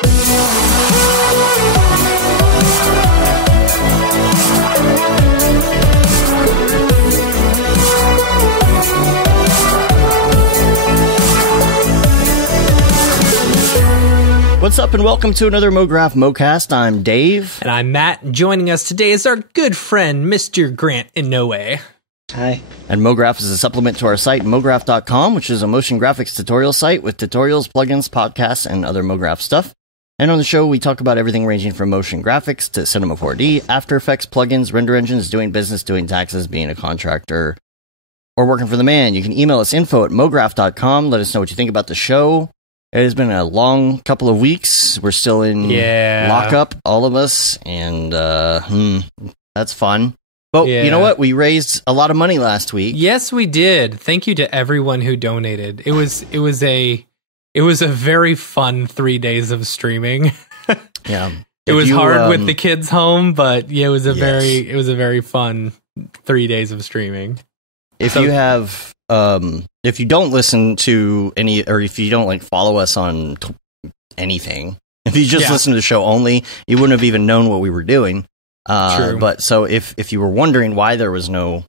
What's up and welcome to another Mograph Mocast. I'm Dave. And I'm Matt. Joining us today is our good friend, Mr. Grant Inouye. Hi. And Mograph is a supplement to our site, mograph.com, which is a motion graphics tutorial site with tutorials, plugins, podcasts, and other Mograph stuff. And on the show, we talk about everything ranging from motion graphics to Cinema 4D, After Effects, plugins, render engines, doing business, doing taxes, being a contractor, or working for the man. You can email us info@mograph.com. Let us know what you think about the show. It has been a long couple of weeks. We're still in lockup, all of us, and that's fun. But you know what? We raised a lot of money last week. Yes, we did. Thank you to everyone who donated. It was a very fun 3 days of streaming. Yeah, it was hard with the kids home, but yeah, it was a very fun 3 days of streaming. If you don't listen to any, or if you don't follow us on anything, if you just listen to the show only, you wouldn't have even known what we were doing. True. But so if you were wondering why there was no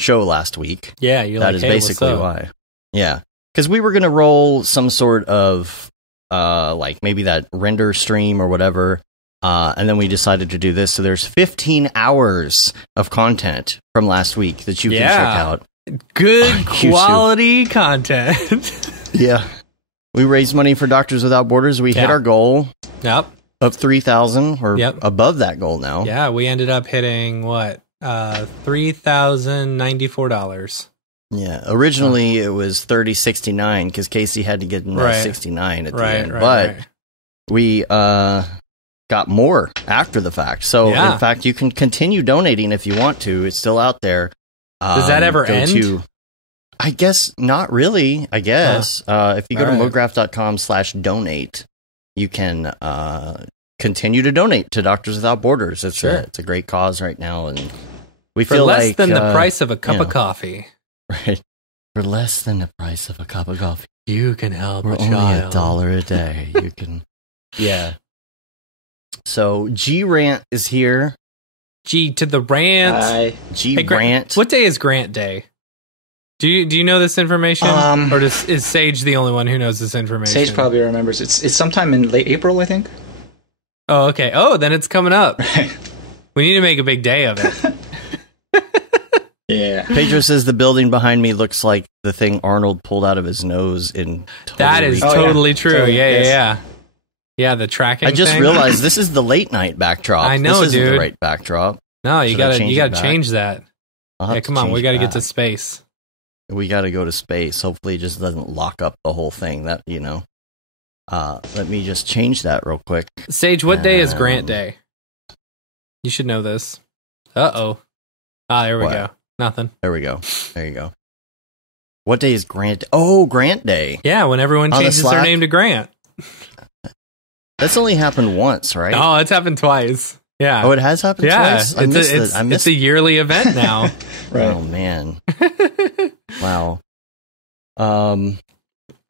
show last week, that is basically why. Yeah, because we were going to roll some sort of maybe that render stream or whatever, and then we decided to do this. So there's 15 hours of content from last week that you can check out. Good quality content. Yeah. We raised money for Doctors Without Borders. We hit our goal of 3,000. We're above that goal now. Yeah, we ended up hitting, $3,094. Yeah, originally it was 3069 because Casey had to get in that 69 at the end. But we got more after the fact. So, in fact, you can continue donating if you want to. It's still out there. Does that ever end? I guess not really. I guess if you go to mograph.com/donate, you can continue to donate to Doctors Without Borders. It's a great cause right now, and we feel less than the price of a cup of coffee. Right, for less than the price of a cup of coffee, you can help a child. Only $1 a day. You can, So G Rant is here. G to the rant. Hi. Rant. What day is Grant Day? Do you know this information, or is Sage the only one who knows this information? Sage probably remembers. It's sometime in late April, I think. Oh, okay. Oh, then it's coming up. We need to make a big day of it. Yeah. Pedro says the building behind me looks like the thing Arnold pulled out of his nose in. That is totally true. Totally. Yeah. Yeah, the tracking. I just realized this is the late night backdrop. I know, this isn't dude. the right backdrop. No, you gotta change that. Yeah, come on, we gotta get to space. We gotta go to space. Hopefully, it just doesn't lock up the whole thing. That let me just change that real quick. Sage, what day is Grant Day? You should know this. There we go. Nothing. There we go. There you go. What day is Grant? Oh, Grant Day. Yeah, when everyone changes their name to Grant. That's only happened once, right? Oh, it's happened twice. Yeah. Oh, it has happened twice? It's a yearly event now. Right. Oh, man. Wow.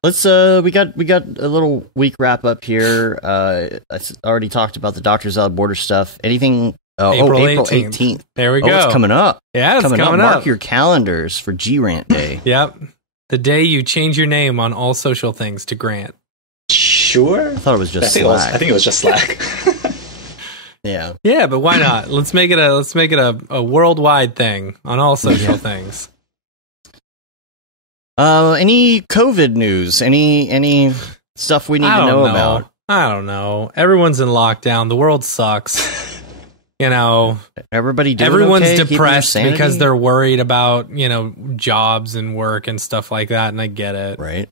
Let's we got a little week wrap up here. I already talked about the Doctors Without Borders stuff. Anything? April 18th. There we go. It's coming up. Yeah, it's coming up. Mark your calendars for G Rant Day. Yep. The day you change your name on all social things to Grant. Sure. I thought it was just Slack. I think it was just Slack. Yeah. Yeah, but why not? Let's make it a worldwide thing on all social things. Any COVID news? Any stuff we need to know about? I don't know. Everyone's in lockdown. The world sucks. Everyone's depressed because they're worried about, jobs and work and stuff like that, and I get it. Right.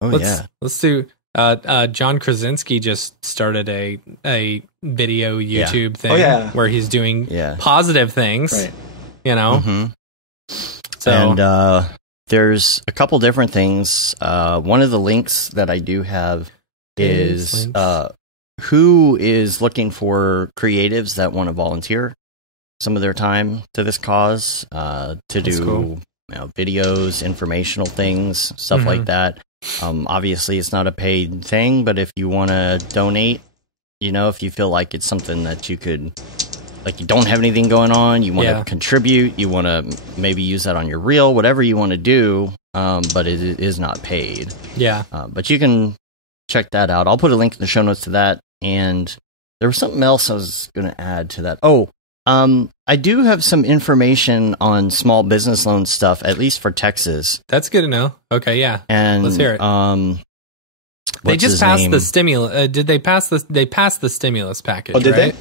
Let's do John Krasinski just started a video YouTube thing where he's doing positive things. Right. Mm-hmm. So and there's a couple different things. One of the links that I do have is who is looking for creatives that want to volunteer some of their time to this cause, to do videos, informational things, stuff like that. Obviously, it's not a paid thing, but if you want to donate, if you feel like it's something that you could, like you don't have anything going on, you want to contribute, you want to maybe use that on your reel, whatever you want to do, but it is not paid. Yeah. But you can check that out. I'll put a link in the show notes to that. And there was something else I was going to add to that. Oh, I do have some information on small business loan stuff, at least for Texas. That's good to know. Okay, yeah. And let's hear it. They just passed the stimulus. Did they pass the? They passed the stimulus package. Oh, did right? they?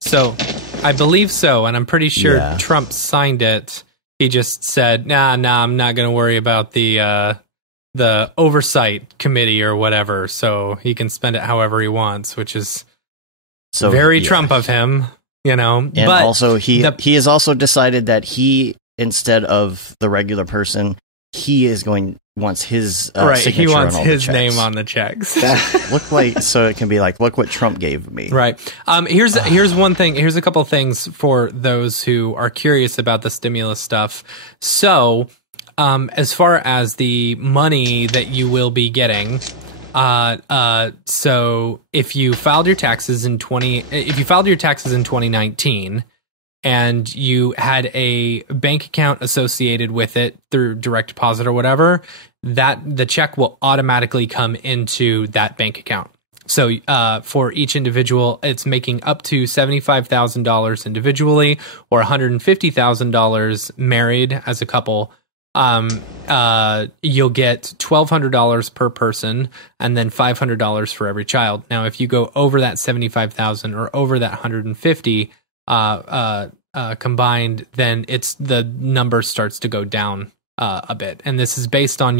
So, I believe so, and I'm pretty sure Trump signed it. He just said, "Nah, I'm not going to worry about the oversight committee or whatever. So he can spend it however he wants," which is very Trump of him. And but also he has also decided that he, instead of the regular person, wants his signature. He wants on all his the name on the checks. So it can be like, look what Trump gave me. Right. Here's one thing. Here's a couple of things for those who are curious about the stimulus stuff. So, as far as the money that you will be getting. So if you filed your taxes in 2019 and you had a bank account associated with it through direct deposit or whatever, that the check will automatically come into that bank account. So, for each individual, it's making up to $75,000 individually or $150,000 married as a couple. You'll get $1,200 per person and then $500 for every child. Now, if you go over that 75,000 or over that 150, combined, then the number starts to go down, a bit. And this is based on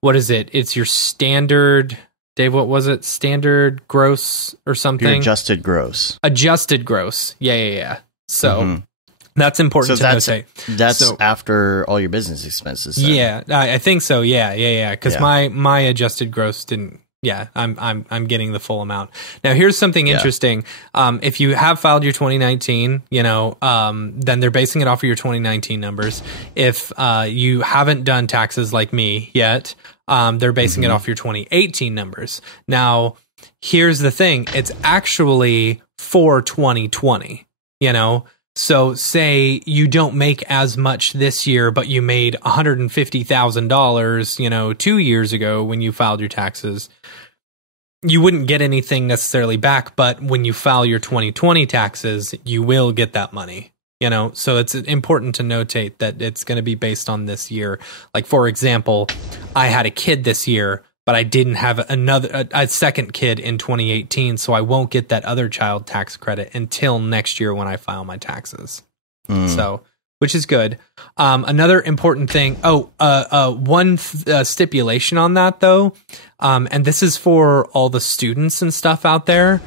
what is it? It's your standard, Dave, what was it? Standard gross or something? Your adjusted gross. Adjusted gross. Yeah. So, that's important to notate. That's after all your business expenses. Then. Yeah, I think so. Yeah. Because my adjusted gross didn't. Yeah, I'm getting the full amount. Now here's something interesting. If you have filed your 2019, then they're basing it off of your 2019 numbers. If you haven't done taxes like me yet, they're basing it off your 2018 numbers. Now here's the thing: it's actually for 2020. So say you don't make as much this year, but you made $150,000, 2 years ago when you filed your taxes. You wouldn't get anything necessarily back, but when you file your 2020 taxes, you will get that money. So it's important to notate that it's going to be based on this year. Like, for example, I had a kid this year, but I didn't have a second kid in 2018, so I won't get that other child tax credit until next year when I file my taxes. So, which is good. Another important thing. One stipulation on that though, and this is for all the students and stuff out there.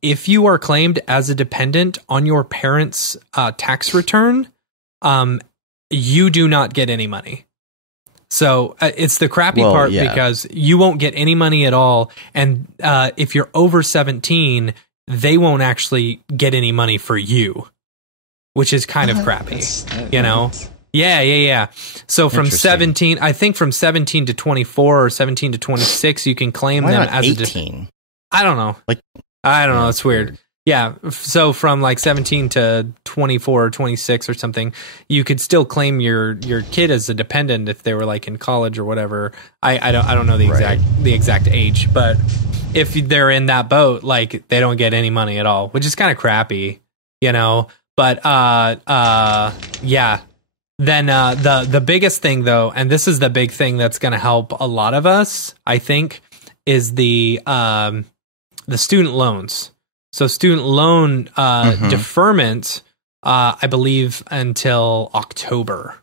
If you are claimed as a dependent on your parents' tax return, you do not get any money. So it's the crappy part because you won't get any money at all. And if you're over 17, they won't actually get any money for you, which is kind of crappy, Yeah. So from 17, I think from 17 to 24 or 17 to 26, you can claim them as 18? I don't know. I don't know. It's weird. Yeah, so from like 17 to 24 or 26 or something, you could still claim your kid as a dependent if they were like in college or whatever. I don't know the exact age, but if they're in that boat, like they don't get any money at all, which is kind of crappy, But yeah. Then the biggest thing though, and this is the big thing that's going to help a lot of us, I think, is the student loans. So student loan deferment, I believe, until October,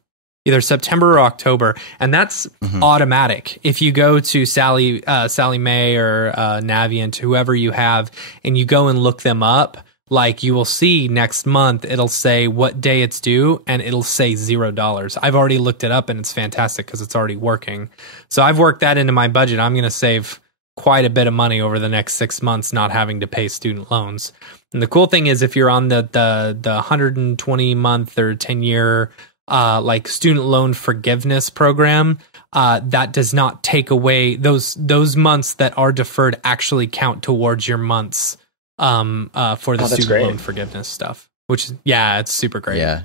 either September or October, and that's automatic. If you go to Sally Mae or Navient, whoever you have, and you go and look them up, like you will see next month, it'll say what day it's due, and it'll say $0. I've already looked it up, and it's fantastic because it's already working. So I've worked that into my budget. I'm going to save quite a bit of money over the next 6 months not having to pay student loans. And the cool thing is if you're on the 120 month or 10 year like student loan forgiveness program, that does not take away those months that are deferred actually count towards your months for the student loan forgiveness stuff, which is, it's super great. Yeah.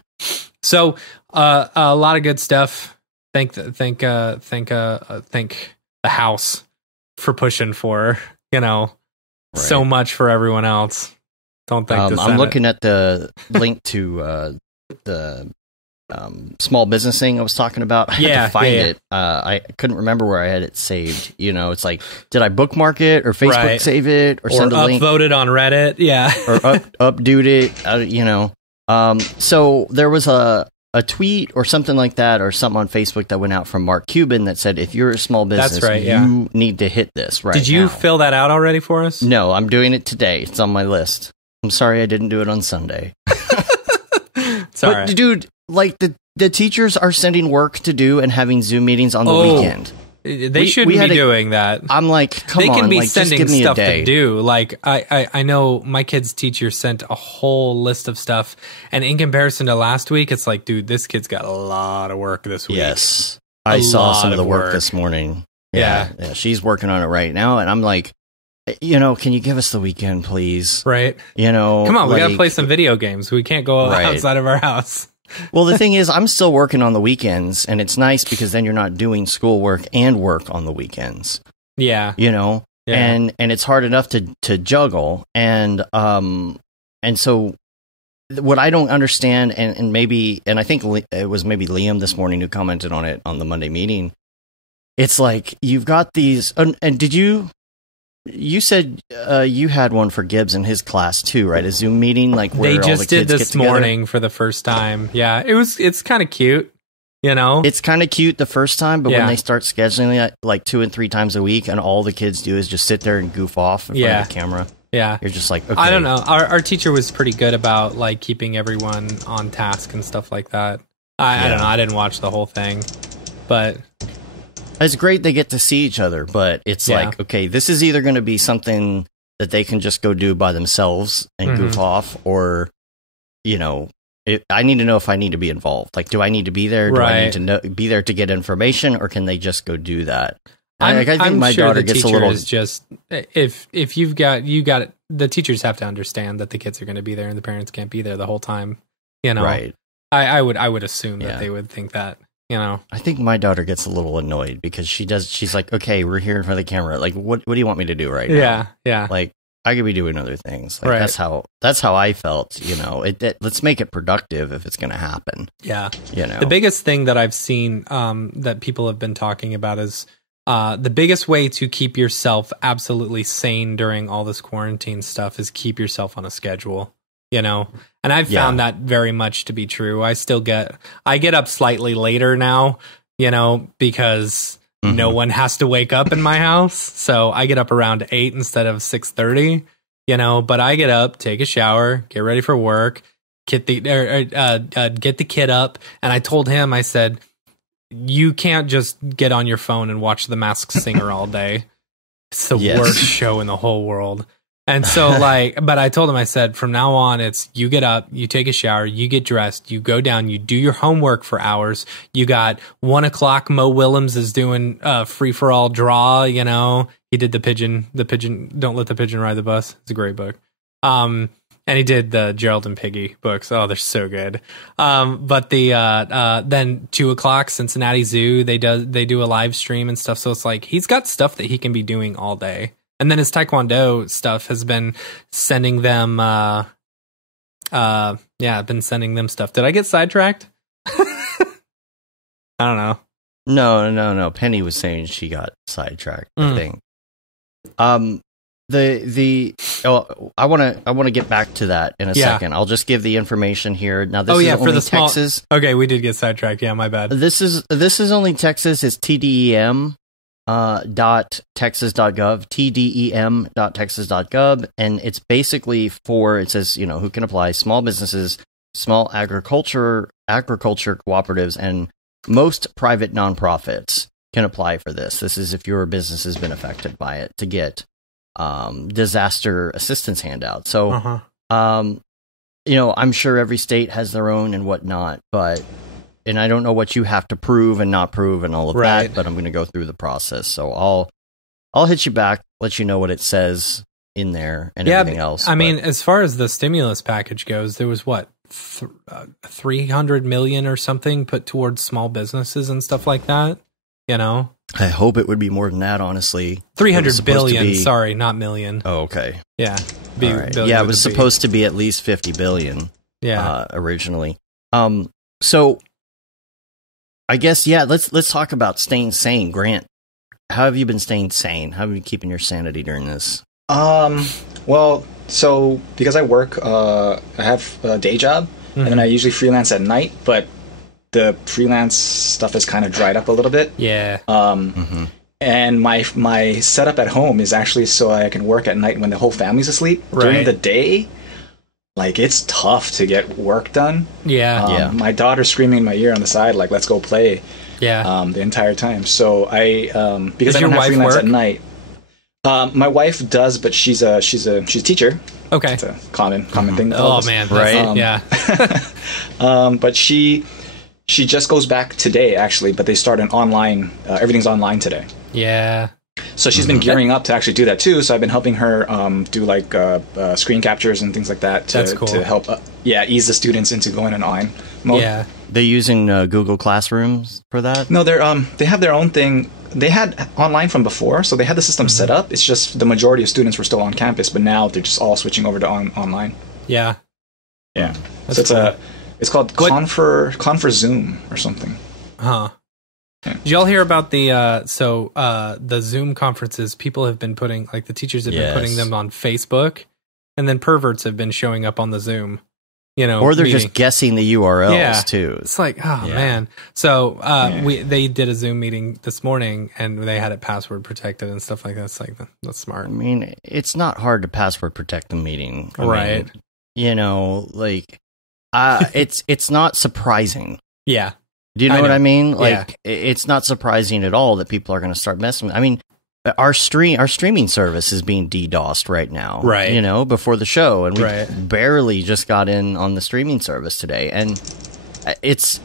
So a lot of good stuff. Thank the House for pushing for, so much for everyone else. Don't thank the Senate. I'm looking at the link to the small business thing I was talking about. I had to find it. I couldn't remember where I had it saved. It's like, did I bookmark it or Facebook save it or send a link? Upvote it on Reddit? Yeah. Or updude it, So there was a tweet or something like that or something on Facebook that went out from Mark Cuban that said, if you're a small business, you need to hit this right now. Did you fill that out already for us? No, I'm doing it today. It's on my list. I'm sorry I didn't do it on Sunday. Sorry. But, dude, like, the teachers are sending work to do and having Zoom meetings on the weekend. They shouldn't be doing that. I'm like, come on. They can be like, sending just give me stuff a day. to do. Like, I know my kid's teacher sent a whole list of stuff, and in comparison to last week, it's like, dude, this kid's got a lot of work this week. Yes. I saw some of the work this morning. Yeah. She's working on it right now, and I'm like, can you give us the weekend, please? Right. Come on, we gotta play some video games. We can't go outside of our house. Well, the thing is, I'm still working on the weekends, and it's nice because then you're not doing schoolwork and work on the weekends. Yeah. And it's hard enough to juggle. And so what I don't understand, and I think it was maybe Liam this morning who commented on it on the Monday meeting. It's like, you've got these, and did you said you had one for Gibbs in his class too, right? A Zoom meeting, like where they all just the kids did this morning for the first time. Yeah, it's kind of cute, It's kind of cute the first time, but when they start scheduling it like 2 and 3 times a week, and all the kids do is just sit there and goof off in front of the camera. Yeah, you're just like, okay. I don't know. Our teacher was pretty good about like keeping everyone on task and stuff like that. I don't know. I didn't watch the whole thing, but. It's great they get to see each other, but it's like, okay, this is either going to be something that they can just go do by themselves and goof off, or, I need to know if I need to be involved. Like, do I need to be there? Do I need to be there to get information, or can they just go do that? I think my daughter gets a little. Is just if you got the teachers have to understand that the kids are going to be there and the parents can't be there the whole time. Right. I would assume that they would think that. I think my daughter gets a little annoyed because she's like, okay, we're here in front of the camera. Like, what do you want me to do right now? Yeah. Like, I could be doing other things. Like, that's how I felt, let's make it productive if it's going to happen. Yeah. The biggest thing that I've seen, that people have been talking about is, the biggest way to keep yourself absolutely sane during all this quarantine stuff is keep yourself on a schedule. And I've found that very much to be true. I get up slightly later now, because no one has to wake up in my house. So I get up around 8 instead of 6:30, but I get up, take a shower, get ready for work, get the kid up. And I told him, I said, you can't just get on your phone and watch The Masked Singer all day. It's the worst show in the whole world. And so but I told him, I said, from now on, it's you get up, you take a shower, you get dressed, you go down, you do your homework for hours. You got 1:00. Mo Willems is doing free for all draw. He did the pigeon, Don't Let the Pigeon Ride the Bus. It's a great book. And he did the Gerald and Piggy books. Oh, they're so good. But then 2:00, Cincinnati Zoo, they do a live stream and stuff. So it's like, he's got stuff that he can be doing all day. And then his Taekwondo stuff has been sending them, been sending them stuff. Did I get sidetracked? I don't know. No. Penny was saying she got sidetracked, I think. I want to get back to that in a second. I'll just give the information here. Now, this is only Texas. Okay, we did get sidetracked. Yeah, my bad. This is only Texas. It's TDEM. .texas.gov, TDEM.texas.gov, and it's basically it says, who can apply: small businesses, small agriculture cooperatives, and most private nonprofits can apply for this. This is if your business has been affected by it, to get disaster assistance handouts. So, I'm sure every state has their own and whatnot, but and I don't know what you have to prove and not prove and all of Right. that, but I'm going to go through the process. So I'll hit you back, let you know what it says in there and everything else. I mean, as far as the stimulus package goes, there was 300 million or something put towards small businesses and stuff like that. I hope it would be more than that, honestly. 300 billion. Sorry, not million. Oh, okay. Yeah. All right. Yeah, it was supposed to be at least 50 billion. Yeah. Originally. So I guess, let's talk about staying sane. Grant, how have you been staying sane? How have you been keeping your sanity during this? Well, so because I work, I have a day job, and then I usually freelance at night, but the freelance stuff has kind of dried up a little bit. Yeah. And my setup at home is actually so I can work at night when the whole family's asleep. Right. During the day, like, it's tough to get work done. Yeah. My daughter's screaming in my ear on the side, like, let's go play. Yeah. The entire time. So I, because Does I your don't have wife freelance work? at night. My wife does, but she's a teacher. Okay. It's a common thing. Oh man. Right. Yeah. But she just goes back today, actually. But they start an online. Everything's online today. Yeah. So she's been gearing up to actually do that too. So I've been helping her do like screen captures and things like that That's cool. to help, ease the students into going online mode. Yeah. They using Google Classrooms for that? No, they have their own thing. They had online from before, so they had the system set up. It's just the majority of students were still on campus, but now they're just all switching over to online. Yeah. Yeah. That's So cool. it's called Confer Zoom or something. Huh. Yeah. Did y'all hear about the Zoom conferences? People have been putting, like, the teachers have been putting them on Facebook, and then perverts have been showing up on the Zoom, or they're meeting. just guessing the URLs too. It's like, man. So they did a Zoom meeting this morning, and they had it password protected and stuff like that. It's like, that's smart. I mean, it's not hard to password protect a meeting, Right. It's not surprising. Yeah. Do you know what I mean? Yeah. It's not surprising at all that people are going to start messing with. I mean, our streaming service is being DDoSed right now. Right. Before the show, and we Right. barely just got in on the streaming service today, and it's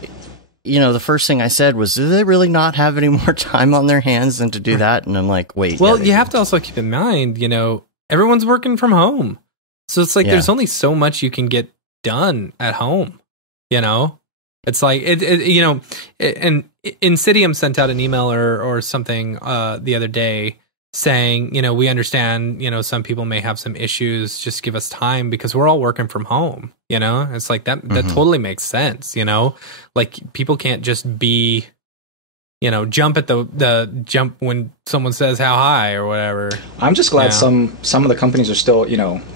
the first thing I said was, do they really not have any more time on their hands than to do that? And I'm like, wait. Well, you have to also keep in mind, everyone's working from home, so it's like there's only so much you can get done at home. It's like and Insidium sent out an email or something the other day saying, we understand, some people may have some issues. Just give us time because we're all working from home. It's like that totally makes sense. Like people can't just be, jump at the jump when someone says how high or whatever. I'm just glad some of the companies are still,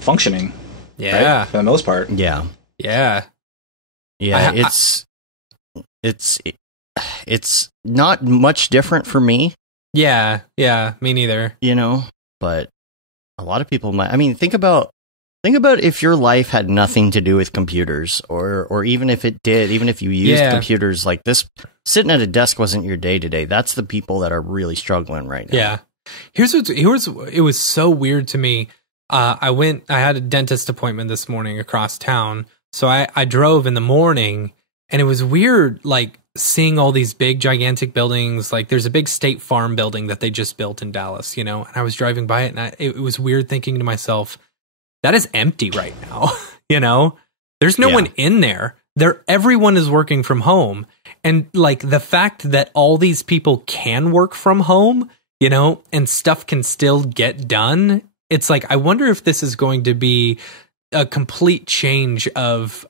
functioning. Yeah. Right? For the most part. Yeah. Yeah. Yeah. It's not much different for me. Yeah, me neither. But a lot of people might. I mean, think about if your life had nothing to do with computers, or even if it did, even if you used computers like this, sitting at a desk wasn't your day to day. That's the people that are really struggling right now. Yeah. It was so weird to me. I had a dentist appointment this morning across town, so I drove in the morning, and it was weird, like, seeing all these big, gigantic buildings. Like, there's a big State Farm building that they just built in Dallas, and I was driving by it, and it was weird thinking to myself, that is empty right now. There's no one in there. Everyone is working from home. And, like, the fact that all these people can work from home, and stuff can still get done, it's like, I wonder if this is going to be a complete change of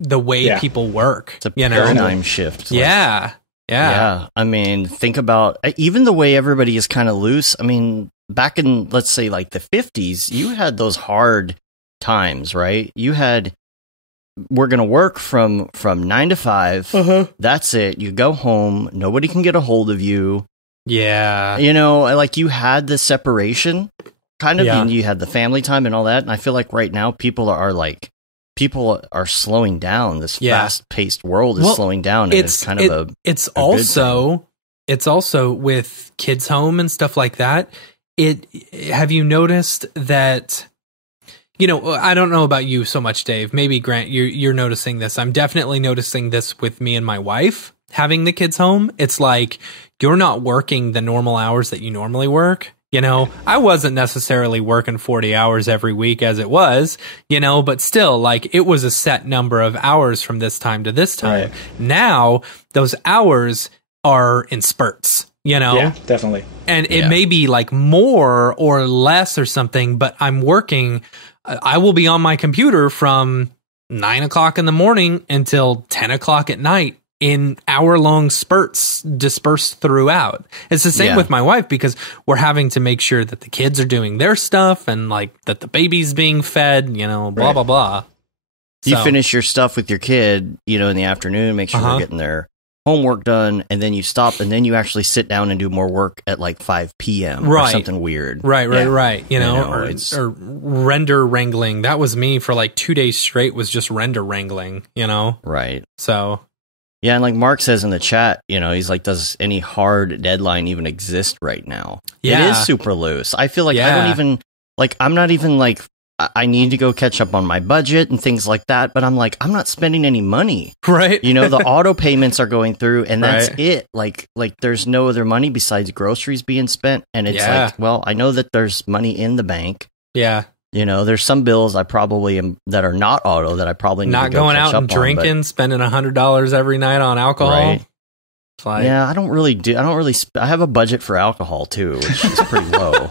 the way people work. It's a paradigm shift. Yeah. I mean, think about even the way everybody is kind of loose. I mean, back in, let's say, like the 50s, you had those hard times, right? You had, we're going to work from 9 to 5. That's it. You go home. Nobody can get a hold of you. Yeah. Like you had the separation kind of, and you had the family time and all that. And I feel like right now people are slowing down. This fast-paced world is slowing down, and it's kind of it's also with kids home and stuff like that. Have you noticed that I don't know about you so much, Dave. Maybe Grant, you're noticing this. I'm definitely noticing this with me and my wife having the kids home. It's like you're not working the normal hours that you normally work. I wasn't necessarily working 40 hours every week as it was, but still, like, it was a set number of hours from this time to this time. Right. Now, those hours are in spurts, Yeah, definitely. And it may be like more or less or something, but I'm working. I will be on my computer from 9 o'clock in the morning until 10 o'clock at night in hour-long spurts dispersed throughout. It's the same with my wife, because we're having to make sure that the kids are doing their stuff and like that the baby's being fed, blah, blah, blah. You finish your stuff with your kid, in the afternoon, make sure they're getting their homework done, and then you stop, and then you actually sit down and do more work at like 5 p.m. or something weird. Right. Or render wrangling. That was me for like 2 days straight, was just render wrangling, Right. So... Yeah, and like Mark says in the chat, he's like, does any hard deadline even exist right now? Yeah. It is super loose. I feel like I don't even, like, I'm not even like, I need to go catch up on my budget and things like that, but I'm like, I'm not spending any money. Right. The auto payments are going through, and that's it. Like there's no other money besides groceries being spent, and it's like, well, I know that there's money in the bank. Yeah. There's some bills I probably am that are not auto that I probably need not to go going catch out up and drinking, on, spending $100 every night on alcohol. Right. Like, yeah, I don't really. I have a budget for alcohol too, which is pretty low.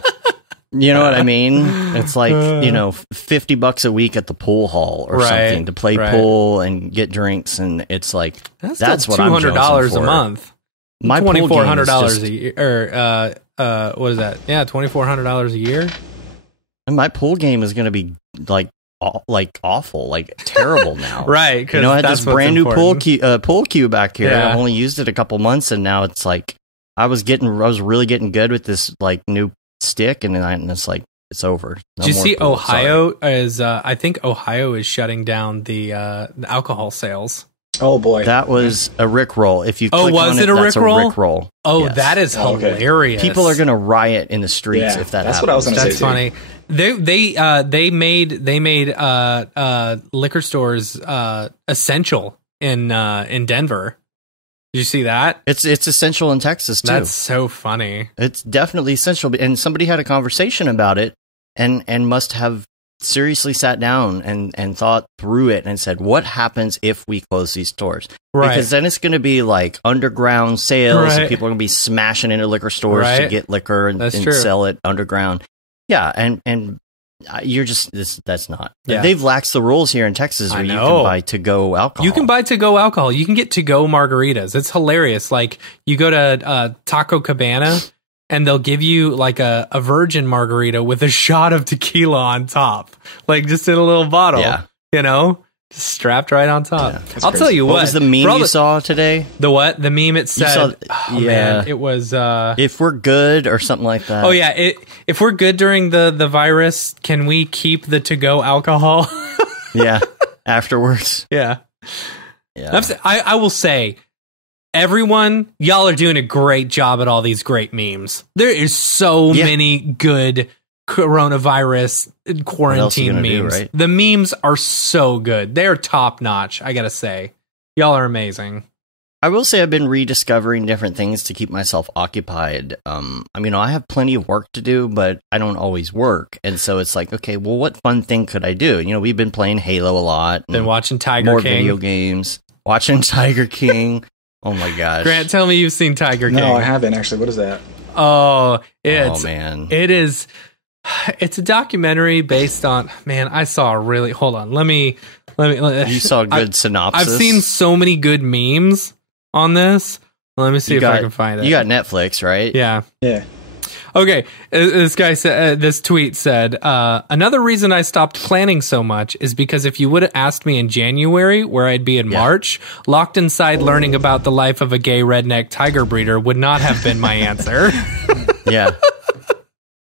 You know what I mean? It's like $50 a week at the pool hall or something to play pool and get drinks, and it's like that's what I'm $200 a month. My $2,400 a year, or what is that? Yeah, $2,400 a year. And my pool game is going to be like awful, like terrible now. Right. Because I had this brand new pool cue back here. Yeah. I've only used it a couple months, and now it's like I was really getting good with this like new stick, and it's like it's over. No. Did you see pool, Ohio is? I think Ohio is shutting down the alcohol sales. Oh boy, that was a Rickroll. If you click was on it a Rickroll? Rickroll. Oh, yes. That is hilarious. People are going to riot in the streets if that happens. That's what I was going to say. That's funny. They made liquor stores essential in Denver. Did you see that? It's essential in Texas too. That's so funny. It's definitely essential, and somebody had a conversation about it, and must have seriously sat down and thought through it and said, what happens if we close these stores? Right. Because then it's going to be like underground sales, and people are going to be smashing into liquor stores to get liquor and sell it underground. Yeah, and you're just that's not. Yeah. They've laxed the rules here in Texas where you can buy to-go alcohol. You can buy to-go alcohol. You can get to-go margaritas. It's hilarious. Like, you go to Taco Cabana, and they'll give you like a virgin margarita with a shot of tequila on top, like just in a little bottle. Yeah. Just strapped right on top. Yeah, I'll tell you what was the meme you saw today? The what? The meme it said. Man, it was if we're good or something like that. Oh yeah, if we're good during the virus, can we keep the to-go alcohol? Yeah, afterwards. Yeah. I will say, everyone, y'all are doing a great job at all these great memes. There is so many good coronavirus quarantine memes. Right? The memes are so good. They're top notch, I gotta say. Y'all are amazing. I will say I've been rediscovering different things to keep myself occupied. I have plenty of work to do, but I don't always work. And so it's like, okay, well, what fun thing could I do? We've been playing Halo a lot. Been watching Tiger King. More video games. Watching Tiger King. Oh my gosh. Grant, tell me you've seen Tiger King. No, I haven't actually. What is that? Oh, man. It is. It's a documentary based on. Man, I saw a really. Hold on. Let me. You saw a good synopsis. I've seen so many good memes on this. Let me see if I can find it. You got Netflix, right? Yeah. Yeah. Okay, this guy said, this tweet said, another reason I stopped planning so much is because if you would have asked me in January where I'd be in March, locked inside learning about the life of a gay redneck tiger breeder would not have been my answer. Yeah.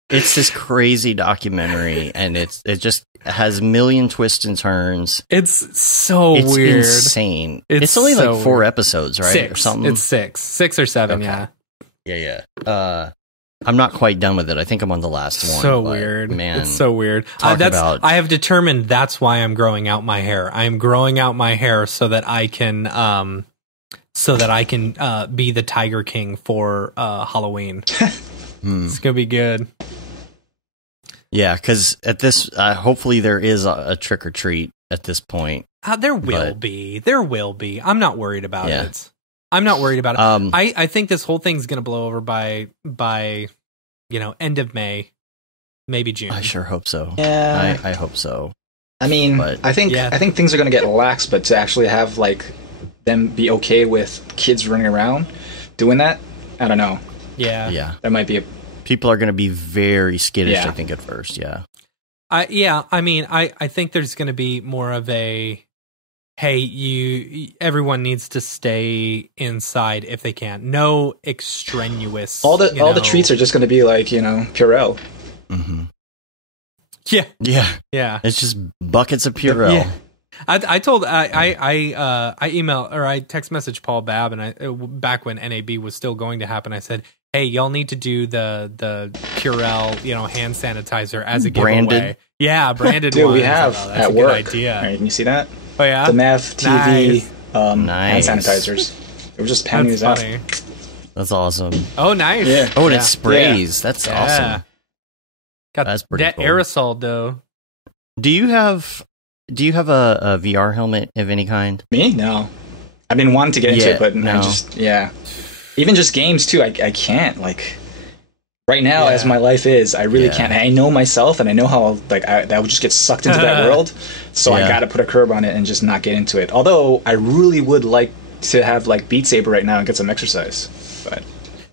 It's this crazy documentary, and it just has a million twists and turns. It's so weird. It's insane. It's only so like 4 episodes, right? 6. Or something. It's 6 or 7, okay. yeah. Yeah. I'm not quite done with it. I think I'm on the last one. So weird, man. It's so weird. I have determined that's why I'm growing out my hair. I am growing out my hair so that I can be the Tiger King for Halloween. It's gonna be good. Yeah, because at this, hopefully there is a trick or treat at this point. There will be. There will be. I'm not worried about it. I'm not worried about it. I think this whole thing's gonna blow over by end of May, maybe June. I sure hope so. Yeah, I hope so. I mean, I think things are gonna get lax, but to actually have like them be okay with kids running around doing that, I don't know. Yeah. That might be a... People are going to be very skittish, I think, at first, I mean, I think there's going to be more of a, hey, everyone needs to stay inside if they can. No extraneous... All the treats are just going to be like, Purell. Mm-hmm. Yeah. It's just buckets of Purell. Yeah. I email or I text message Paul Babb, and back when NAB was still going to happen, I said, hey, y'all need to do the Purell, hand sanitizer as a branded giveaway. Yeah, branded. Dude, one. we have that's at a work. Good idea. Right, can you see that? Oh yeah, the Mav TV nice. hand sanitizers. It was just panning these out. That's awesome. Oh, nice. Yeah. Oh, and it sprays. Yeah. That's awesome. That's pretty cool. Aerosol though. Do you have a VR helmet of any kind? Me? No. I've been wanting to get into it, but no. I just, even just games too. I can't, like, right now as my life is, I really can't. I know myself, and I know how I would just get sucked into that world. So I got to put a curb on it and just not get into it. Although I really would like to have like Beat Saber right now and get some exercise. But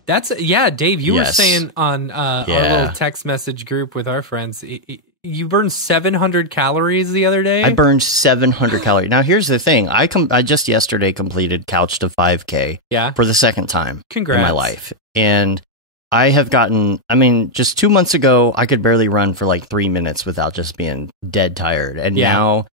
that's Dave. You were saying on our little text message group with our friends. You burned 700 calories the other day? I burned 700 calories. Now, here's the thing. I just yesterday completed Couch to 5K for the second time in my life. And I have gotten, just 2 months ago, I could barely run for like 3 minutes without just being dead tired. And now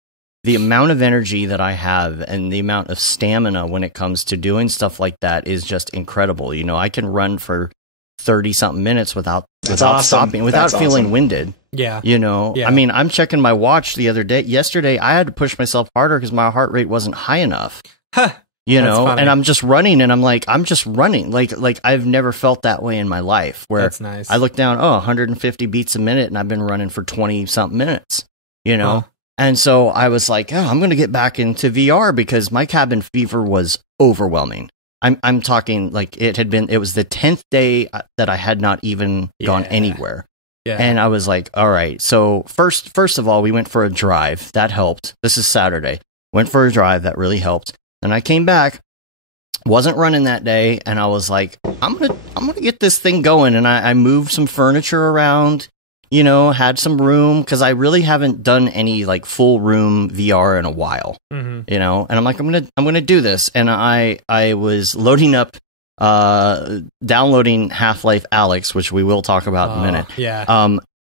the amount of energy that I have and the amount of stamina when it comes to doing stuff like that is just incredible. I can run for 30-something minutes without stopping, without feeling winded. Yeah. I'm checking my watch yesterday, I had to push myself harder because my heart rate wasn't high enough. Funny. And I'm just running, and I'm just running. Like I've never felt that way in my life, where that's nice. I look down, 150 beats a minute, and I've been running for 20-something minutes, And so I was like, I'm going to get back into VR because my cabin fever was overwhelming. I'm talking like it was the 10th day that I had not even gone anywhere. Yeah. And I was like, all right. So first of all, we went for a drive. That helped. This is Saturday. Went for a drive. That really helped. And I came back, wasn't running that day. And I was like, I'm going to get this thing going. And I moved some furniture around, had some room, because I really haven't done any like full room VR in a while, and I'm like, I'm going to do this. And I was loading up, downloading Half-Life Alyx, which we will talk about in a minute. Yeah.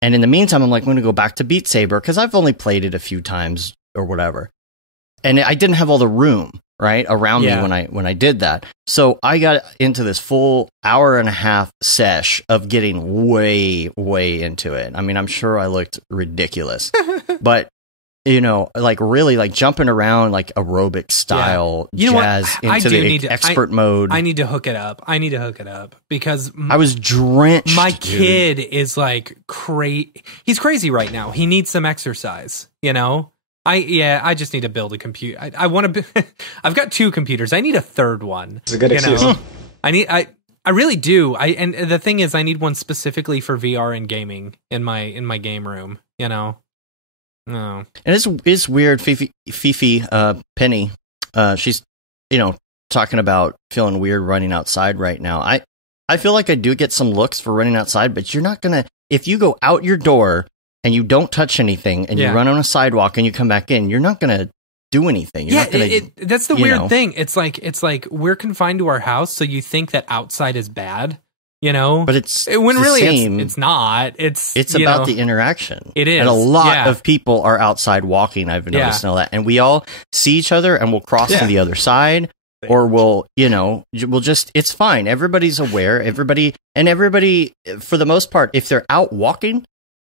And in the meantime, I'm like, I'm going to go back to Beat Saber because I've only played it a few times or whatever. And I didn't have all the room around me when I did that. So I got into this full hour and a half sesh of getting way, way into it. I'm sure I looked ridiculous, but like really like jumping around like aerobic style jazz into the expert mode. I need to hook it up. Because I was drenched. My kid is like he's crazy right now. He needs some exercise, I just need to build a computer. I want to. I've got 2 computers. I need a third one. It's a good excuse. I really do. And the thing is, I need one specifically for VR and gaming in my game room. No. And it's weird. Fifi Penny, she's talking about feeling weird running outside right now. I feel like I do get some looks for running outside, but you're not gonna, if you go out your door and you don't touch anything, and you run on a sidewalk and you come back in, you're not going to do anything. You're not gonna, that's the weird thing. It's like we're confined to our house, so you think that outside is bad, But when really it's not. It's about the interaction. It is. And a lot of people are outside walking, I've noticed and all that. And we all see each other and we'll cross to the other side. or we'll just, it's fine. Everybody's aware. Everybody, for the most part, if they're out walking,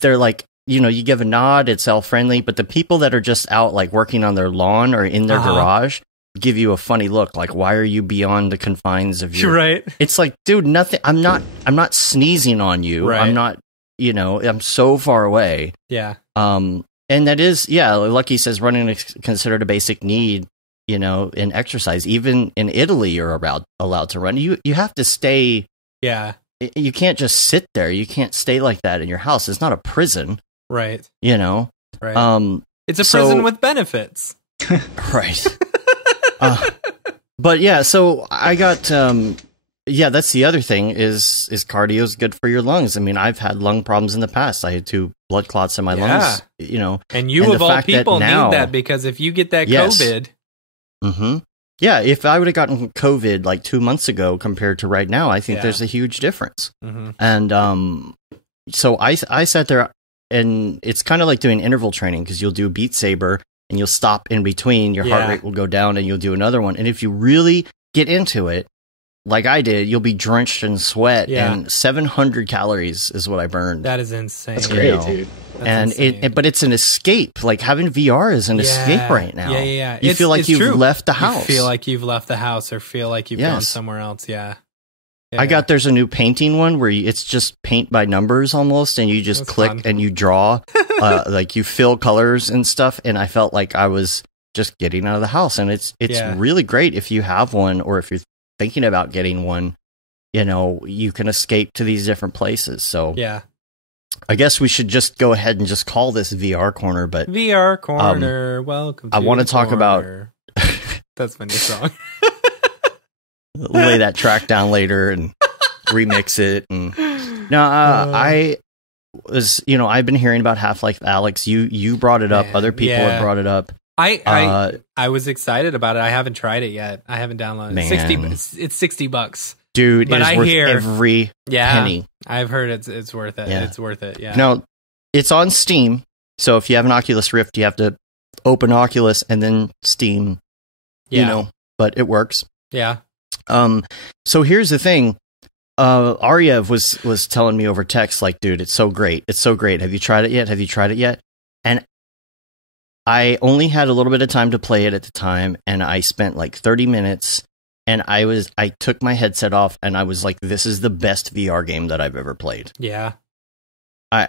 they're like, you give a nod, it's all friendly. But the people that are just out like working on their lawn or in their garage give you a funny look, like, why are you beyond the confines of your... Right. It's like, dude, nothing, I'm not sneezing on you. Right. I'm not, I'm so far away. Yeah. And that is, Lucky says running is considered a basic need, in exercise. Even in Italy, you're allowed to run. You have to stay. Yeah. You can't just sit there. You can't stay like that in your house. It's not a prison. Right. Right. It's a prison with benefits. Right. But yeah, so I got, that's the other thing is cardio is good for your lungs. I mean, I've had lung problems in the past. I had 2 blood clots in my lungs, And you, of all people, need that, because if you get that COVID. Mm-hmm. Yeah, if I would have gotten COVID like 2 months ago compared to right now, I think there's a huge difference. Mm-hmm. And so I sat there, and it's kind of like doing interval training, because you'll do Beat Saber, and you'll stop in between, your heart rate will go down, and you'll do another one. And if you really get into it, like I did, you'll be drenched in sweat, and 700 calories is what I burned. That is insane. That's great, dude. That's but it's an escape. Like, having VR is an escape right now. Yeah. You feel like you've left the house. You feel like you've left the house, or feel like you've gone somewhere else. Yeah. There's a new painting one where it's just paint by numbers almost, and you just click and you draw, like you fill colors and stuff. And I felt like I was just getting out of the house, and it's really great if you have one, or if you're thinking about getting one. You can escape to these different places. So I guess we should just go ahead and just call this VR Corner. But VR Corner, welcome. I want to talk about. That's my new song. Lay that track down later and remix it. And I was, I've been hearing about Half-Life Alyx. You brought it up. Other people have brought it up. I was excited about it. I haven't tried it yet. I haven't downloaded it. It's $60, dude. But it's worth every penny. I've heard it's worth it. Yeah. It's worth it. Yeah. No, it's on Steam. So if you have an Oculus Rift, you have to open Oculus and then Steam. But it works. Yeah. So here's the thing. Aryev was telling me over text, like, dude, it's so great. It's so great. Have you tried it yet? And I only had a little bit of time to play it at the time, and I spent like 30 minutes, and I took my headset off, and I was like, this is the best VR game that I've ever played. Yeah. I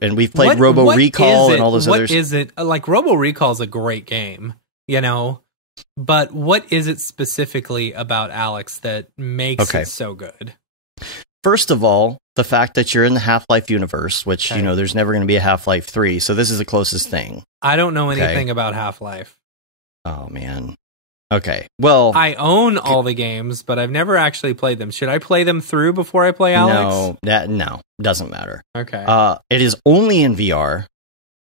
and we've played Robo Recall and all those others. What is it? Like, Robo Recall is a great game, but what is it specifically about Alyx that makes it so good? First of all, the fact that you're in the Half-Life universe, which, there's never going to be a Half-Life 3, so this is the closest thing. I don't know anything about Half-Life. Oh, man. Okay, well... I own all the games, but I've never actually played them. Should I play them through before I play Alyx? No, doesn't matter. Okay. It is only in VR.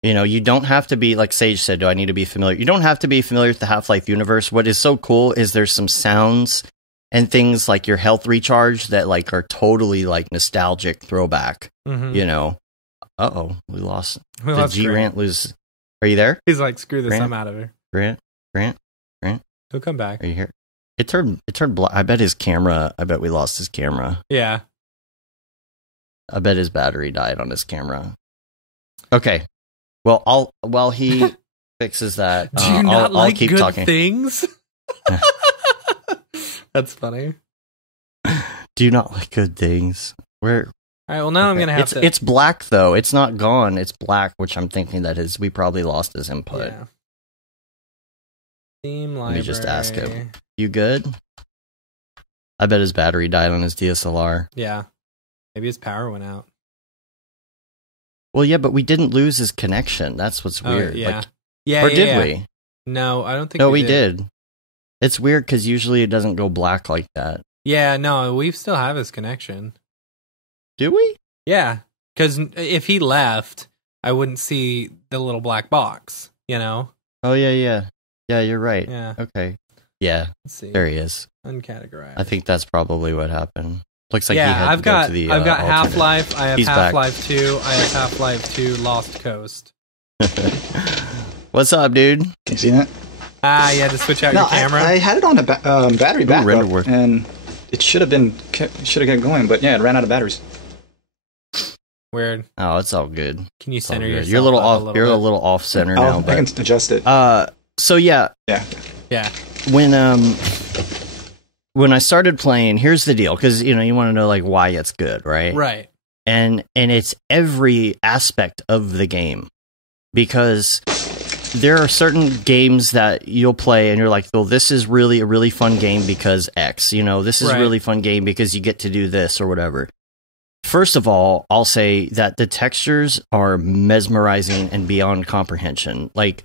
You don't have to be, like Sage said, do I need to be familiar? You don't have to be familiar with the Half-Life universe. What is so cool is there's some sounds and things like your health recharge that like are totally like nostalgic throwback. Mm-hmm. Uh-oh, we lost G-Rant lose. Are you there? He's like, screw this, Grant? I'm out of here. Grant. He'll come back. Are you here? It turned black. I bet we lost his camera. Yeah. I bet his battery died on his camera. Okay. Well, while he fixes that, do you not I'll like keep good talking. Things? That's funny. Do you not like good things? Where? All right. Well, now I'm gonna have to. It's black though. It's not gone. It's black, which I'm thinking that is. We probably lost his input. Yeah. Theme library. Let me just ask him. You good? I bet his battery died on his DSLR. Yeah. Maybe his power went out. Well, yeah, but we didn't lose his connection. That's what's weird. Yeah. Or did we? No, I don't think we did. It's weird because usually it doesn't go black like that. Yeah, no, we still have his connection. Do we? Yeah, because if he left, I wouldn't see the little black box, Oh, yeah. Yeah, you're right. Yeah. Okay. Yeah, let's see. There he is. Uncategorized. I think that's probably what happened. Looks like he had I've to got go to the I've got alternate. Half-Life, I have He's Half-Life back. 2, I have Half-Life 2 Lost Coast. What's up, dude? Can you see that? You had to switch out your camera? I had it on a battery backup, render work. and it should have kept going, but yeah, it ran out of batteries. Weird. Oh, it's all good. Can you center yourself? You're a little off. bit? You're a little off center now. But, I can adjust it. So yeah. Yeah. When I started playing, here's the deal, because you want to know like why it's good, right? Right. And it's every aspect of the game, because there are certain games that you'll play and you're like, well, this is really a really fun game because X. This is a really fun game because you get to do this or whatever. First of all, I'll say that the textures are mesmerizing and beyond comprehension. Like,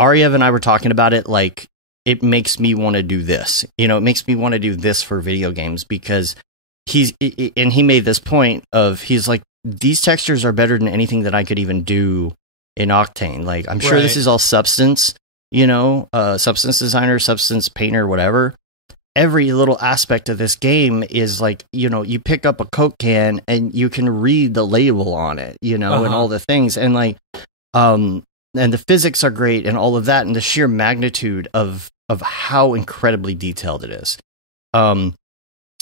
Ariev and I were talking about it, like, it makes me want to do this. It makes me want to do this for video games, because he made this point of, he's like, these textures are better than anything that I could even do in Octane. Like, I'm sure this is all Substance, Substance Designer, Substance Painter, whatever. Every little aspect of this game is like, you pick up a Coke can and you can read the label on it, and all the things. And like, and the physics are great and all of that, and the sheer magnitude of how incredibly detailed it is.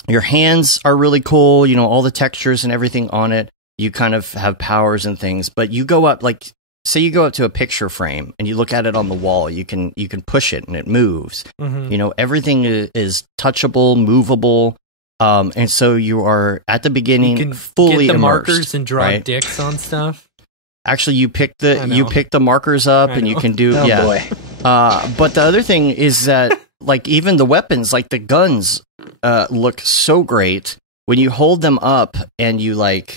Your hands are really cool, all the textures and everything on it. You kind of have powers and things, but you go up, like, say you go up to a picture frame and you look at it on the wall, you can push it and it moves. Mm-hmm. Everything is touchable, movable. And so you are at the beginning, you can fully get the immersed, markers and draw right? dicks on stuff. Actually, you pick the markers up and you can do, boy. But the other thing is that, like, even the weapons, like the guns, look so great when you hold them up and you like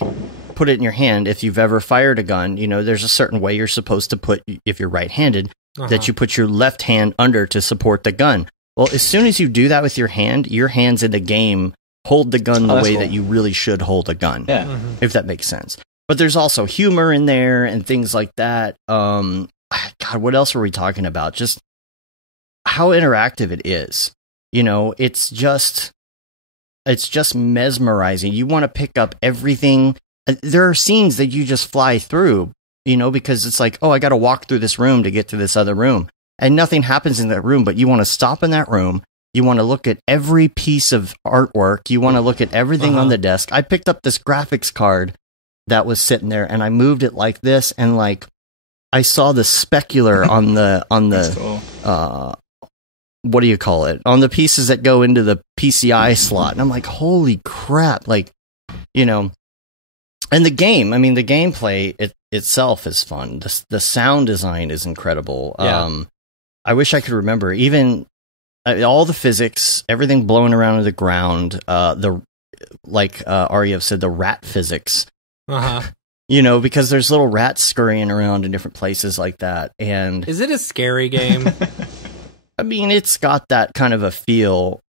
put it in your hand. If you've ever fired a gun, there's a certain way you're supposed to put, if you're right-handed, that you put your left hand under to support the gun. Well, as soon as you do that with your hands in the game hold the gun the way that you really should hold a gun. Yeah. Mm-hmm. If that makes sense. But there's also humor in there and things like that. God, what else were we talking about? Just how interactive it is. It's just mesmerizing. You want to pick up everything. There are scenes that you just fly through, because it's like, oh, I got to walk through this room to get to this other room. And nothing happens in that room, but you want to stop in that room. You want to look at every piece of artwork. You want to look at everything on the desk. I picked up this graphics card that was sitting there and I moved it like this. And like, I saw the specular on the, cool. What do you call it? On the pieces that go into the PCI slot. And I'm like, holy crap. Like, and the game, the gameplay itself is fun. The sound design is incredible. Yeah. I wish I could remember even all the physics, everything blowing around in the ground. Ariev said, the rat physics. Because there's little rats scurrying around in different places like that. And is it a scary game? It's got that kind of a feel.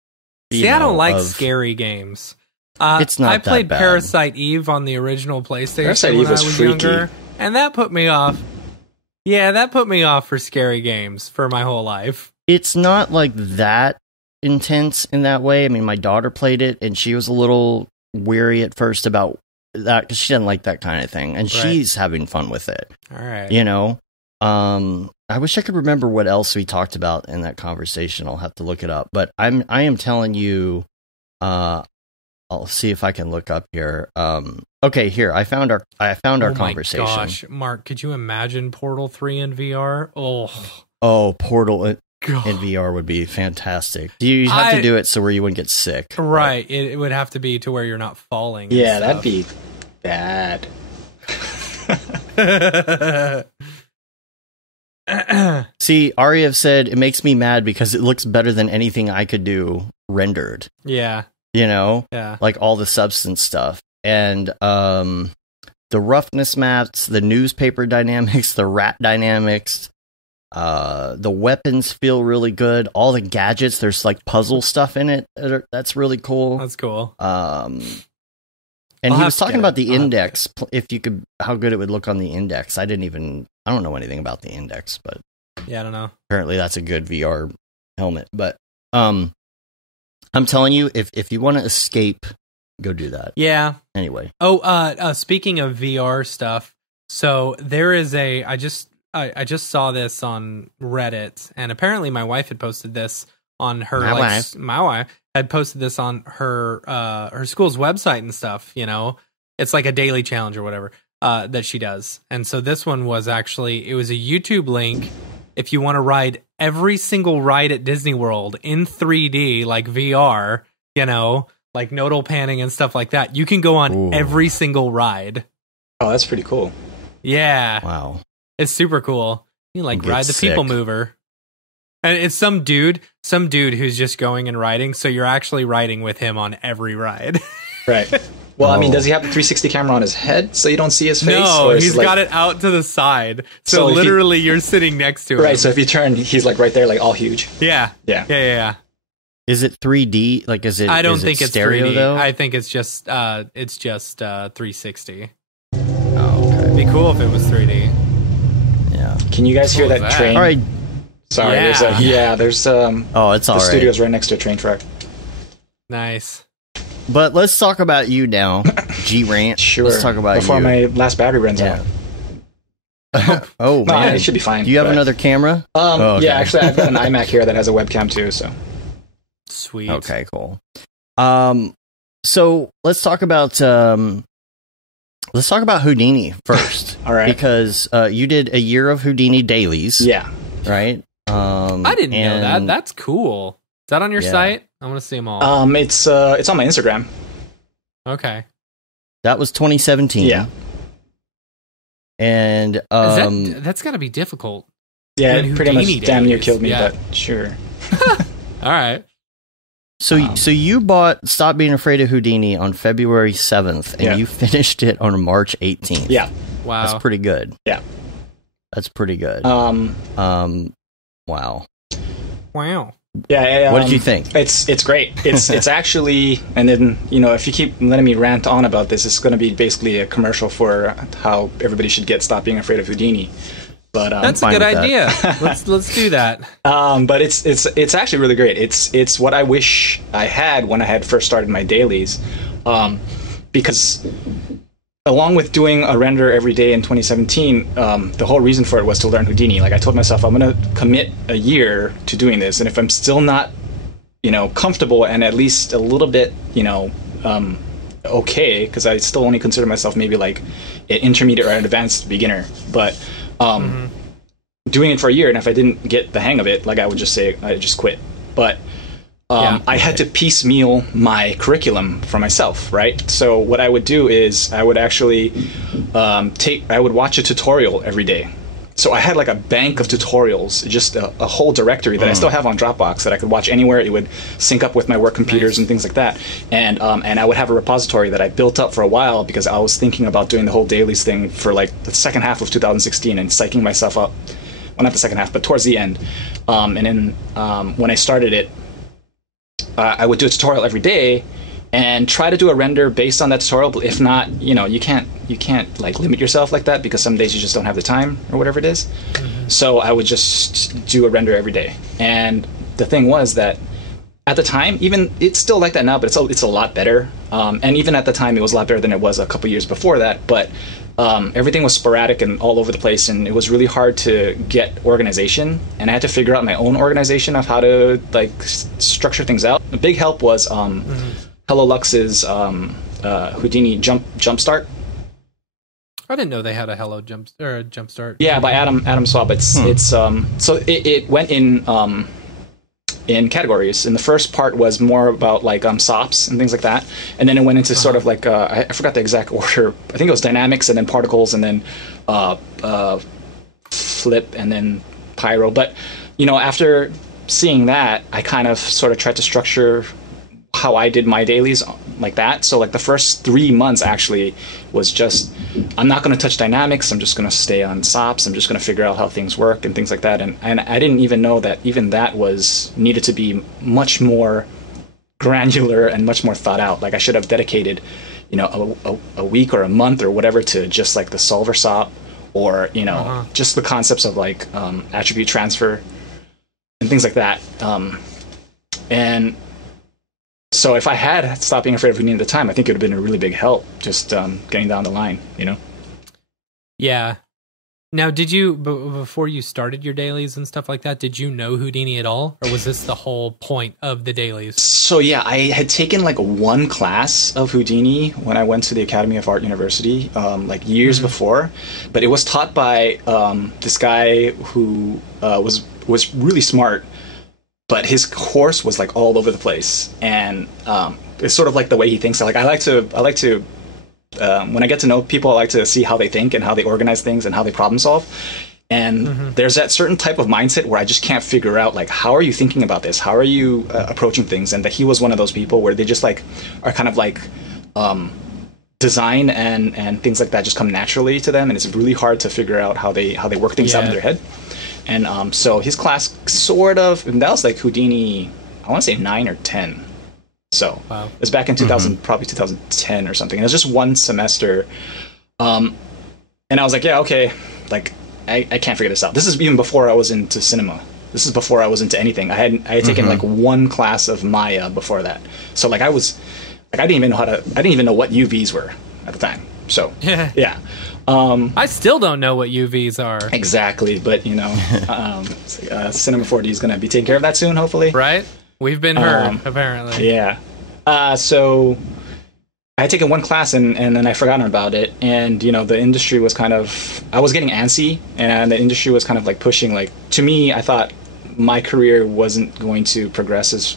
See, I don't like scary games. It's not. I played that bad. Parasite Eve on the original PlayStation Parasite when Eve was I was freaky. younger, and that put me off. Yeah, that put me off for scary games for my whole life. It's not like that intense in that way. My daughter played it, and she was a little weary at first about that because she didn't like that kind of thing, and she's having fun with it. All right, I wish I could remember what else we talked about in that conversation. I'll have to look it up, but I am telling you. I'll see if I can look up here. Okay, here I found our conversation. Oh my gosh, Mark, could you imagine Portal 3 in VR? Portal in VR would be fantastic. You have to do it so where you wouldn't get sick, right? It would have to be to where you're not falling. Yeah, that'd be bad. See, Ariev said it makes me mad because it looks better than anything I could do rendered. Yeah. Like all the substance stuff. And the roughness maps, the newspaper dynamics, the rat dynamics, the weapons feel really good. All the gadgets, there's like puzzle stuff in it. That's really cool. That's cool. And he was talking about the index, how good it would look on the index. I don't know anything about the index, but yeah, I don't know. Apparently that's a good VR helmet, but I'm telling you, if you want to escape, go do that. Yeah. Anyway. Speaking of VR stuff, so there is I just I just saw this on Reddit, and apparently my wife had posted this on her my wife had posted this on her her school's website and stuff. You know, it's like a daily challenge or whatever that she does. And so this one was actually, it was a YouTube link. If you want to ride every single ride at Disney World in 3D, like VR, you know, like nodal panning and stuff like that, you can go on every single ride. Oh, that's pretty cool. Yeah. Wow. It's super cool. You like ride the people mover. And it's some dude who's just going and riding, so you're actually riding with him on every ride. Right. Well, I mean, does he have the 360 camera on his head so you don't see his face? No, he's got it out to the side. So literally you're sitting next to him. Right, so if you turn, he's like right there, like all huge. Yeah. Yeah. Is it 3D? Like, is it? I don't think it's stereo 3D. though. I think it's just 360. Oh, okay. It'd be cool if it was 3D. Yeah. Can you guys hear that train? All right. Sorry, there's Oh, it's all the right. studio's right next to a train track. Nice. But let's talk about you now, G Rant. Sure. Let's talk about before you. my last battery runs out. Oh No, man, it should be fine. Do you have another camera? Okay. Yeah, actually, I've got an iMac here that has a webcam too. So Sweet. Okay, cool. So let's talk about Houdini first. All right. Because you did a year of Houdini dailies. yeah, Right. I didn't know that. That's cool. Is that on your site? I want to see them all. it's on my Instagram. Okay. That was 2017. Yeah. And that's got to be difficult. Yeah, And it pretty much Houdini damn near days, killed me, yeah. but sure. All right. so you bought Stop Being Afraid of Houdini on February 7th, and you finished it on March 18th. Yeah. Wow. That's pretty good. Yeah. That's pretty good. Wow. Wow. Yeah. What did you think? It's great. It's actually, and then if you keep letting me rant on about this, it's going to be basically a commercial for how everybody should Stop Being Afraid of Houdini. But that's a good idea. let's do that. But it's actually really great. It's what I wish I had when I had first started my dailies, because along with doing a render every day in 2017, the whole reason for it was to learn Houdini. Like I told myself, I'm going to commit a year to doing this, and if I'm still not, comfortable and at least a little bit, okay, because I still only consider myself maybe like an intermediate or an advanced beginner, but doing it for a year, and if I didn't get the hang of it, like I would just say I just quit. But I had to piecemeal my curriculum for myself, right? So what I would do is I would actually I would watch a tutorial every day. So I had like a bank of tutorials, just a whole directory that I still have on Dropbox that I could watch anywhere. It would sync up with my work computers and things like that. And I would have a repository that I built up for a while because I was thinking about doing the whole dailies thing for like the second half of 2016 and psyching myself up. Well, not the second half, but towards the end. And then when I started it, I would do a tutorial every day and try to do a render based on that tutorial. But if not, you can't like limit yourself like that because some days you just don't have the time or whatever it is. Mm-hmm. So I would just do a render every day. And the thing was that at the time, even it's still like that now, but it's a lot better. And even at the time, it was a lot better than it was a couple years before that. But everything was sporadic and all over the place, and it was really hard to get organization. And I had to figure out my own organization of how to like structure things out. A big help was Hello Lux's Houdini Jumpstart. I didn't know they had a Hello Jumpstart. Yeah, by Adam Swab. It's so it went in categories, and the first part was more about like SOPs and things like that, and then it went into sort of like I forgot the exact order. I think it was dynamics and then particles and then flip and then pyro. But after seeing that, I kind of sort of tried to structure how I did my dailies like that. So like the first 3 months actually was just, I'm not going to touch dynamics. I'm just going to stay on SOPs. I'm just going to figure out how things work and things like that. And I didn't even know that even that was needed to be much more granular and much more thought out. Like I should have dedicated, a week or a month or whatever to just like the solver SOP or, just the concepts of like attribute transfer and things like that. And so if I had Stop Being Afraid of Houdini at the time, I think it would have been a really big help just getting down the line, Yeah. Now, did you, before you started your dailies and stuff like that, did you know Houdini at all? Or was this the whole point of the dailies? So yeah, I had taken like one class of Houdini when I went to the Academy of Art University, like years before. But it was taught by this guy who was really smart, but his course was like all over the place. And it's sort of like the way he thinks. Like I like to when I get to know people, I like to see how they think and how they organize things and how they problem solve. And there's that certain type of mindset where I just can't figure out, like, how are you thinking about this? How are you approaching things? And that he was one of those people where they just like are kind of like design and things like that just come naturally to them, and it's really hard to figure out how they work things out in their head. And so his class sort of, and that was like Houdini, I want to say 9 or 10. So it was back in 2000, probably 2010 or something. And it was just one semester. And I was like, yeah, okay. Like, I can't figure this out. This is even before I was into cinema. This is before I was into anything. I had taken like one class of Maya before that. So like I didn't even know what UVs were at the time. So yeah. I still don't know what UVs are. Exactly. But you know, Cinema 4D is going to be taking care of that soon, hopefully. Right. We've been heard, apparently. Yeah. So I had taken one class and then I forgotten about it. And, you know, the industry was kind of... I was getting antsy, and the industry was kind of like pushing, like... To me, I thought my career wasn't going to progress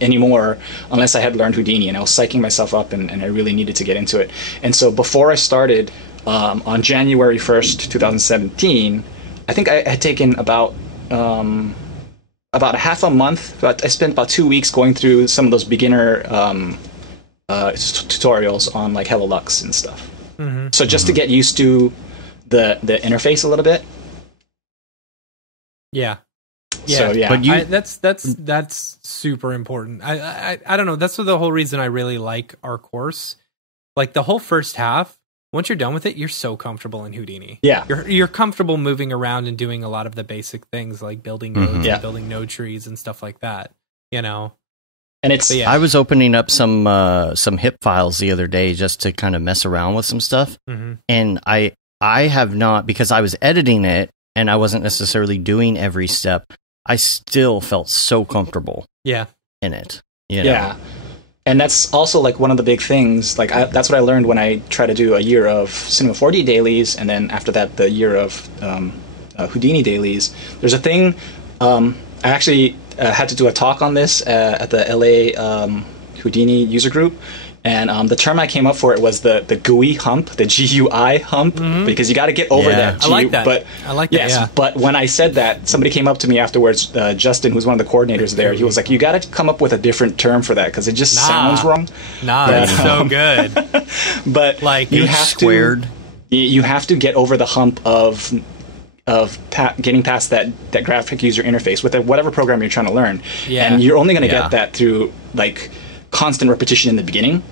anymore unless I had learned Houdini. And I was psyching myself up, and I really needed to get into it. And so before I started, on January 1st, 2017, I think I had taken about a half a month, but I spent about 2 weeks going through some of those beginner tutorials on like Hello Lux and stuff. So just to get used to the interface a little bit. Yeah. So yeah, but that's super important. I don't know. That's the whole reason I really like our course. Like the whole first half, once you're done with it, you're so comfortable in Houdini. Yeah. You're comfortable moving around and doing a lot of the basic things like building nodes and building node trees and stuff like that, you know. And it's I was opening up some HIP files the other day just to kind of mess around with some stuff. And I have not, because I was editing it and I wasn't necessarily doing every step, I still felt so comfortable in it. You know? Yeah. And that's also like one of the big things. Like that's what I learned when I tried to do a year of Cinema 4D dailies, and then after that, the year of Houdini dailies. There's a thing. I actually had to do a talk on this at the LA Houdini user group, and the term I came up for it was the GUI hump, the GUI hump, because you got to get over that. I like that. But I like that. Yes, but when I said that, somebody came up to me afterwards. Justin, who's one of the coordinators there, he was like, "You got to come up with a different term for that because it just sounds wrong." That's so good. But like you have to get over the hump of getting past that graphic user interface with whatever program you're trying to learn. And you're only going to get that through like constant repetition in the beginning.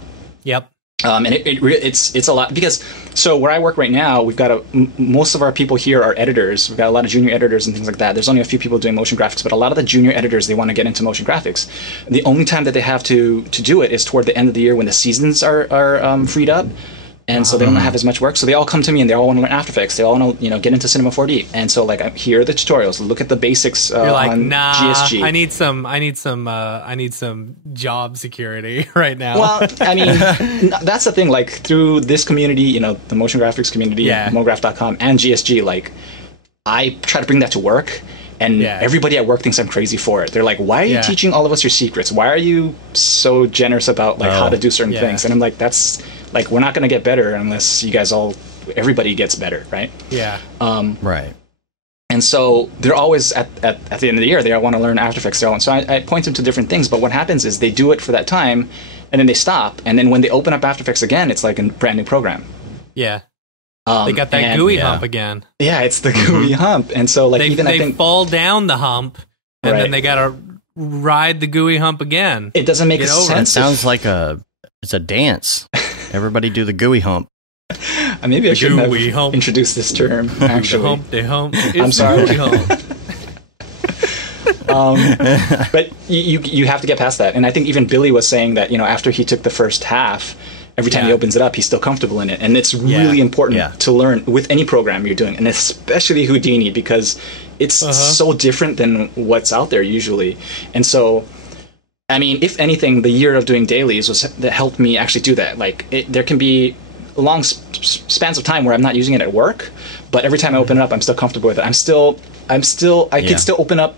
And it's a lot, because so where I work right now, we've got most of our people here are editors. We've got a lot of junior editors and things like that. There's only a few people doing motion graphics, but a lot of the junior editors, they want to get into motion graphics. The only time that they have to do it is toward the end of the year when the seasons are freed up. And so they don't have as much work. So they all come to me and they all want to learn After Effects. They all want to, get into Cinema 4D. And so like, here are the tutorials. Look at the basics You're like, on nah, GSG. I need some job security right now. Well, I mean, that's the thing. Like through this community, the motion graphics community, Mograph.com and GSG, like I try to bring that to work. And everybody at work thinks I'm crazy for it. They're like, why are you teaching all of us your secrets? Why are you so generous about like how to do certain things? And I'm like, that's like, we're not going to get better unless you guys everybody gets better, right? Right. And so they're always at the end of the year, they all want to learn After Effects. So I point them to different things. But what happens is they do it for that time, and then they stop. And then when they open up After Effects again, it's like a brand new program. They got that GUI hump again. Yeah, it's the GUI hump. And so like they fall down the hump, and then they got to ride the GUI hump again. It doesn't make sense. It sounds like it's a dance. Everybody do the GUI hump. Maybe I shouldn't have introduced this term, actually. The hump. I'm sorry. But you have to get past that. And I think even Billy was saying that, after he took the first half, every time he opens it up, he's still comfortable in it. And it's really important to learn with any program you're doing, and especially Houdini, because it's so different than what's out there usually. And so, I mean, if anything, the year of doing dailies that helped me actually do that. Like, there can be long spans of time where I'm not using it at work, but every time I open it up, I'm still comfortable with it. I can still open up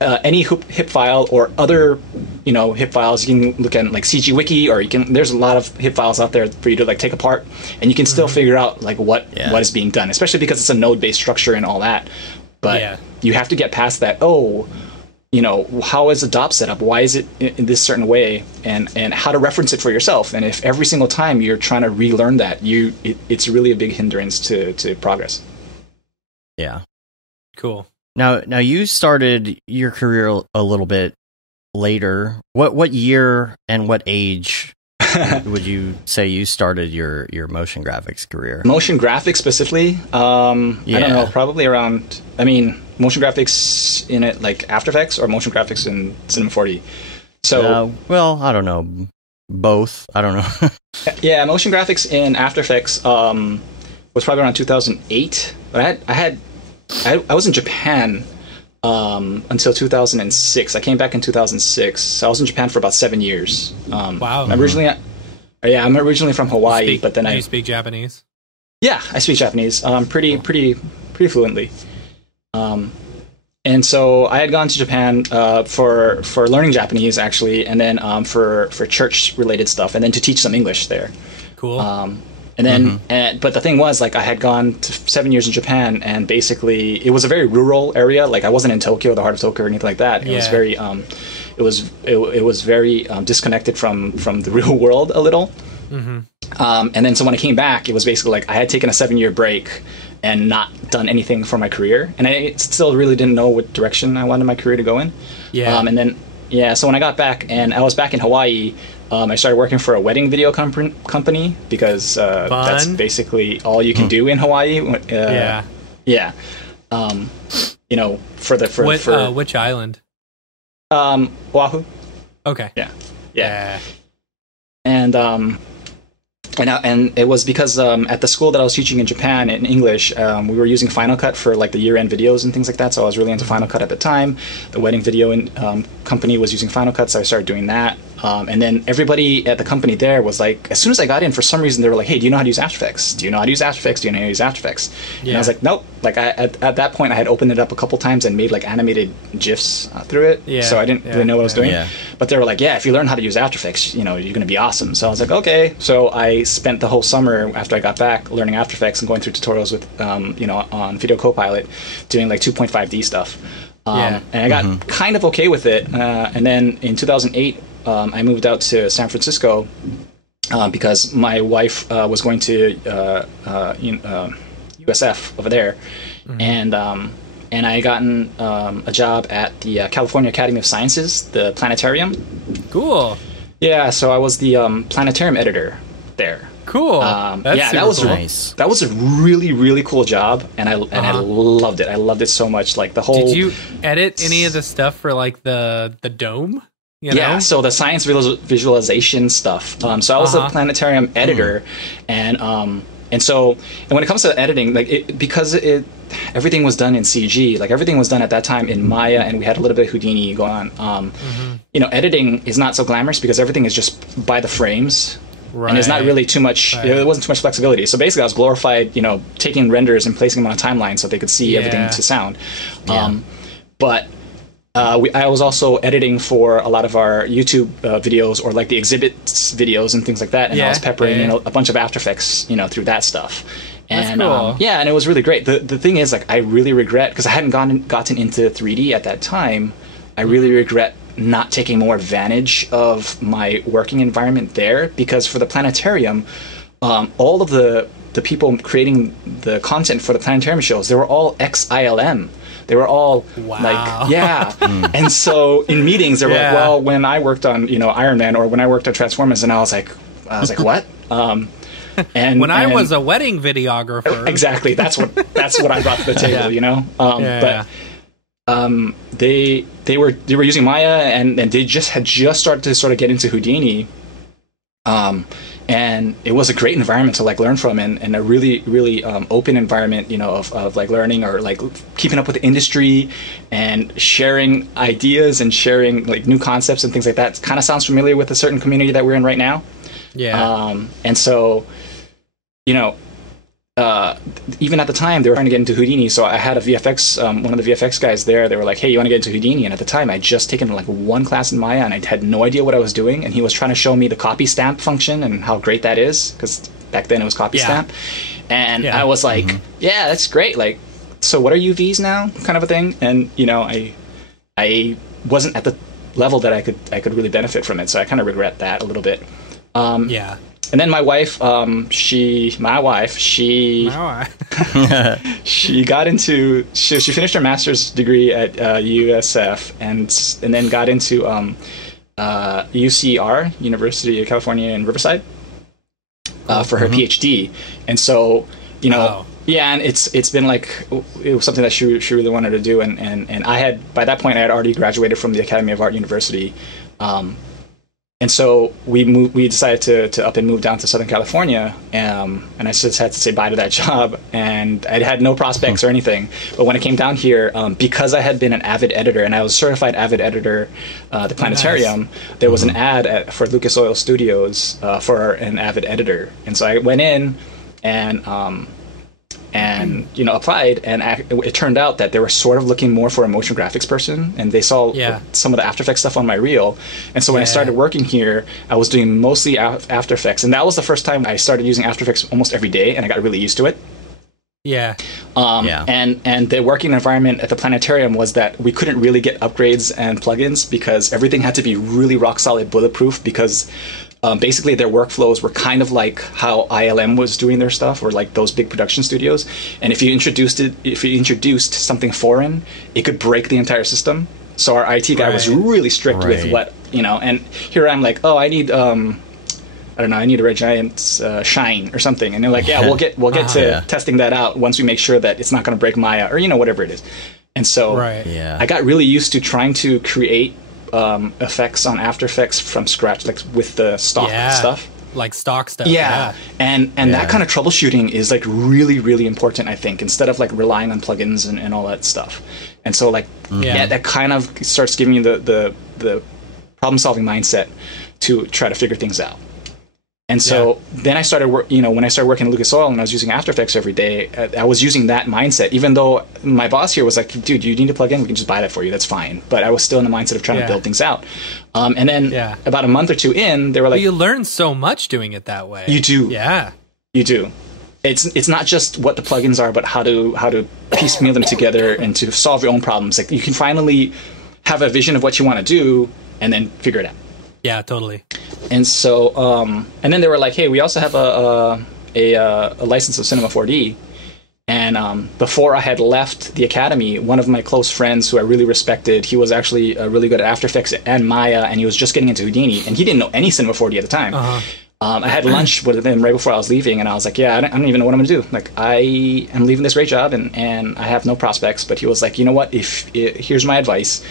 any HIP file or other, HIP files. You can look at like CG Wiki, or there's a lot of HIP files out there for you to like take apart, and you can still figure out like what is being done, especially because it's a node-based structure and all that. But you have to get past that. How is the DOP set up? Why is it in this certain way? And how to reference it for yourself. And if every single time you're trying to relearn that, it's really a big hindrance to progress. Yeah. Cool. Now you started your career a little bit later. What year and what age would you say you started your motion graphics career? Motion graphics specifically? I don't know, probably around, motion graphics in it like After Effects, or motion graphics in Cinema 4D? So, I don't know. Both. I don't know. Yeah, motion graphics in After Effects was probably around 2008. But I was in Japan until 2006. I came back in 2006. So I was in Japan for about 7 years. Wow. I'm originally from Hawaii, but then do you speak Japanese? Yeah, I speak Japanese pretty fluently. And so I had gone to Japan for learning Japanese, actually, and then for church related stuff, and then to teach some English there. Cool. And then, but the thing was, like, I had gone to 7 years in Japan, and basically it was a very rural area. Like, I wasn't in Tokyo, the heart of Tokyo, or anything like that. It was very, it was very disconnected from the real world a little. And then, so when I came back, it was basically like I had taken a 7-year break and not done anything for my career, and I still really didn't know what direction I wanted my career to go in. And then, so when I got back, and I was back in Hawaii. I started working for a wedding video company because that's basically all you can do in Hawaii. For which island? Oahu. Okay. Yeah. And it was because at the school that I was teaching in Japan in English, we were using Final Cut for like the year-end videos and things like that. So I was really into Final Cut at the time. The wedding video company was using Final Cut, so I started doing that. And then everybody at the company there was like, as soon as I got in, for some reason they were like, "Hey, do you know how to use After Effects? Do you know how to use After Effects? Do you know how to use After Effects?" And I was like, "Nope." Like at that point, I had opened it up a couple times and made like animated GIFs through it. So I didn't really know what I was doing. But they were like, "Yeah, if you learn how to use After Effects, you're going to be awesome." So I was like, "Okay." So I spent the whole summer after I got back learning After Effects and going through tutorials with, on Video Copilot, doing like 2.5D stuff. And I got kind of okay with it. And then in 2008, I moved out to San Francisco because my wife was going to USF over there, and I had gotten a job at the California Academy of Sciences, the planetarium. Cool. Yeah, so I was the planetarium editor there. Cool. That was nice. That was a really, really cool job, and I loved it. I loved it so much. Like the whole. Did you edit any of the stuff for like the dome? Yeah, so the science visualization stuff. So I was the planetarium editor, and when it comes to editing, like because everything was done in CG, like everything was done at that time in Maya, and we had a little bit of Houdini going on. Editing is not so glamorous because everything is just by the frames. Right. And there's not really too much. There wasn't too much flexibility. So basically, I was glorified, taking renders and placing them on a timeline so they could see everything to sound. But I was also editing for a lot of our YouTube videos, or like the exhibits videos and things like that. And I was peppering a bunch of After Effects, through that stuff. And that's cool. And it was really great. The thing is, like, I really regret, because I hadn't gotten into 3D at that time. I really regret not taking more advantage of my working environment there, because for the planetarium, all of the people creating the content for the planetarium shows, they were all ex-ILM. They were all like, and so in meetings, they were like, well, when I worked on, Iron Man, or when I worked on Transformers, and I was like, what? And when I was a wedding videographer, exactly, that's what I brought to the table, But they were using Maya, and they had just started to sort of get into Houdini, and it was a great environment to like learn from, and a really really open environment, you know, of like learning or like keeping up with the industry and sharing ideas and sharing like new concepts and things like that. It kind of sounds familiar with a certain community that we're in right now. And so, you know, even at the time they were trying to get into Houdini, so I had a VFX, one of the VFX guys there. They were like, "Hey, you want to get into Houdini?" And at the time, I'd just taken like one class in Maya, and I had no idea what I was doing. And he was trying to show me the copy stamp function and how great that is, because back then it was copy stamp. And I was like, "Yeah, that's great. Like, so what are UVs now?" Kind of a thing. And you know, I wasn't at the level that I could really benefit from it, so I kind of regret that a little bit. And then my wife, she got into, she finished her master's degree at USF and then got into UCR, University of California in Riverside, for her PhD. And so, you know, and it's been like, it was something that she really wanted to do. And I had, by that point, I had already graduated from the Academy of Art University. And so we decided to up and move down to Southern California, and I just had to say bye to that job, and I had no prospects or anything. But when I came down here, because I had been an avid editor, and I was a certified avid editor, the planetarium, there was an ad for Lucas Oil Studios for an avid editor, and so I went in and you know, applied, and it turned out that they were sort of looking more for a motion graphics person, and they saw some of the After Effects stuff on my reel. And so when I started working here, I was doing mostly After Effects, and that was the first time I started using After Effects almost every day, and I got really used to it. And the working environment at the planetarium was that we couldn't really get upgrades and plugins because everything had to be really rock solid bulletproof, because basically their workflows were kind of like how ILM was doing their stuff, or like those big production studios. And if you introduced something foreign, it could break the entire system. So our IT guy was really strict with what, you know, and here I'm like, oh, I need I don't know, I need a Red Giant's Shine or something, and they're like, yeah, we'll get to testing that out once we make sure that it's not going to break Maya, or you know, whatever it is. And so I got really used to trying to create effects on After Effects from scratch, like with the stock stuff, like stock stuff. And that kind of troubleshooting is like really really important, I think, instead of like relying on plugins and all that stuff. And so like that kind of starts giving you the problem solving mindset to try to figure things out. And so then I started when I started working at Lucas Oil and I was using After Effects every day, I was using that mindset, even though my boss here was like, dude, you need a plugin, we can just buy that for you, that's fine. But I was still in the mindset of trying to build things out. And then about a month or two in, they were like, you learn so much doing it that way. You do. Yeah. You do. It's not just what the plugins are, but how to piecemeal them together and to solve your own problems. Like you can finally have a vision of what you want to do and then figure it out. Yeah, totally. And so, and then they were like, "Hey, we also have a license of Cinema 4D." And before I had left the academy, one of my close friends who I really respected, he was actually really good at After Effects and Maya, and he was just getting into Houdini, and he didn't know any Cinema 4D at the time. I had lunch with him right before I was leaving, and I was like, "Yeah, I don't even know what I'm going to do. Like, I am leaving this great job, and I have no prospects." But he was like, "You know what? Here's my advice."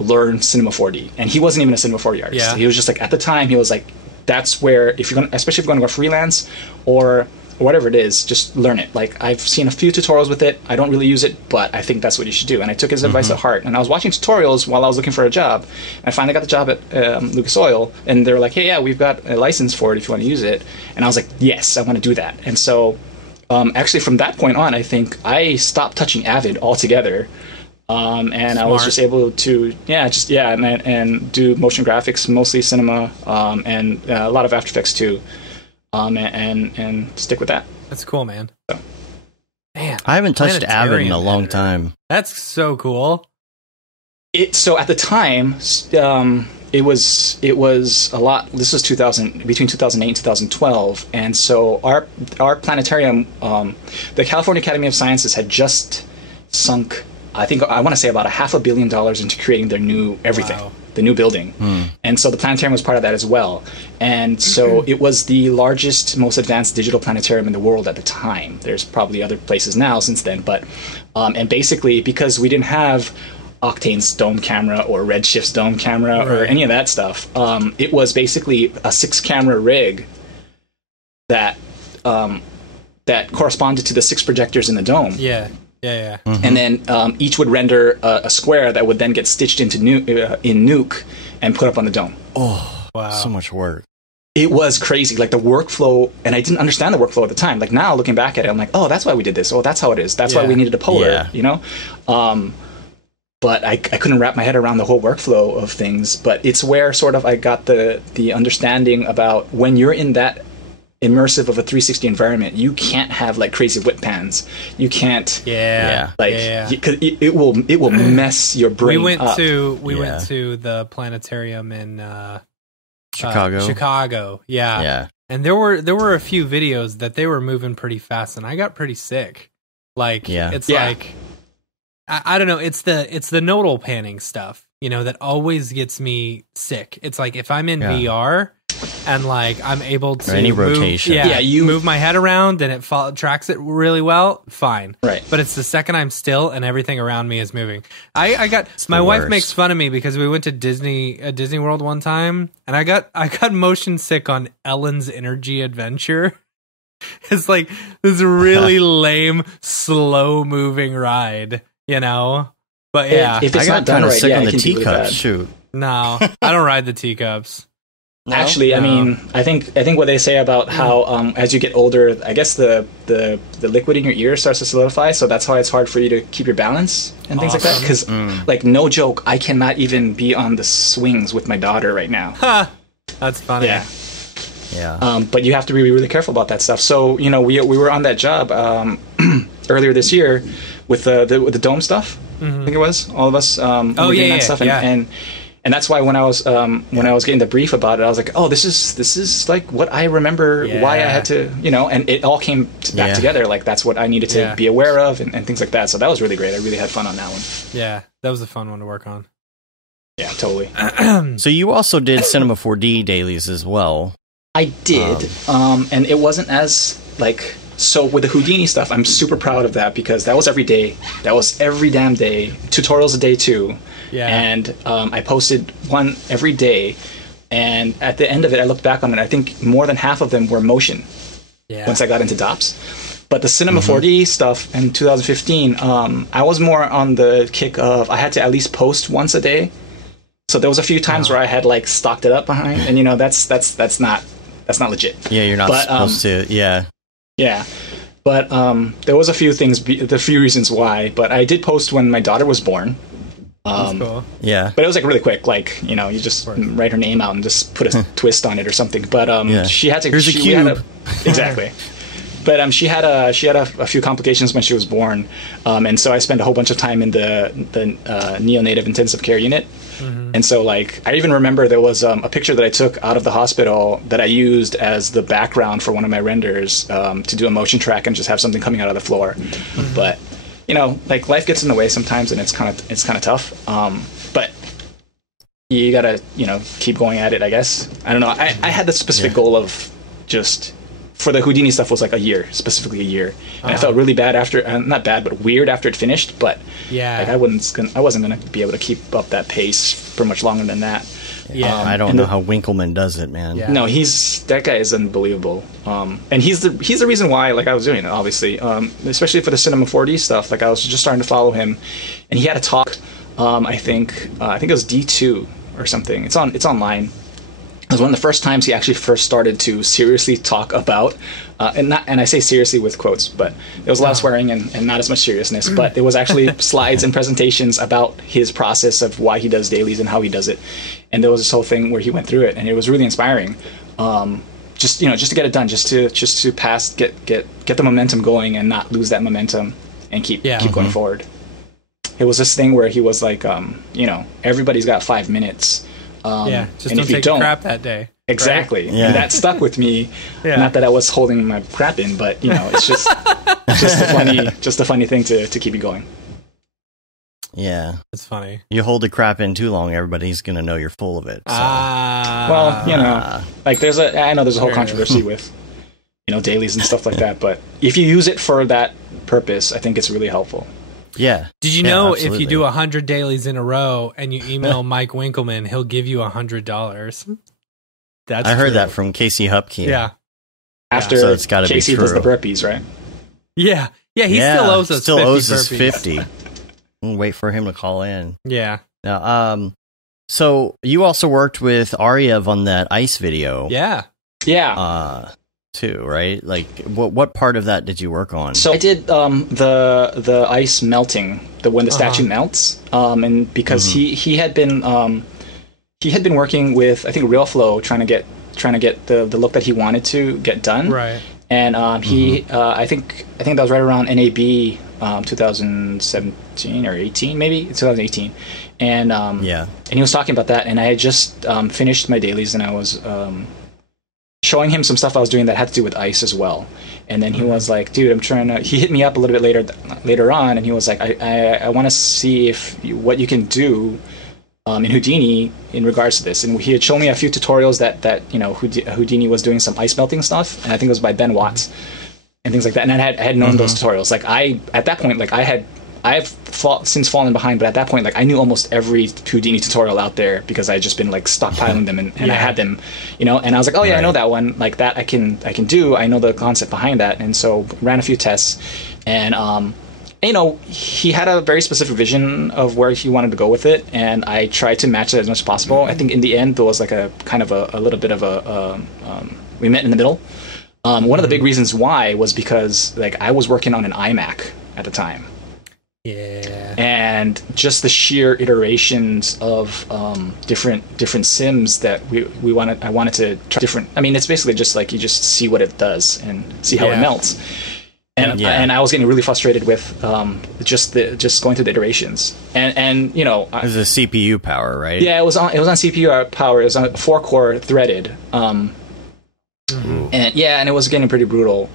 Learn Cinema 4D. And he wasn't even a Cinema 4D artist. He was just like, at the time, he was like, that's where, if you're going, especially if you're going to go freelance or whatever it is, just learn it. Like, I've seen a few tutorials with it. I don't really use it, but I think that's what you should do. And I took his advice at heart. And I was watching tutorials while I was looking for a job. I finally got the job at Lucas Oil, and they were like, hey, yeah, we've got a license for it if you want to use it. And I was like, yes, I want to do that. And so, actually, from that point on, I think I stopped touching Avid altogether. And Smart. I was just able to, and do motion graphics, mostly cinema, and a lot of After Effects too, and stick with that. That's cool, man. So. Man, I haven't touched Avid in a long time. That's so cool. So at the time, it was a lot. This was between 2008 and 2012, and so our planetarium, the California Academy of Sciences had just sunk. I want to say about $500 million into creating their new everything, the new building. And so the planetarium was part of that as well. And so it was the largest, most advanced digital planetarium in the world at the time. There's probably other places now since then, but and basically because we didn't have Octane's dome camera or Redshift's dome camera or any of that stuff, it was basically a 6-camera rig that that corresponded to the 6 projectors in the dome. Yeah. Mm-hmm. And then each would render a square that would then get stitched into in Nuke and put up on the dome. Oh, wow. So much work. It was crazy, like the workflow, and I didn't understand the workflow at the time. Like now, looking back at it, I'm like, oh, that's why we did this. Oh, that's how it is. That's why we needed a polar, you know? But I couldn't wrap my head around the whole workflow of things. But it's where sort of I got the understanding about when you're in that immersive of a 360 environment, you can't have like crazy whip pans. You can't, because it will mess your brain up. We went to the planetarium in Chicago. Yeah. And there were a few videos that they were moving pretty fast, and I got pretty sick. Like, it's like, I don't know. It's the nodal panning stuff, you know, that always gets me sick. It's like if I'm in VR and like I'm able to any rotation, you move my head around and it tracks it really well, fine. Right. But it's the second I'm still and everything around me is moving. I got my wife makes fun of me because we went to Disney World one time and I got motion sick on Ellen's Energy Adventure. It's like this really lame, slow moving ride, you know. But yeah, if it's I got not done kind of right, sick on it the can be really teacups. bad. Shoot, no, I don't ride the teacups. No? Actually, I mean, I think what they say about how as you get older, I guess the liquid in your ear starts to solidify, so that's why it's hard for you to keep your balance and things like that. Because, like, no joke, I cannot even be on the swings with my daughter right now. That's funny. Yeah. But you have to be really careful about that stuff. So, you know, we were on that job earlier this year with the dome stuff. I think it was all of us. That stuff, and that's why when I was getting the brief about it, I was like, oh, this is like what I remember. Why I had to, you know, and it all came back together. Like that's what I needed to be aware of and things like that. So that was really great. I really had fun on that one. Yeah, that was a fun one to work on. Yeah, totally. So you also did Cinema 4D dailies as well. I did, and it wasn't as like. So with the Houdini stuff, I'm super proud of that because that was every day. That was every damn day. Tutorials a day too. Yeah. And I posted one every day. And at the end of it, I looked back on it. I think more than half of them were motion. Yeah. Once I got into DOPS. But the Cinema 4D stuff in 2015, I was more on the kick of I had to at least post once a day. So there was a few times where I had like stocked it up behind, and you know that's not legit. Yeah, you're not supposed to. Yeah. Yeah, but there was a few things, the few reasons why. But I did post when my daughter was born. That's cool. Yeah, but it was like really quick. Like you know, you just write her name out and just put a twist on it or something. But she had to. Here's a cube. Exactly. But she had a few complications when she was born, and so I spent a whole bunch of time in the neonatal intensive care unit. And so, like, I even remember there was a picture that I took out of the hospital that I used as the background for one of my renders to do a motion track and just have something coming out of the floor. But you know, like life gets in the way sometimes, and it's kind of tough. But you gotta keep going at it, I guess. I don't know. I had the specific goal of just. For the Houdini stuff was like specifically a year, and I felt really bad after, not bad, but weird after it finished. But like I wasn't gonna be able to keep up that pace for much longer than that. Yeah, I don't know how Winkleman does it, man. Yeah. No, that guy is unbelievable, and he's the reason why like I was doing it, obviously, especially for the Cinema 4D stuff. Like I was just starting to follow him, and he had a talk. I think it was D2 or something. It's online. It was one of the first times he actually first started to seriously talk about, and I say seriously with quotes, but there was a lot of swearing and not as much seriousness, but there was actually slides and presentations about his process of why he does dailies and how he does it, and there was this whole thing where he went through it, and it was really inspiring. Just to get it done, just to pass, get the momentum going and not lose that momentum and keep going forward. It was this thing where he was like, everybody's got 5 minutes. Just don't take a crap that day. Exactly. Right? Yeah. And that stuck with me. Yeah. Not that I was holding my crap in, but it's just a funny thing to keep you going. Yeah. It's funny. You hold the crap in too long, everybody's gonna know you're full of it. So. Well, like I know there's a whole controversy with dailies and stuff like that, but if you use it for that purpose, I think it's really helpful. Yeah. Did you know if you do 100 dailies in a row and you email Mike Winkleman, he'll give you $100? I heard that from Casey Hupke. Yeah. After So it's gotta be Casey does the true. burpees, right? Yeah. Yeah, he still owes us 50 us burpees. 50. We'll wait for him to call in. Yeah. Now, so you also worked with Aryev on that ice video. Yeah. Yeah. Too, right? Like, what part of that did you work on? So I did the ice melting, when the statue melts, and because he had been working with, I think, RealFlow, trying to get the look that he wanted to get done, Right. And he I think that was right around NAB 2017 or 18, maybe 2018, and and he was talking about that, and I had just finished my dailies, and I was showing him some stuff I was doing that had to do with ice as well. And then he was like, dude, I'm trying to... He hit me up a little bit later on, and he was like, I want to see what you can do in Houdini in regards to this. And he had shown me a few tutorials that Houdini was doing some ice melting stuff, and I think it was by Ben Watts and things like that. And I had known those tutorials. Like, at that point, like, I've since fallen behind, but at that point, like, I knew almost every Houdini tutorial out there because I had just been like stockpiling them, and I had them, and I was like, oh yeah, I know that one, like that I can do. I know the concept behind that, and so ran a few tests, and he had a very specific vision of where he wanted to go with it, and I tried to match it as much as possible. I think in the end there was like a kind of a little bit of we met in the middle. One of the big reasons why was because like I was working on an iMac at the time. Yeah. And just the sheer iterations of different sims that I wanted to try different. I mean, it's basically just like you just see what it does and see how it melts. And I was getting really frustrated with just going through the iterations. And it was a CPU power, right? Yeah, it was on CPU power. It was on 4-core threaded. And it was getting pretty brutal.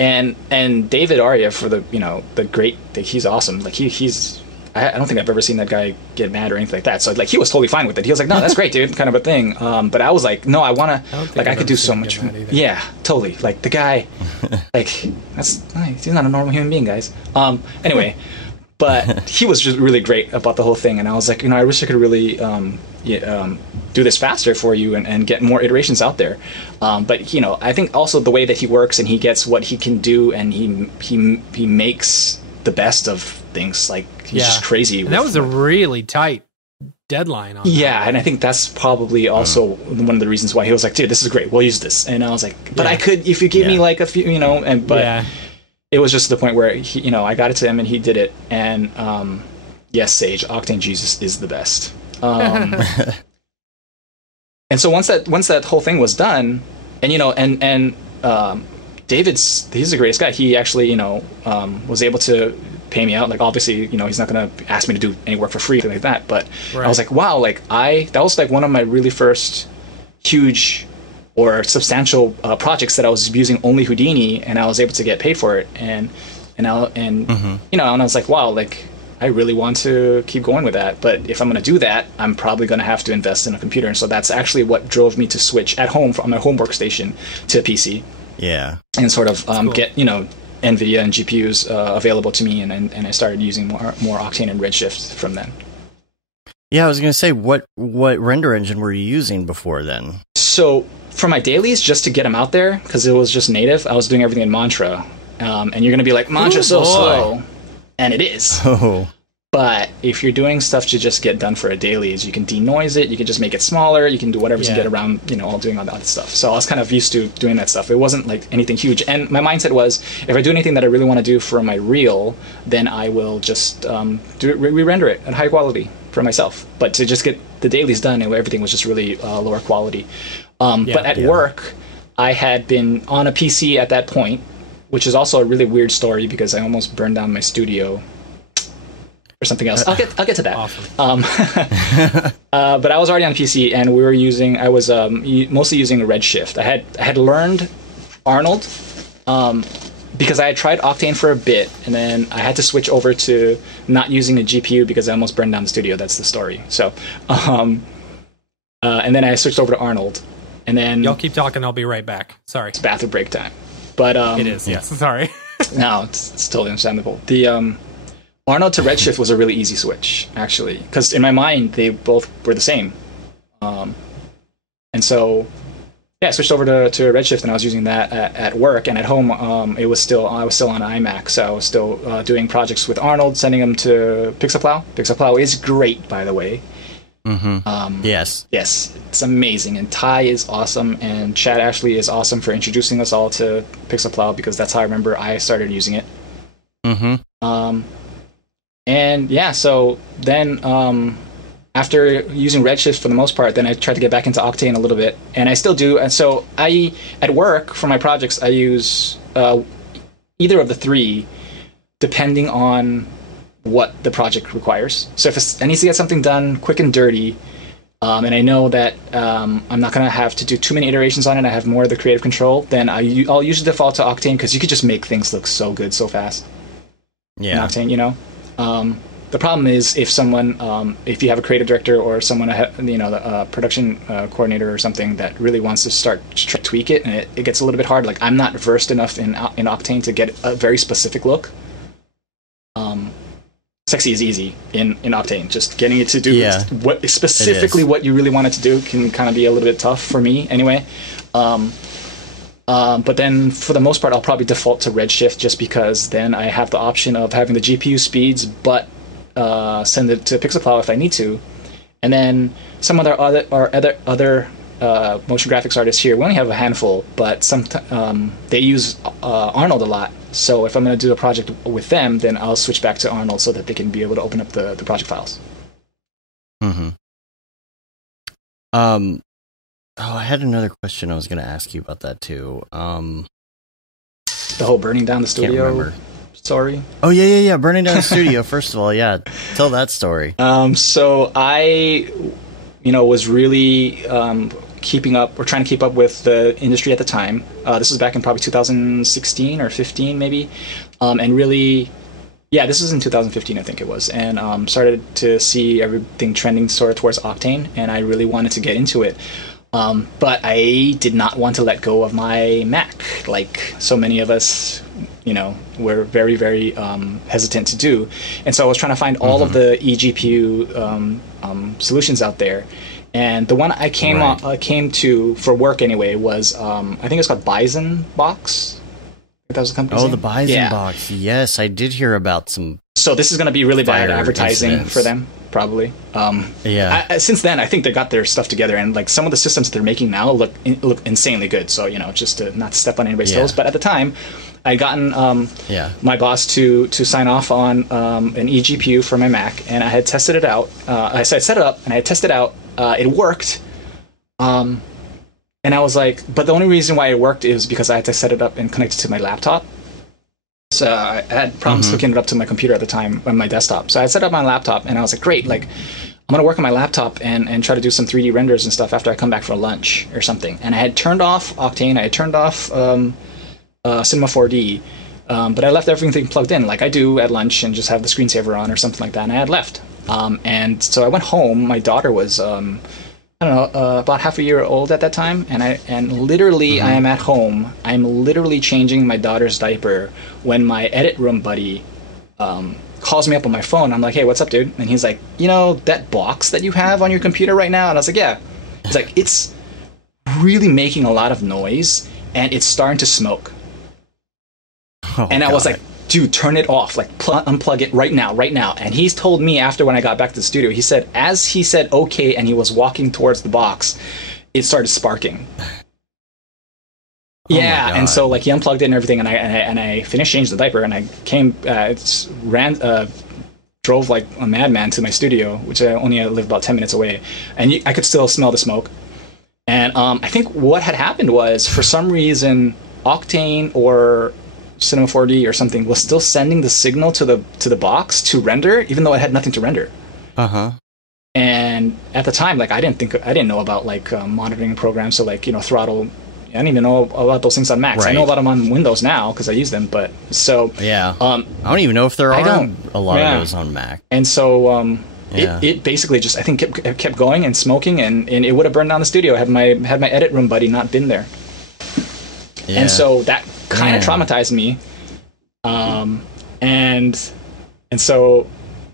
And David Arya for the great, he's awesome. Like he's I don't think I've ever seen that guy get mad or anything like that. So like he was totally fine with it. He was like, no, that's great, dude, kind of a thing. But I was like, no, I want to, like, I could do so much. Yeah, totally. Like the guy, like he's not a normal human being, guys. Anyway, but he was just really great about the whole thing. And I was like, I wish I could really do this faster for you and get more iterations out there. But I think also the way that he works and he gets what he can do, and he makes the best of things. Like he's just crazy. And that was a really tight deadline on that. And I think that's probably also one of the reasons why he was like, dude, this is great, we'll use this. And I was like, but I could, if you give me like a few, it was just the point where he, I got it to him and he did it. And yes, Sage, Octane Jesus is the best. And so once that whole thing was done, and David's, he's the greatest guy. He actually, was able to pay me out. Like, obviously, he's not going to ask me to do any work for free, things like that. But I was like, wow, like that was like one of my really first huge or substantial projects that I was using only Houdini, and I was able to get paid for it. And and I was like, wow, like I really want to keep going with that. But if I'm going to do that, I'm probably going to have to invest in a computer. And so that's actually what drove me to switch at home from my home workstation to a PC. Yeah. And sort of cool. Get, NVIDIA and GPUs available to me. And I started using more Octane and Redshift from then. Yeah, I was going to say, what render engine were you using before then? So for my dailies, just to get them out there, because it was just native, I was doing everything in Mantra. And you're going to be like, Mantra's so slow. And it is. Oh. But if you're doing stuff to just get done for a dailies, you can denoise it, you can just make it smaller, you can do whatever to get around, all doing all that stuff. So I was kind of used to doing that stuff. It wasn't like anything huge. And my mindset was, if I do anything that I really want to do for my reel, then I will just re-render it at high quality for myself. But to just get the dailies done, everything was just really lower quality. But at work, I had been on a PC at that point, which is also a really weird story because I almost burned down my studio or something else. I'll get to that. Awesome. But I was already on PC, and I was mostly using Redshift. I had learned Arnold because I had tried Octane for a bit, and then I had to switch over to not using a GPU because I almost burned down the studio. That's the story. So, and then I switched over to Arnold, and then y'all keep talking. I'll be right back. Sorry. It's bathroom break time. But it is. Yes. Sorry. No, it's totally understandable. The Arnold to Redshift was a really easy switch, actually, because in my mind they both were the same. And so Yeah, I switched over to Redshift, and I was using that at work, and at home, I was still on iMac, so I was still doing projects with Arnold, sending them to Pixelplow. Pixelplow is great, by the way. Mm-hmm. Yes, it's amazing, and Ty is awesome, and Chad Ashley is awesome for introducing us all to Pixelplow, because that's how I remember I started using it. Mm-hmm. And yeah, so then after using Redshift for the most part, then I tried to get back into Octane a little bit, and I still do. And so at work for my projects, I use either of the three, depending on what the project requires. So if I need to get something done quick and dirty, and I know that I'm not going to have to do too many iterations on it, I have more of the creative control, then I'll usually default to Octane, because you could just make things look so good so fast. Yeah. In Octane, you know? The problem is if someone, if you have a creative director or someone, the production coordinator or something that really wants to start to tweak it, and it gets a little bit hard. Like, I'm not versed enough in Octane to get a very specific look. Sexy is easy in Octane. Just getting it to do what specifically what you really want it to do can kind of be a little bit tough for me anyway. But then, for the most part, I'll probably default to Redshift, just because then I have the option of having the GPU speeds, but send it to Pixelplow if I need to. And then some other motion graphics artists here, we only have a handful, but they use Arnold a lot. So if I'm going to do a project with them, then I'll switch back to Arnold so that they can be able to open up the project files. Mm-hmm. Oh, I had another question I was going to ask you about that too. The whole burning down the studio story. Oh yeah, burning down the studio. First of all, yeah, tell that story. So I, was really trying to keep up with the industry at the time. This was back in probably 2016 or 15 maybe, and really. Yeah, this was in 2015, I think it was, and started to see everything trending sort of towards Octane, and I really wanted to get into it. But I did not want to let go of my Mac, like so many of us, were very, very hesitant to do. And so I was trying to find all of the eGPU solutions out there. And the one I came to for work anyway was, I think it's called Bison Box. That was the company's name? The Bison Box. Yes, I did hear about some. So this is going to be really bad advertising for them, probably. Since then, I think they got their stuff together, and like some of the systems that they're making now look insanely good. So just to not step on anybody's toes. But at the time, I'd gotten my boss to sign off on an eGPU for my Mac, and I had tested it out. So I set it up, and I had tested out. It worked. And I was like, but the only reason why it worked is because I had to set it up and connect it to my laptop. So I had problems hooking it up to my computer at the time on my desktop. So I set up my laptop, and I was like, great, like I'm going to work on my laptop and try to do some 3D renders and stuff after I come back for lunch or something. And I had turned off Octane, I had turned off Cinema 4D, but I left everything plugged in like I do at lunch and just have the screensaver on or something like that, and I had left. And so I went home. My daughter was... about half a year old at that time, and literally I am at home. I'm literally changing my daughter's diaper when my edit room buddy calls me up on my phone. I'm like, hey, what's up, dude? And he's like, that box that you have on your computer right now? And I was like, yeah. He's like, it's really making a lot of noise, and it's starting to smoke. And I was like, dude, turn it off. Like, unplug it right now. And he's told me after when I got back to the studio, he said, as he said okay, and he was walking towards the box, it started sparking. And so like he unplugged it and everything, and I finished changing the diaper, and I came, drove like a madman to my studio, which I only live about 10 minutes away, and I could still smell the smoke. And I think what had happened was, for some reason, Octane or Cinema 4D or something was still sending the signal to the box to render, even though it had nothing to render. And at the time, like I didn't know about like monitoring programs, so like throttle. I didn't even know about those things on Macs. I know about them on Windows now because I use them. But so I don't even know if there are a lot of those on Mac. And so it basically just, I think, kept going and smoking, and it would have burned down the studio had my edit room buddy not been there. And so that kind of traumatized me, and so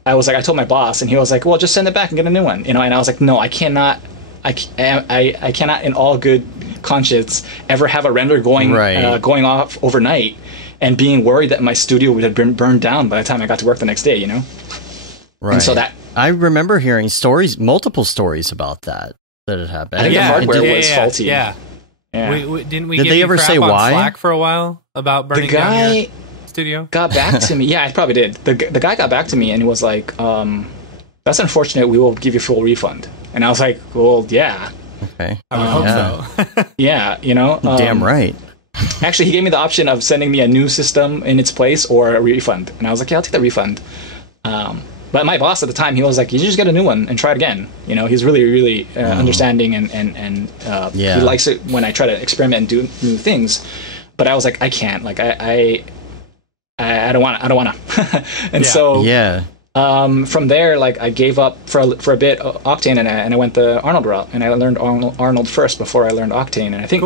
I was like, I told my boss, and he was like, well, just send it back and get a new one, and I was like, no, I cannot in all good conscience ever have a render going off overnight and being worried that my studio would have been burned down by the time I got to work the next day, you know? Right. And so that... I remember hearing multiple stories about that it happened. I think the hardware was faulty. Yeah. Did Did they ever say why? Slack for a while about burning down your studio? Got back to me. Yeah, I probably did. The guy got back to me and he was like, that's unfortunate. We will give you full refund. And I was like, well, yeah. Okay. I would hope so. Yeah, you know. Damn right. Actually, he gave me the option of sending me a new system in its place or a refund. And I was like, yeah, I'll take the refund. But my boss at the time, he was like, you just get a new one and try it again. You know, he's really, really understanding and he likes it when I try to experiment and do new things. But I was like, I can't. Like, I don't want to. And so from there, like, I gave up for a bit Octane and I went the Arnold route. And I learned Arnold first before I learned Octane. And I think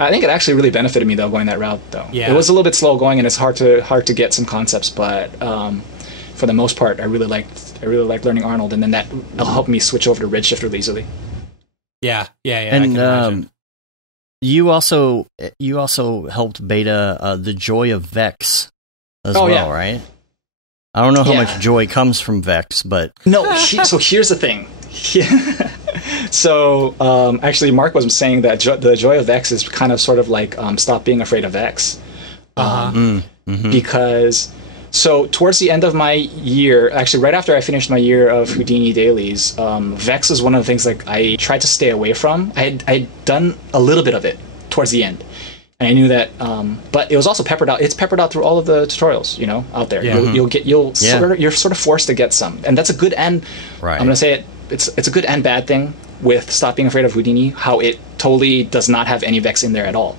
I think it actually really benefited me, though, going that route, though. Yeah. It was a little bit slow going and it's hard to get some concepts, but... for the most part, I really liked learning Arnold, and then that helped me switch over to Redshift really easily. Yeah. And you also helped beta the Joy of Vex as well, right? I don't know how much joy comes from Vex, but no. So here's the thing. So actually, Mark was saying that the Joy of Vex is kind of sort of like stop being afraid of Vex, because. So towards the end of my year, actually right after I finished my year of Houdini Dailies, Vex is one of the things like I tried to stay away from. I'd done a little bit of it towards the end. And I knew that, but it was also peppered out. It's peppered out through all of the tutorials, you know, out there. Yeah. You're sort of forced to get some. And that's a good and, I'm going to say it's a good and bad thing with Stop Being Afraid of Houdini, how it totally does not have any Vex in there at all.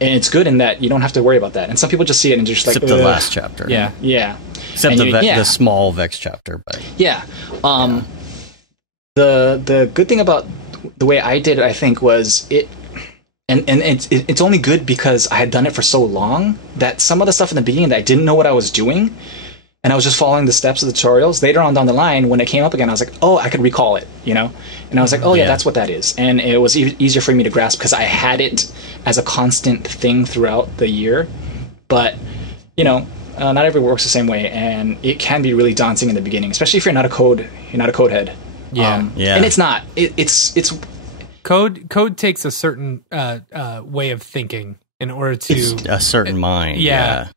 And it's good in that you don't have to worry about that. And some people just see it and just except like... the last chapter. Yeah. Except the small Vex chapter. But yeah. The good thing about the way I did it, I think, was it... And it's only good because I had done it for so long that some of the stuff in the beginning that I didn't know what I was doing, and I was just following the steps of the tutorials, later on down the line, when it came up again, I was like, oh, I could recall it, you know? And I was like, oh, yeah, that's what that is. And it was easier for me to grasp because I had it as a constant thing throughout the year. But, you know, not everyone works the same way, and it can be really daunting in the beginning, especially if you're not a code head. Yeah. And it's not. It's Code takes a certain way of thinking in order to... It's a certain mind. Yeah.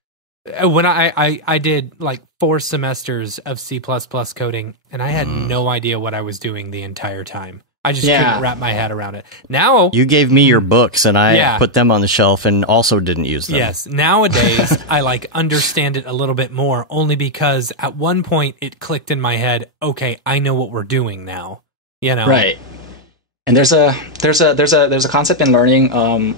When I did like 4 semesters of C++ coding, and I had no idea what I was doing the entire time. I just couldn't wrap my head around it. Now... You gave me your books, and I put them on the shelf and also didn't use them. Yes. Nowadays, I like understand it a little bit more, only because at one point it clicked in my head, okay, I know what we're doing now. You know? Right. And there's a concept in learning,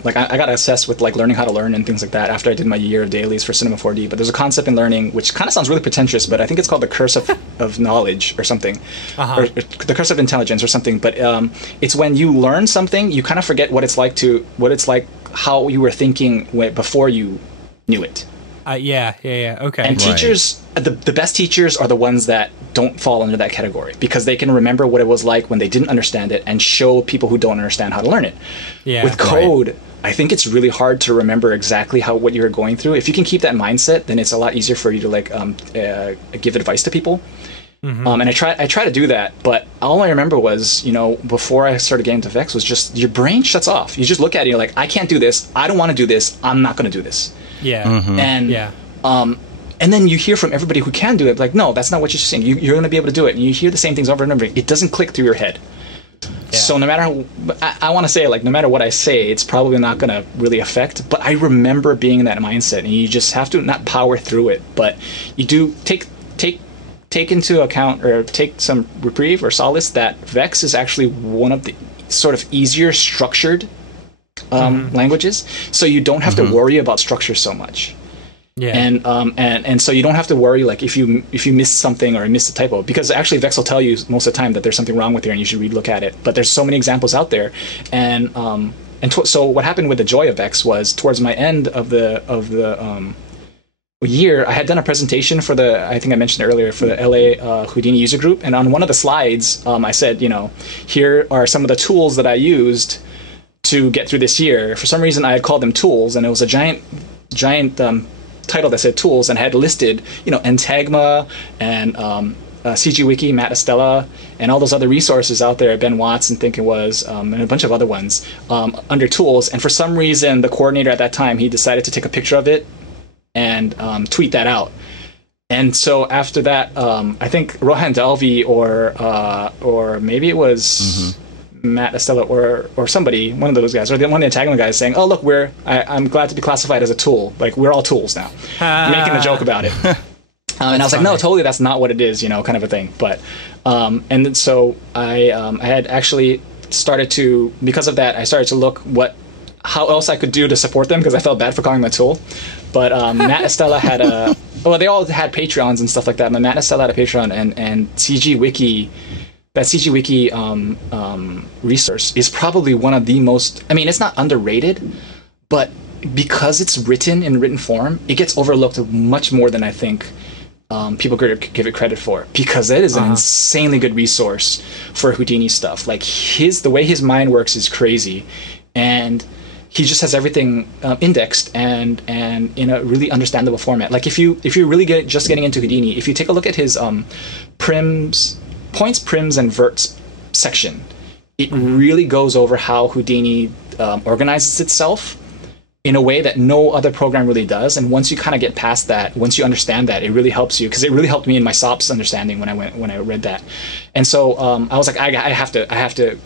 like I got obsessed with like learning how to learn and things like that after I did my year of dailies for Cinema 4D. But there's a concept in learning which kind of sounds really pretentious, but I think it's called the curse of knowledge or something, or the curse of intelligence or something. But it's when you learn something, you kind of forget what it's like how you were thinking before you knew it. Okay. And teachers, the best teachers are the ones that don't fall under that category because they can remember what it was like when they didn't understand it and show people who don't understand how to learn it. Yeah. With code, I think it's really hard to remember exactly what you're going through. If you can keep that mindset, then it's a lot easier for you to like give advice to people. And I try to do that, but all I remember was, you know, before I started getting to Vex was just your brain shuts off. You just look at it and you're like, I can't do this. I don't want to do this. I'm not going to do this. Yeah. And then you hear from everybody who can do it, like, no, that's not what you're saying. You're going to be able to do it. And you hear the same things over and over. It doesn't click through your head. Yeah. So no matter, I want to say, like, no matter what I say, it's probably not going to really affect. But I remember being in that mindset, and you just have to not power through it, but you do take into account or take some reprieve or solace that Vex is actually one of the sort of easier structured languages, so you don't have to worry about structure so much. Yeah. And so you don't have to worry like if you miss something or miss a typo, because actually Vex will tell you most of the time that there's something wrong with here and you should relook at it. But there's so many examples out there, so what happened with the joy of Vex was towards my end of the year, I had done a presentation for I think I mentioned earlier, for the LA Houdini user group, and on one of the slides I said, you know, here are some of the tools that I used to get through this year. For some reason, I had called them tools, and it was a giant title that said tools, and had listed, Entagma and CG Wiki, Matt Estella, and all those other resources out there, Ben Watts, and think it was, and a bunch of other ones, under tools. And for some reason, the coordinator at that time, he decided to take a picture of it and tweet that out. And so after that, I think Rohan Dalvi or maybe it was Matt Estella or somebody, one of those guys, or one of the Entagma guys, saying, "Oh, look, I'm glad to be classified as a tool. Like, we're all tools now," making a joke about it. And I was like, no, totally, that's not what it is, kind of a thing. But and then so I had actually started to, because of that, I started to look how else I could do to support them, because I felt bad for calling them a tool. But Matt Estella had they all had Patreons and stuff like that. But Matt Estella had a Patreon, and CG Wiki, that CG Wiki resource is probably one of the most, I mean, it's not underrated, but because it's written in written form, it gets overlooked much more than I think people give it credit for, because it is an insanely good resource for Houdini stuff. Like, the way his mind works is crazy, and he just has everything indexed and in a really understandable format. Like, if you're really just getting into Houdini, if you take a look at his points, prims, and verts section, it really goes over how Houdini organizes itself in a way that no other program really does. And once you kind of get past that, once you understand that, it really helps you, because it really helped me in my SOPs understanding when I read that. And so I was like, I have to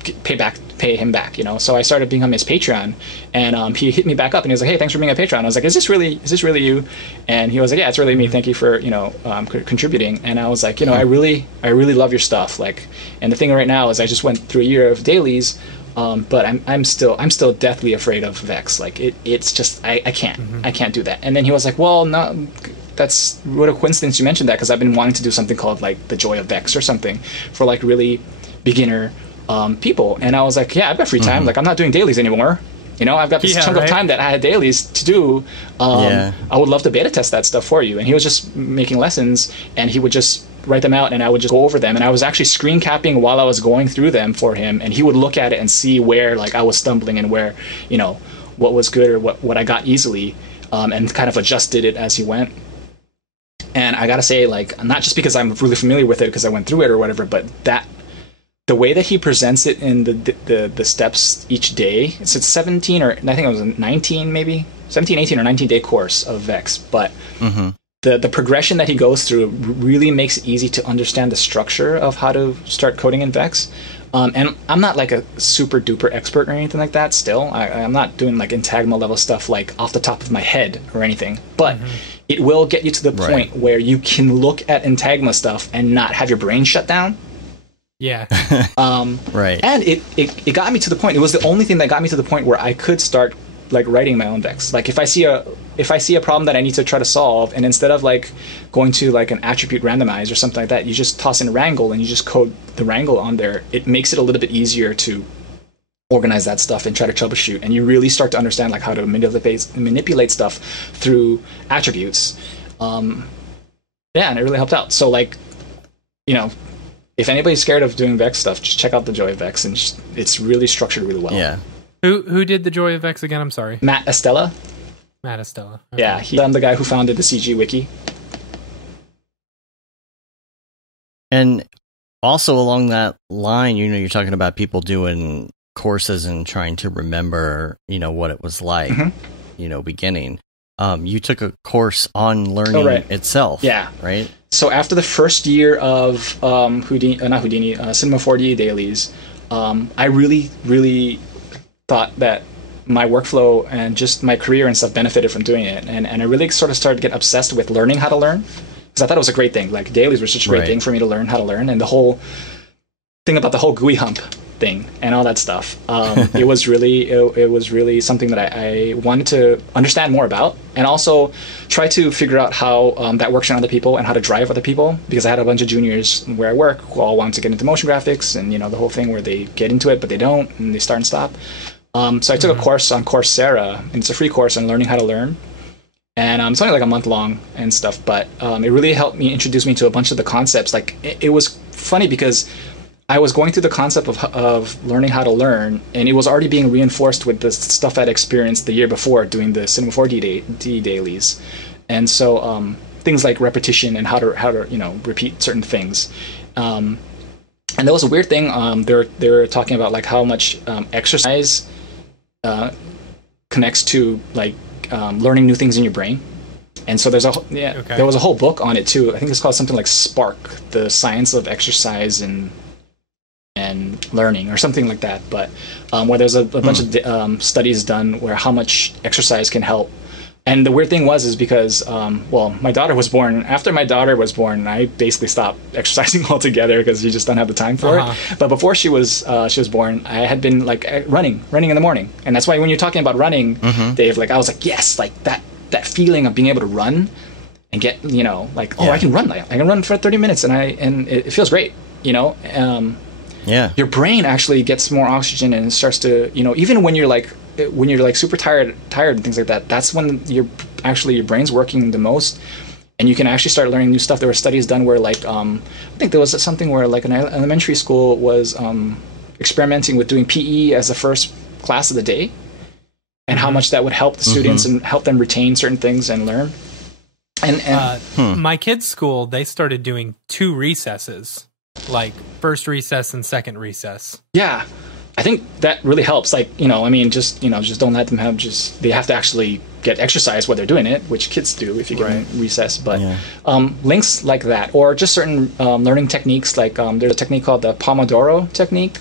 pay him back, So I started becoming his Patreon, and he hit me back up, and he was like, "Hey, thanks for being a Patreon." I was like, "Is this really you?" And he was like, "Yeah, it's really me. Thank you for contributing." And I was like, I really love your stuff. Like, and the thing right now is I just went through a year of dailies. But I'm still deathly afraid of Vex. Like, it's just I can't do that. And then he was like, "Well, no, that's what a coincidence you mentioned that, because I've been wanting to do something called like the Joy of Vex or something for like really beginner people." And I was like, "Yeah, I've got free time. Like, I'm not doing dailies anymore. I've got this chunk of time that I had dailies to do. I would love to beta test that stuff for you." And he was just making lessons, and he would just write them out, and I would just go over them, and I was actually screen capping while I was going through them for him, and he would look at it and see where like I was stumbling and where what was good or what I got easily, and kind of adjusted it as he went. And I gotta say, like, not just because I'm really familiar with it because I went through it or whatever, but the way that he presents it in the steps each day, it's 17 or I think it was 19 maybe 17, 18 or 19 day course of Vex, but the progression that he goes through really makes it easy to understand the structure of how to start coding in Vex. And I'm not like a super duper expert or anything like that still. I'm not doing like Entagma level stuff like off the top of my head or anything. But it will get you to the point where you can look at Entagma stuff and not have your brain shut down. Yeah. Right. And it got me to the point. It was the only thing that got me to the point where I could start like writing my own Vex. Like, if I see a problem that I need to try to solve, and instead of like going to like an attribute randomize or something like that, you just toss in a wrangle and you just code the wrangle on there. It makes it a little bit easier to organize that stuff and try to troubleshoot, and you really start to understand like how to manipulate stuff through attributes. And it really helped out. So like, if anybody's scared of doing Vex stuff, just check out the Joy of Vex, and it's really structured really well. Yeah. Who did the Joy of Vex again? I'm sorry. Matt Estella. Matt Estella. Okay. Yeah, I'm the guy who founded the CG Wiki. And also along that line, you're talking about people doing courses and trying to remember, what it was like, beginning. You took a course on learning itself. Yeah. Right? So after the first year of Cinema 4D dailies, I really, really thought that my workflow and just my career and stuff benefited from doing it. And I really sort of started to get obsessed with learning how to learn, because I thought it was a great thing. Like, dailies were such a great thing for me to learn how to learn, and the whole thing about the whole GUI hump thing and all that stuff. It was really something that I wanted to understand more about, and also try to figure out how that works on other people and how to drive other people, because I had a bunch of juniors where I work who all wanted to get into motion graphics, and the whole thing where they get into it but they don't, and they start and stop. So I took a course on Coursera, and it's a free course on learning how to learn, and it's only like a month long and stuff, but it really helped me introduce me to a bunch of the concepts. Like, it was funny because I was going through the concept of learning how to learn, and it was already being reinforced with the stuff I'd experienced the year before doing the Cinema 4D dailies, and so things like repetition and how to repeat certain things. And there was a weird thing. They were talking about like how much exercise connects to like learning new things in your brain. And so there was a whole book on it too. I think it's called something like Spark, the science of exercise and learning, or something like that. But where there's a bunch of studies done where how much exercise can help. And the weird thing was because my daughter was born. After my daughter was born, I basically stopped exercising altogether because you just don't have the time for it. But before she was born, I had been like running in the morning, and that's why when you're talking about running, Dave, like I was like, yes, like that feeling of being able to run and get I can run. I can run for 30 minutes, and it feels great, your brain actually gets more oxygen and starts to, even when you're like super tired and things like that, that's when your brain's working the most, and you can actually start learning new stuff. There were studies done where like I think there was something where like an elementary school was experimenting with doing PE as the first class of the day, and how much that would help the students and help them retain certain things and learn. And my kids' school, they started doing 2 recesses, like first recess and second recess. Yeah, I think that really helps. Like, just don't let them they have to actually get exercise while they're doing it, which kids do if you give them recess. But links like that, or just certain learning techniques, like there's a technique called the Pomodoro technique.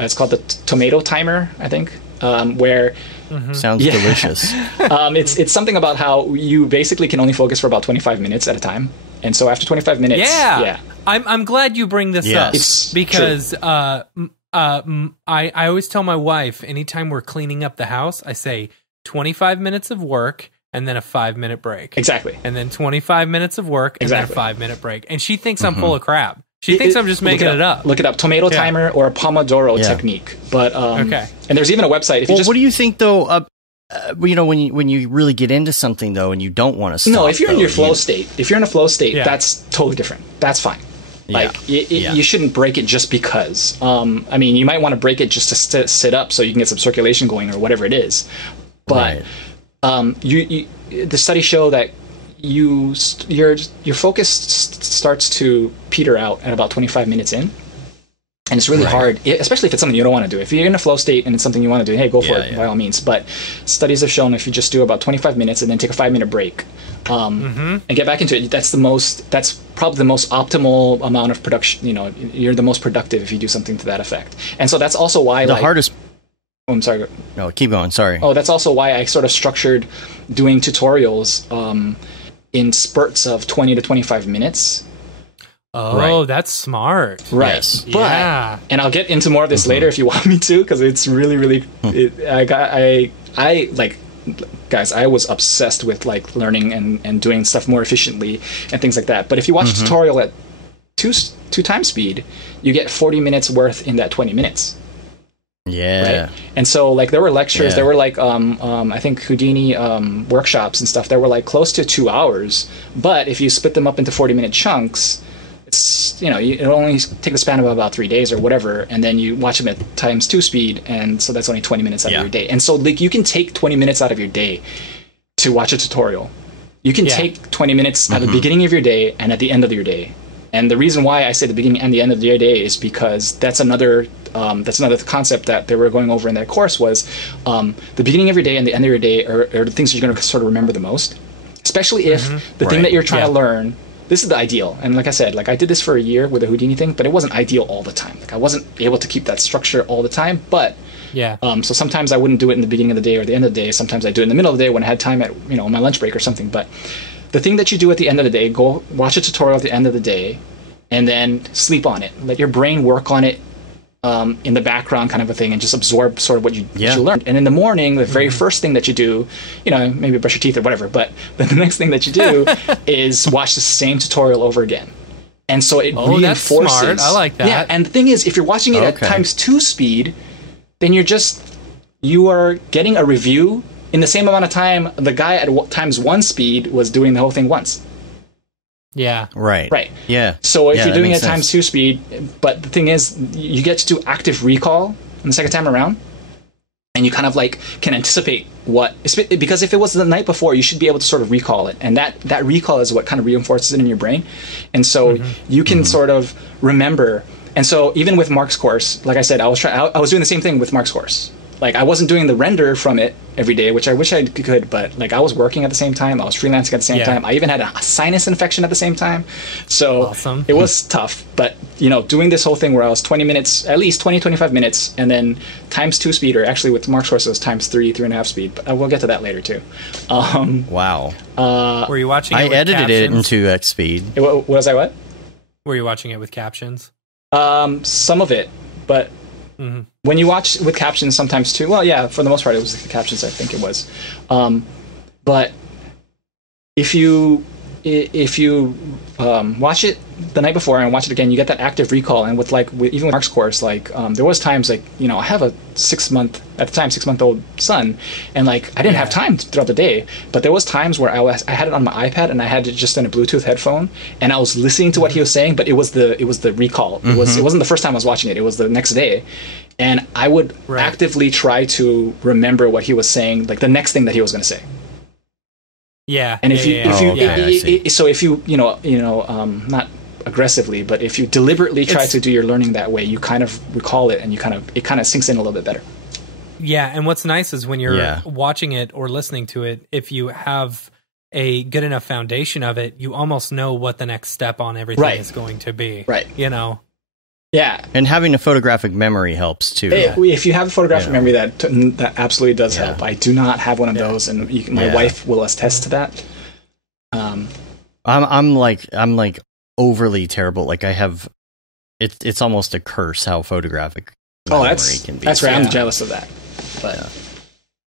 It's called the tomato timer, I think, where... Sounds delicious. It's something about how you basically can only focus for about 25 minutes at a time. And so after 25 minutes... I'm glad you bring this up, because I always tell my wife, anytime we're cleaning up the house, I say 25 minutes of work and then a 5-minute break. Exactly. And then 25 minutes of work and then a 5-minute break. And she thinks I'm full of crap. She thinks I'm just making it up. Look it up. Tomato timer or a Pomodoro technique. But and there's even a website. If what do you think though? When you really get into something though, and you don't want to stop. No, if you're in your flow state, that's totally different. That's fine. Like you shouldn't break it just because. You might want to break it just to sit up so you can get some circulation going or whatever it is. But the studies show that your focus starts to peter out at about 25 minutes in, and it's really hard, especially if it's something you don't want to do. If you're in a flow state and it's something you want to do, hey, go for it by all means. But studies have shown if you just do about 25 minutes and then take a 5-minute break and get back into it, that's probably the most optimal amount of production. You're the most productive if you do something to that effect. And so that's also why the hardest. Oh, I'm sorry. No, keep going. Sorry. Oh, that's also why I sort of structured doing tutorials in spurts of 20 to 25 minutes. Oh, that's smart. Right. Yes. But, and I'll get into more of this later if you want me to, because it's really, really... Guys, I was obsessed with like learning and doing stuff more efficiently and things like that. But if you watch a tutorial at two times speed, you get 40 minutes worth in that 20 minutes. Yeah. Right? And so like there were lectures, there were like I think Houdini workshops and stuff that were like close to 2 hours, but if you split them up into 40-minute chunks, it's it only take the span of about 3 days or whatever, and then you watch them at times 2 speed, and so that's only 20 minutes out of your day. And so like you can take 20 minutes out of your day to watch a tutorial. You can take 20 minutes at the beginning of your day and at the end of your day. And the reason why I say the beginning and the end of your day is because that's another concept that they were going over in that course was the beginning of your day and the end of your day are the things that you're going to sort of remember the most, especially if the thing that you're trying to learn. This is the ideal. And like I said, like I did this for a year with the Houdini thing, but it wasn't ideal all the time. Like I wasn't able to keep that structure all the time, but so sometimes I wouldn't do it in the beginning of the day or the end of the day. Sometimes I do it in the middle of the day when I had time at my lunch break or something. But the thing that you do at the end of the day, go watch a tutorial at the end of the day and then sleep on it. Let your brain work on it in the background kind of a thing, and just absorb sort of what you learned. And in the morning, the very first thing that you do, maybe brush your teeth or whatever, but then the next thing that you do is watch the same tutorial over again. And so it reinforces. That's smart. I like that. Yeah, and the thing is, if you're watching it at times 2 speed, then you are getting a review in the same amount of time the guy at times 1 speed was doing the whole thing once. Yeah. Right. Right. Yeah. So if Yeah, you're that doing makes it times sense. 2 speed, but the thing is, you get to do active recall on the second time around, and you kind of like can anticipate what, because if it was the night before, you should be able to sort of recall it, and that recall is what kind of reinforces it in your brain, and so you can sort of remember. And so even with Mark's course, like I said, I was doing the same thing with Mark's course. Like, I wasn't doing the render from it every day, which I wish I could, but like, I was working at the same time, I was freelancing at the same time, I even had a sinus infection at the same time, so it was tough. But doing this whole thing where I was 20 minutes, at least 20-25 minutes, and then times 2 speed, or actually with Mark's course it was times 3.5 speed, but we'll get to that later too. Wow. Were you watching it I with edited it captions? in 2x speed. Was I what? Were you watching it with captions? Some of it, but when you watch with captions sometimes too, well, yeah, for the most part it was the captions, I think it was. But if you watch it the night before and watch it again, you get that active recall. And even with Mark's course, there was times I have a 6-month-old son, and I didn't have time throughout the day, but there was times where I had it on my iPad and I had it just in a Bluetooth headphone, and I was listening to what he was saying, but it was the recall. It wasn't the first time I was watching it, it was the next day, and I would actively try to remember what he was saying, like the next thing that he was going to say. Yeah. And if you not aggressively, but if you deliberately try to do your learning that way, you kind of recall it, and it kind of sinks in a little bit better. Yeah, and what's nice is when you're watching it or listening to it, if you have a good enough foundation of it, you almost know what the next step on everything is going to be. Right. Yeah. And having a photographic memory helps too. If you have a photographic memory, that absolutely does help. I do not have one of those, and my wife will attest to that. I'm like overly terrible. Like, I have, it's almost a curse how photographic memory can be. That's right. I'm jealous of that. But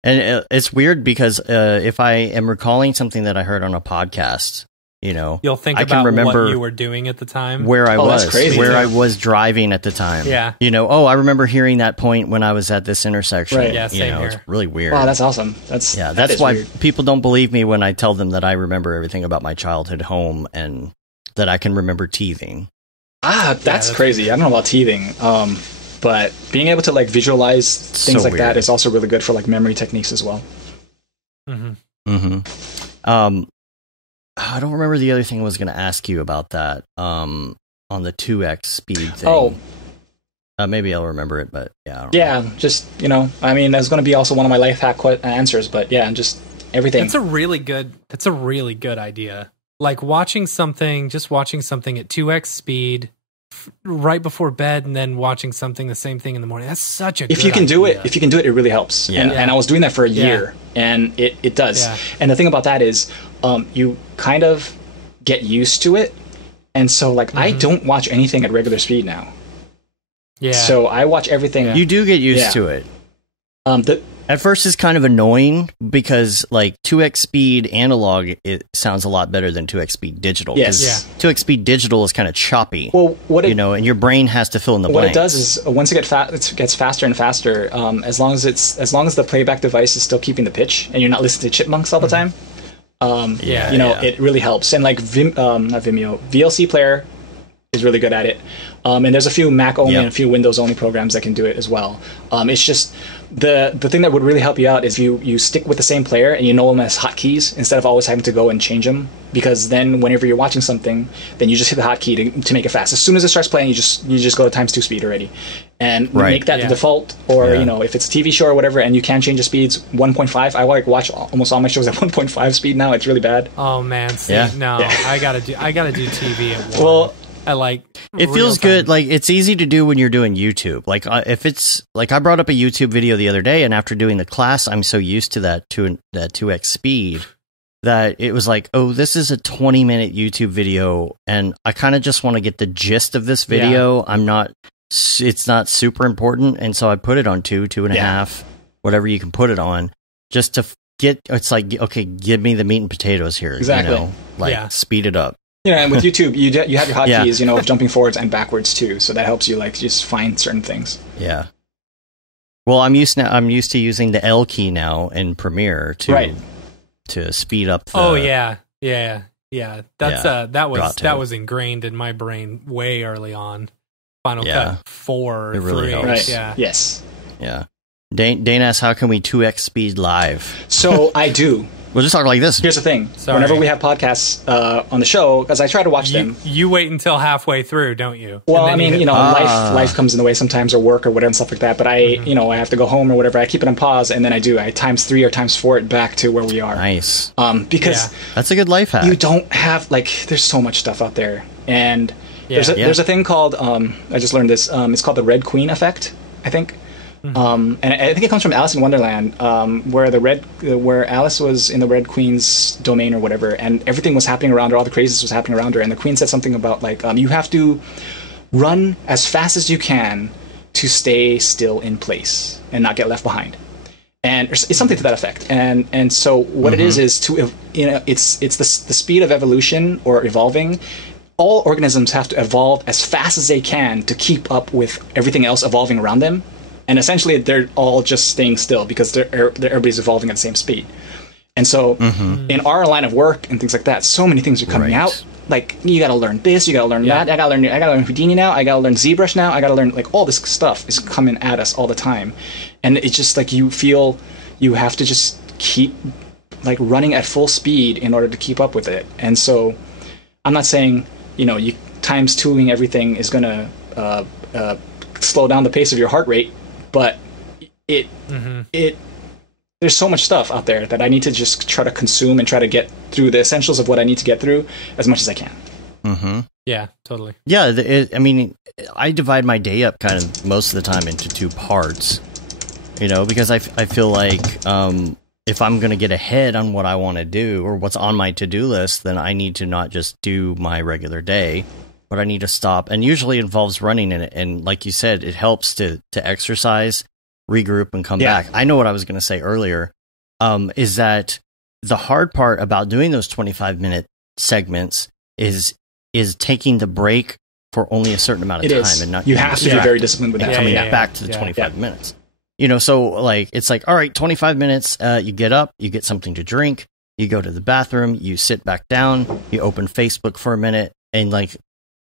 and it's weird because if I am recalling something that I heard on a podcast, you'll think I about can remember what you were doing at the time, where I was, that's crazy, I was driving at the time. Yeah. I remember hearing that point when I was at this intersection. Right. Yeah, same here. It's really weird. Wow, that's awesome. That's why weird. People don't believe me when I tell them that I remember everything about my childhood home and that I can remember teething. That's crazy. I don't know about teething. But being able to visualize things like that is also really good for memory techniques as well. I don't remember the other thing I was going to ask you about that on the 2x speed thing. Maybe I'll remember it, but I don't know. Just that's going to be also one of my life hack answers, but just everything. That's a really good idea. Like watching something at 2x speed right before bed, and then watching something the same thing in the morning. That's such a good idea. If you can do it, it really helps. And I was doing that for a year, and it does. Yeah. And the thing about that is, you kind of get used to it, and so I don't watch anything at regular speed now. Yeah. So I watch everything. You do get used to it. At first, it's kind of annoying because 2x speed analog, it sounds a lot better than 2x speed digital. Yes. 2x speed digital is kind of choppy. Well, and your brain has to fill in the blanks. What it does is once it gets faster and faster, as long as the playback device is still keeping the pitch and you're not listening to chipmunks all the time, it really helps. And not Vimeo, VLC Player is really good at it. And there's a few Mac only and a few Windows only programs that can do it as well. It's just the thing that would really help you out is you stick with the same player and you know them as hotkeys instead of always having to go and change them, because then whenever you're watching something, then you just hit the hotkey to make it fast. As soon as it starts playing, you just go to times 2 speed already, and make that the default. Or if it's a TV show or whatever, and you can change the speeds 1.5. I watch almost all my shows at 1.5 speed now. It's really bad. Oh man, I gotta do TV at 1. Well, it feels good. It's easy to do when you're doing YouTube. If it's I brought up a YouTube video the other day, and after doing the class, I'm so used to that 2x speed that it was this is a 20-minute YouTube video, and I kind of just want to get the gist of this video. It's not super important, and so I put it on 2.5, whatever you can put it on, just to get. It's okay, give me the meat and potatoes here. Exactly. Speed it up. And with YouTube, you have your hotkeys, of jumping forwards and backwards too, so that helps you just find certain things. Yeah. Well, I'm used to using the L key now in Premiere to speed up. Yeah, that's Yeah, that was ingrained in my brain way early on. Final Cut 4 or It really 3. helps. Right. Yeah. Yes. Yeah. Dane asks, how can we 2x speed live? So I do. We'll just talk like this. Here's the thing. Sorry. Whenever we have podcasts on the show, because I try to watch them. You wait until halfway through, don't you? Well, And I then mean, hit- life comes in the way sometimes, or work or whatever and stuff like that. But I have to go home or whatever. I keep it on pause, and then I times 3 or times 4 it back to where we are. Nice. Because That's a good life hack. you don't have there's so much stuff out there, and there's a thing called I just learned this. It's called the Red Queen effect, I think. And I think it comes from Alice in Wonderland, where Alice was in the Red Queen's domain or whatever, and everything was happening around her, all the craziness was happening around her, and the Queen said something about you have to run as fast as you can to stay still in place and not get left behind. And it's something to that effect. And so what it is to it's the speed of evolution or evolving. All organisms have to evolve as fast as they can to keep up with everything else evolving around them. And essentially, they're all just staying still because everybody's evolving at the same speed. And so, in our line of work and things like that, so many things are coming out. Like, you got to learn this, you got to learn that. I got to learn Houdini now. I got to learn ZBrush now. I got to learn all this stuff is coming at us all the time, and it's just you feel you have to just keep running at full speed in order to keep up with it. And so, I'm not saying you times twoing everything is going to slow down the pace of your heart rate. But there's so much stuff out there that I need to just try to consume and try to get through the essentials of what I need to get through as much as I can. Mm-hmm. Yeah, totally. Yeah, I divide my day up kind of most of the time into 2 parts, because I feel like if I'm going to get ahead on what I want to do or what's on my to-do list, then I need to not just do my regular day, but I need to stop, and usually involves running in it. And like you said, it helps to exercise, regroup, and come back. I know what I was going to say earlier, is that the hard part about doing those 25-minute segments is taking the break for only a certain amount of time, and not you have to be very disciplined with that. Coming back to the 25 minutes. So it's all right, 25 minutes. You get up, you get something to drink, you go to the bathroom, you sit back down, you open Facebook for a minute, and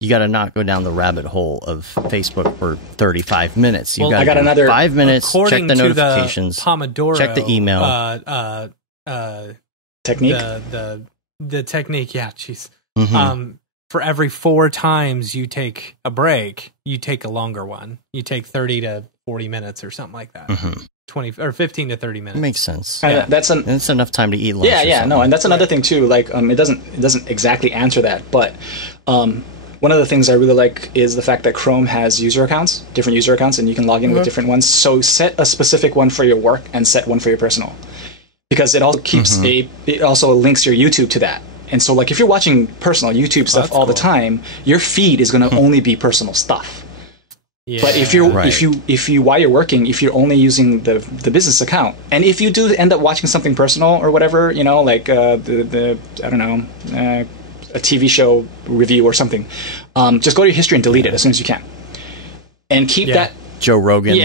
you got to not go down the rabbit hole of Facebook for 35 minutes. You I got another 5 minutes. Check the notifications. Pomodoro, check the email. Technique. The technique. Yeah, jeez. Mm-hmm. For every 4 times you take a break, you take a longer one. You take 30 to 40 minutes or something like that. 20 or 15 to 30 minutes. Makes sense. That's enough time to eat lunch. No, and that's another thing too. It doesn't exactly answer that, but one of the things I really like is the fact that Chrome has different user accounts, and you can log in with different ones. So set a specific one for your work and set one for your personal, because it also keeps it also links your YouTube to that. And so, if you're watching personal YouTube stuff all the time, your feed is going to only be personal stuff. Yeah. But if you while you're working, if you're only using the business account, and if you do end up watching something personal or whatever, I don't know. A TV show review or something, just go to your history and delete it as soon as you can, and keep that Joe Rogan.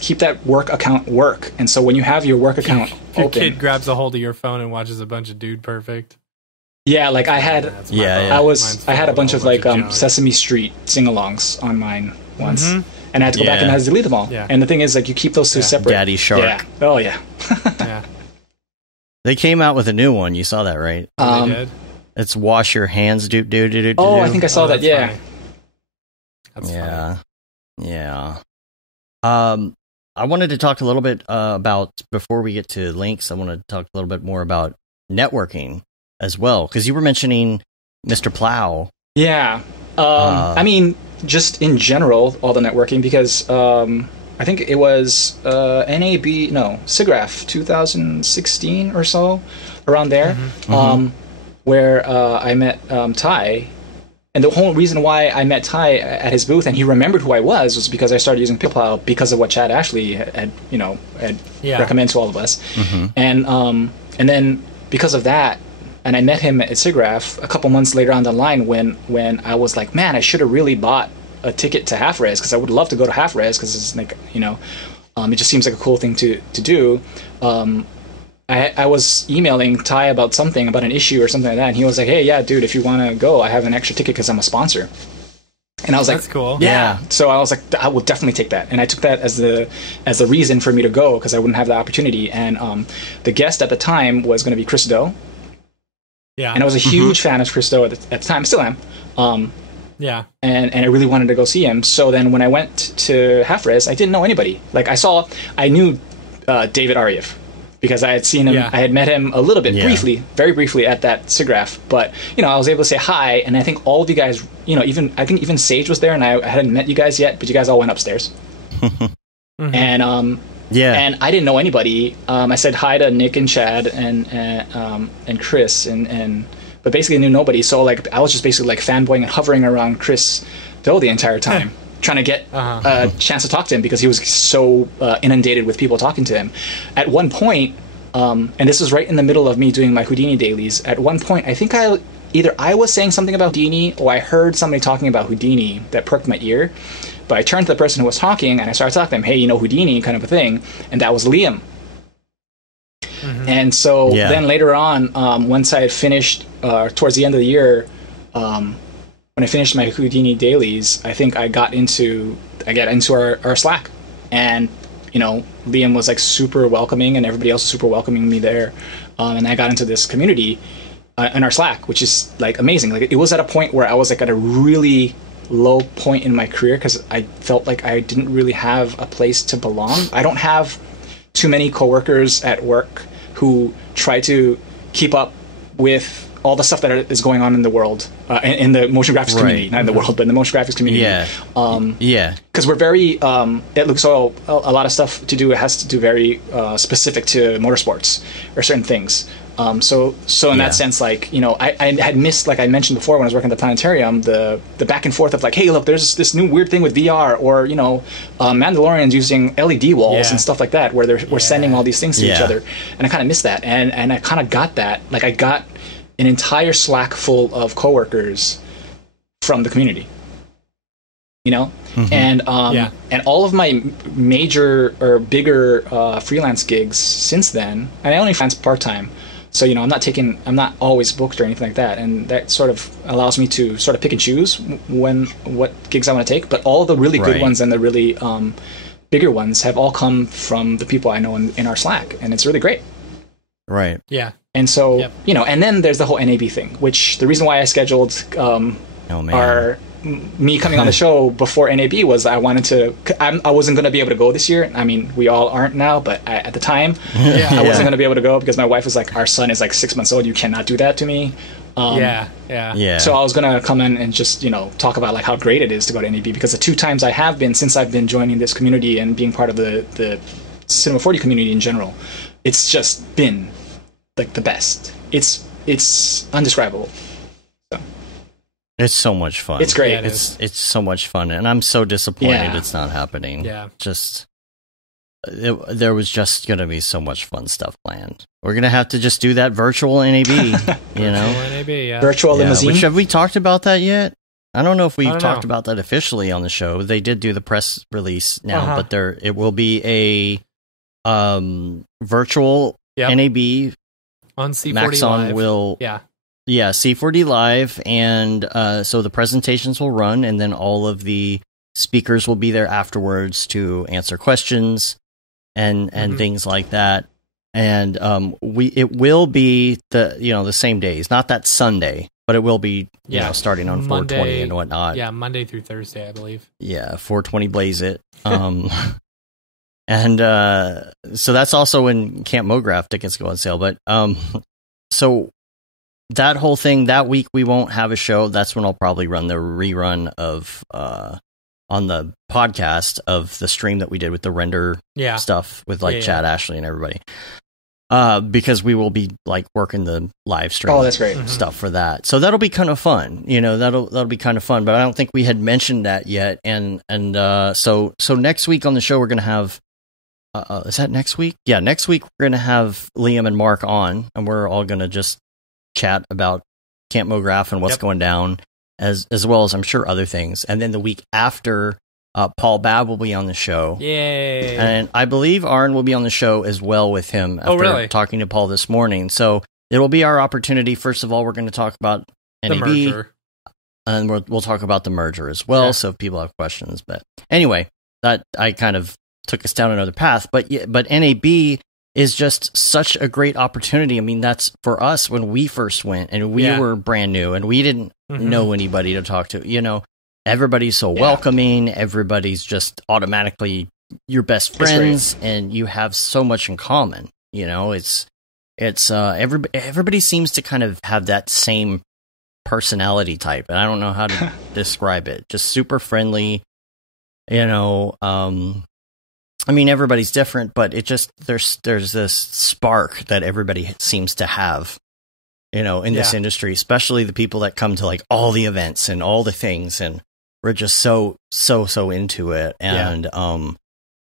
Keep that work account work. And so when you have your work account your open, kid grabs a hold of your phone and watches a bunch of Dude Perfect. Yeah, I had I had a bunch of Sesame Street sing-alongs on mine once, and I had to go back and I had to delete them all. Yeah. And the thing is, you keep those 2 separate. Daddy Shark. Yeah. Oh yeah. Yeah. They came out with a new one. You saw that, right? They did? It's wash your hands. I think I saw that. Yeah. Funny. That's funny. Yeah. I wanted to talk a little bit about, before we get to links, I want to talk a little bit more about networking as well, because you were mentioning Mr. Plow. Yeah. Just in general, all the networking, because I think it was SIGGRAPH 2016 or so, around there, where I met Ty. And the whole reason why I met Ty at his booth and he remembered who I was because I started using PicPlow because of what Chad Ashley had recommended to all of us. And then because of that, and I met him at SIGGRAPH a couple months later on the line when I was like, man, I should have really bought a ticket to Half Res, because I would love to go to Half Res, because it's it just seems like a cool thing to do. I was emailing Ty about an issue or something like that, and he was like, "Hey, yeah, dude, if you want to go, I have an extra ticket because I'm a sponsor." And I was like, "That's cool." Yeah. So I was like, "I will definitely take that." And I took that as the reason for me to go because I wouldn't have the opportunity. And the guest at the time was going to be Chris Do. Yeah. And I was a huge fan of Chris Do at the time, still am. Yeah. And I really wanted to go see him. So then when I went to Half Res, I didn't know anybody. Like I knew David Ariev because I had seen him. I had met him a little bit briefly, very briefly at that SIGGRAPH. But I was able to say hi, and I think all of you guys, I think even Sage was there, and I hadn't met you guys yet, but you guys all went upstairs. And and I didn't know anybody. I said hi to Nick and Chad and Chris but basically knew nobody. So like I was just basically like fanboying and hovering around Chris Do the entire time, trying to get a chance to talk to him because he was so inundated with people talking to him. At one point, and this was right in the middle of me doing my Houdini dailies. At one point, I think either I was saying something about Houdini or I heard somebody talking about Houdini that perked my ear. But I turned to the person who was talking and I started talking to him, hey, Houdini, kind of a thing. And that was Liam. And so then later on, once I had finished, towards the end of the year, when I finished my Houdini dailies, I think I got into our Slack. And, Liam was like super welcoming and everybody else was super welcoming me there. And I got into this community in our Slack, which is like amazing. Like it was at a point where I was like at a really low point in my career because I felt like I didn't really have a place to belong. I don't have too many coworkers at work who try to keep up with all the stuff that is going on in the world, in the motion graphics community, not in the world, but in the motion graphics community. Because we're very, it looks a lot of stuff to do. It has to do very specific to motorsports or certain things. So in that sense, like, I had missed, like I mentioned before when I was working at the planetarium, the back and forth of like, hey, look, there's this new weird thing with VR, or, Mandalorians using LED walls and stuff like that, where we're sending all these things to each other. And I kind of missed that. And I kind of got that. Like, I got an entire Slack full of coworkers from the community, and all of my major or bigger freelance gigs since then, and I only freelance part-time. So, I'm not always booked or anything like that. And that sort of allows me to sort of pick and choose what gigs I want to take. But all the really good ones and the really bigger ones have all come from the people I know in our Slack. And it's really great. Right. Yeah. And so, and then there's the whole NAB thing, which the reason why I scheduled me coming on the show before NAB was I wasn't going to be able to go this year. I mean, we all aren't now, but at the time, I wasn't going to be able to go because my wife was like, our son is like 6 months old. You cannot do that to me. So I was going to come in and just, talk about like how great it is to go to NAB, because the 2 times I have been since I've been joining this community and being part of the Cinema 40 community in general, it's just been like the best. It's undescribable. It's so much fun. It's great. Yeah, it's so much fun, and I'm so disappointed it's not happening. Yeah. There was just going to be so much fun stuff planned. We're going to have to just do that virtual NAB, Virtual limousine. Which, have we talked about that yet? I don't know if we've talked about that officially on the show. They did do the press release now, but it will be a virtual NAB on C40 Maxon Live. will C4D Live, and so the presentations will run, and then all of the speakers will be there afterwards to answer questions and things like that. And it will be the same days, not that Sunday, but it will be starting on Monday, 420 and whatnot. Yeah, Monday through Thursday, I believe. Yeah, 420 Blaze It. And so that's also when Camp Mograph tickets go on sale. But so that whole thing, that week we won't have a show. That's when I'll probably run the rerun of on the podcast of the stream that we did with the render stuff with Chad, Ashley, and everybody. Because we will be like working the live stream. Oh, that's great. Stuff for that. So that'll be kind of fun. That'll be kind of fun. But I don't think we had mentioned that yet. And so next week on the show we're gonna have. Is that next week? Yeah, next week we're gonna have Liam and Mark on, and we're all gonna just chat about Camp Mograph and what's going down, as well as I'm sure other things. And then the week after Paul Babb will be on the show. Yay! And I believe Arn will be on the show as well with him after talking to Paul this morning. So it will be our opportunity. First of all, we're going to talk about NAB, the merger. And we'll talk about the merger as well. Yeah. So if people have questions, but anyway, that I kind of took us down another path. But NAB is just such a great opportunity. I mean, that's for us when we first went and we were brand new and we didn't know anybody to talk to. You know, everybody's so welcoming. Everybody's just automatically your best friends, and you have so much in common. You know, everybody seems to kind of have that same personality type, and I don't know how to describe it. Just super friendly. You know, I mean, everybody's different, but it just there's this spark that everybody seems to have, you know, in this industry, especially the people that come to like all the events and all the things, and we're just so into it. And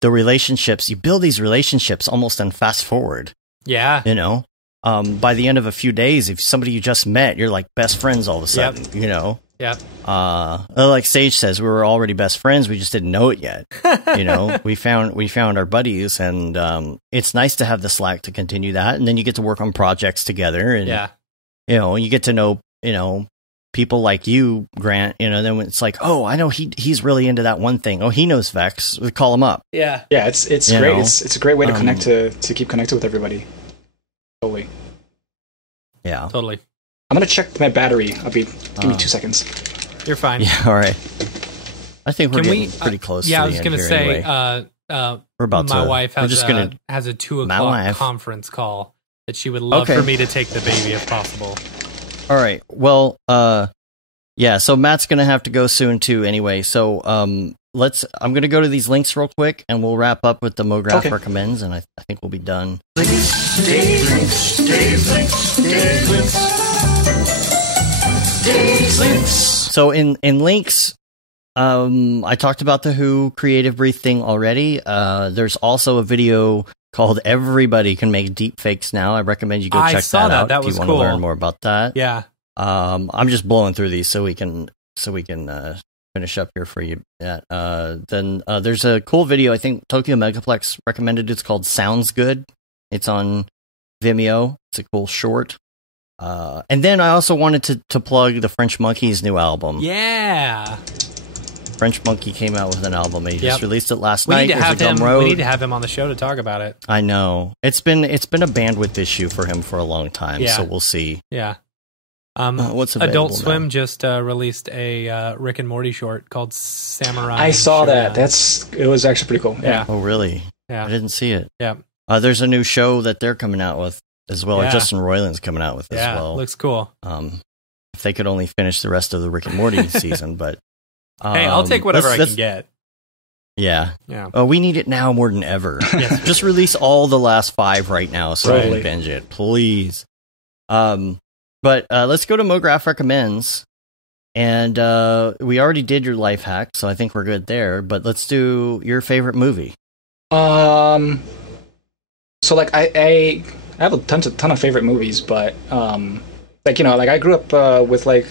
the relationships, you build these relationships almost on fast forward. Yeah. You know, by the end of a few days, if somebody you just met, you're like best friends all of a sudden, you know? Yep. Like Sage says, we were already best friends. We just didn't know it yet. You know, we found our buddies, and it's nice to have the Slack to continue that. And then you get to work on projects together, and you know, you get to know, you know, people like you, Grant. You know, then when it's like, oh, I know he's really into that one thing. Oh, he knows Vex. We call him up. Yeah, it's great. It's a great way to connect to keep connected with everybody. Totally. Yeah. Totally. I'm gonna check my battery. Give me 2 seconons. You're fine. Yeah, all right. I think we're getting pretty close. Yeah, to I was gonna say. Anyway. We're about my to. wife has a 2:00 conference call that she would love for me to take the baby if possible. All right. Well, yeah. So Matt's gonna have to go soon too. Anyway, so I'm gonna go to these links real quick, and we'll wrap up with the Mograph recommends, and I think we'll be done. So in links, I talked about the Who Creative Breathe thing already. There's also a video called "Everybody Can Make Deep Fakes Now." I recommend you go check that out if you want to learn more about that. Yeah. I'm just blowing through these so we can finish up here for you. Then there's a cool video. I think Tokyo Megaplex recommended. It's called "Sounds Good." It's on Vimeo. It's a cool short. And then I also wanted to plug the French Monkey's new album. Yeah. French Monkey came out with an album. He just released it last night. We need to have him on the show to talk about it. I know. It's been a bandwidth issue for him for a long time, so we'll see. Yeah. What's Adult Swim just released a Rick and Morty short called Samurai. I saw that. It was actually pretty cool. Yeah. Oh, really? Yeah. I didn't see it. Yeah. There's a new show that they're coming out with as well. Justin Roiland's coming out with as well. Yeah, looks cool. If they could only finish the rest of the Rick and Morty season, but hey, I'll take whatever I can get. Yeah. We need it now more than ever. Yes. Just release all the last 5 right now so I can binge it, please. But let's go to Mograph Recommends. And we already did your life hack, so I think we're good there. But let's do your favorite movie. So like I have a ton of favorite movies, but like, you know, like I grew up with like,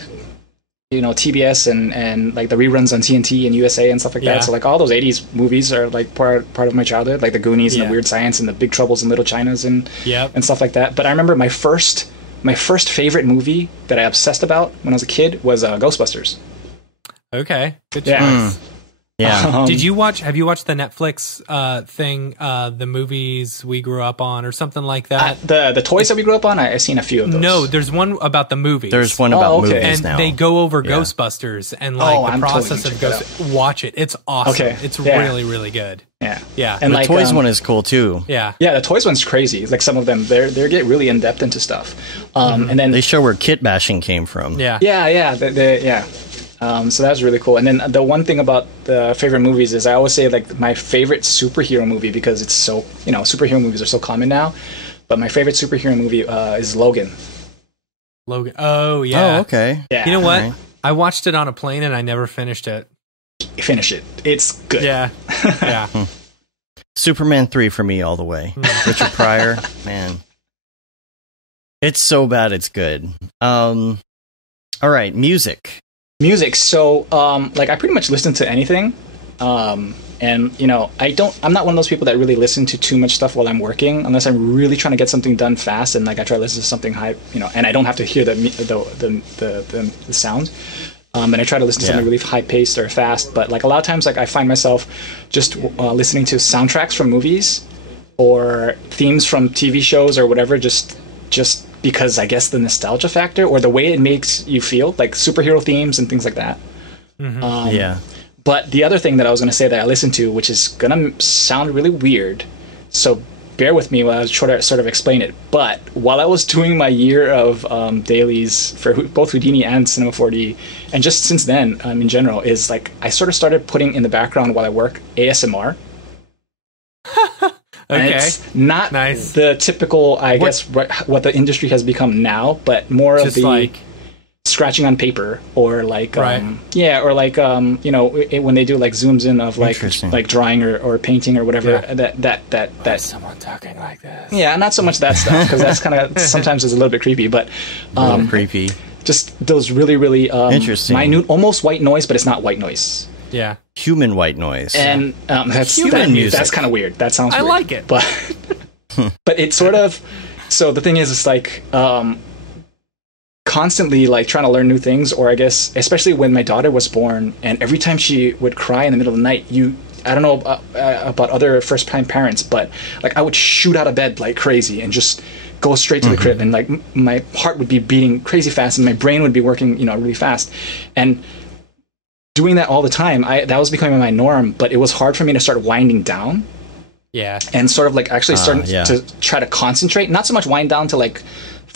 you know, TBS and like the reruns on TNT and USA and stuff like that. So like all those 80s movies are like part of my childhood, like the Goonies and the Weird Science and the Big Troubles in Little Chinas and stuff like that. But I remember my first favorite movie that I obsessed about when I was a kid was Ghostbusters. Okay, good choice. Yeah. Have you watched the Netflix thing, the movies we grew up on, or something like that? The toys that we grew up on, I've seen a few of those. No, there's one about the movies. There's one about movies now. And they go over Ghostbusters and like the process of watch it. It's awesome. Okay. It's really, really good. Yeah. Yeah. And the like, toys one is cool too. Yeah. Yeah, the toys one's crazy. Like some of them, they get really in depth into stuff. And then they show where kit bashing came from. Yeah. Yeah. So that was really cool. And then the one thing about the favorite movies is I always say like my favorite superhero movie, because it's so, you know, superhero movies are so common now. But my favorite superhero movie is Logan. Logan. Oh, yeah. Oh, okay. Yeah. You know what? Right. I watched it on a plane and I never finished it. Finish it. It's good. Yeah. Yeah. Superman 3 for me all the way. Richard Pryor, man. It's so bad it's good. All right, music. So, like, I pretty much listen to anything. And I'm not one of those people that really listen to too much stuff while I'm working, unless I'm really trying to get something done fast. And like I try to listen to something high, and I don't have to hear the sound. And I try to listen to something really high paced or fast. But like a lot of times, like I find myself just listening to soundtracks from movies or themes from TV shows or whatever, just because I guess the nostalgia factor or the way it makes you feel, like superhero themes and things like that. But the other thing that I was going to say that I listen to, which is going to sound really weird, so bear with me while I was trying to sort of explain it. But while I was doing my year of dailies for both Houdini and Cinema 4D, and just since then, in general, is like I sort of started putting in the background while I work ASMR. Okay. And it's not the typical, I guess, what the industry has become now, but more just of the like scratching on paper or like when they do like zooms in of like drawing or painting or whatever that someone talking like this. Yeah, not so much that stuff, because that's kind of sometimes is a little bit creepy, but creepy. Just those really interesting, minute, almost white noise, but it's not white noise. Yeah, human white noise. And that's music. That's kind of weird. That sounds weird. I like it, but but it's sort of. So the thing is, it's like constantly like trying to learn new things, or I guess especially when my daughter was born, and every time she would cry in the middle of the night, I don't know about other first time parents, but like I would shoot out of bed like crazy and just go straight to the crib, and like my heart would be beating crazy fast and my brain would be working really fast, and doing that all the time, that was becoming my norm. But it was hard for me to start winding down. Yeah. And sort of like actually starting to try to concentrate, not so much wind down to like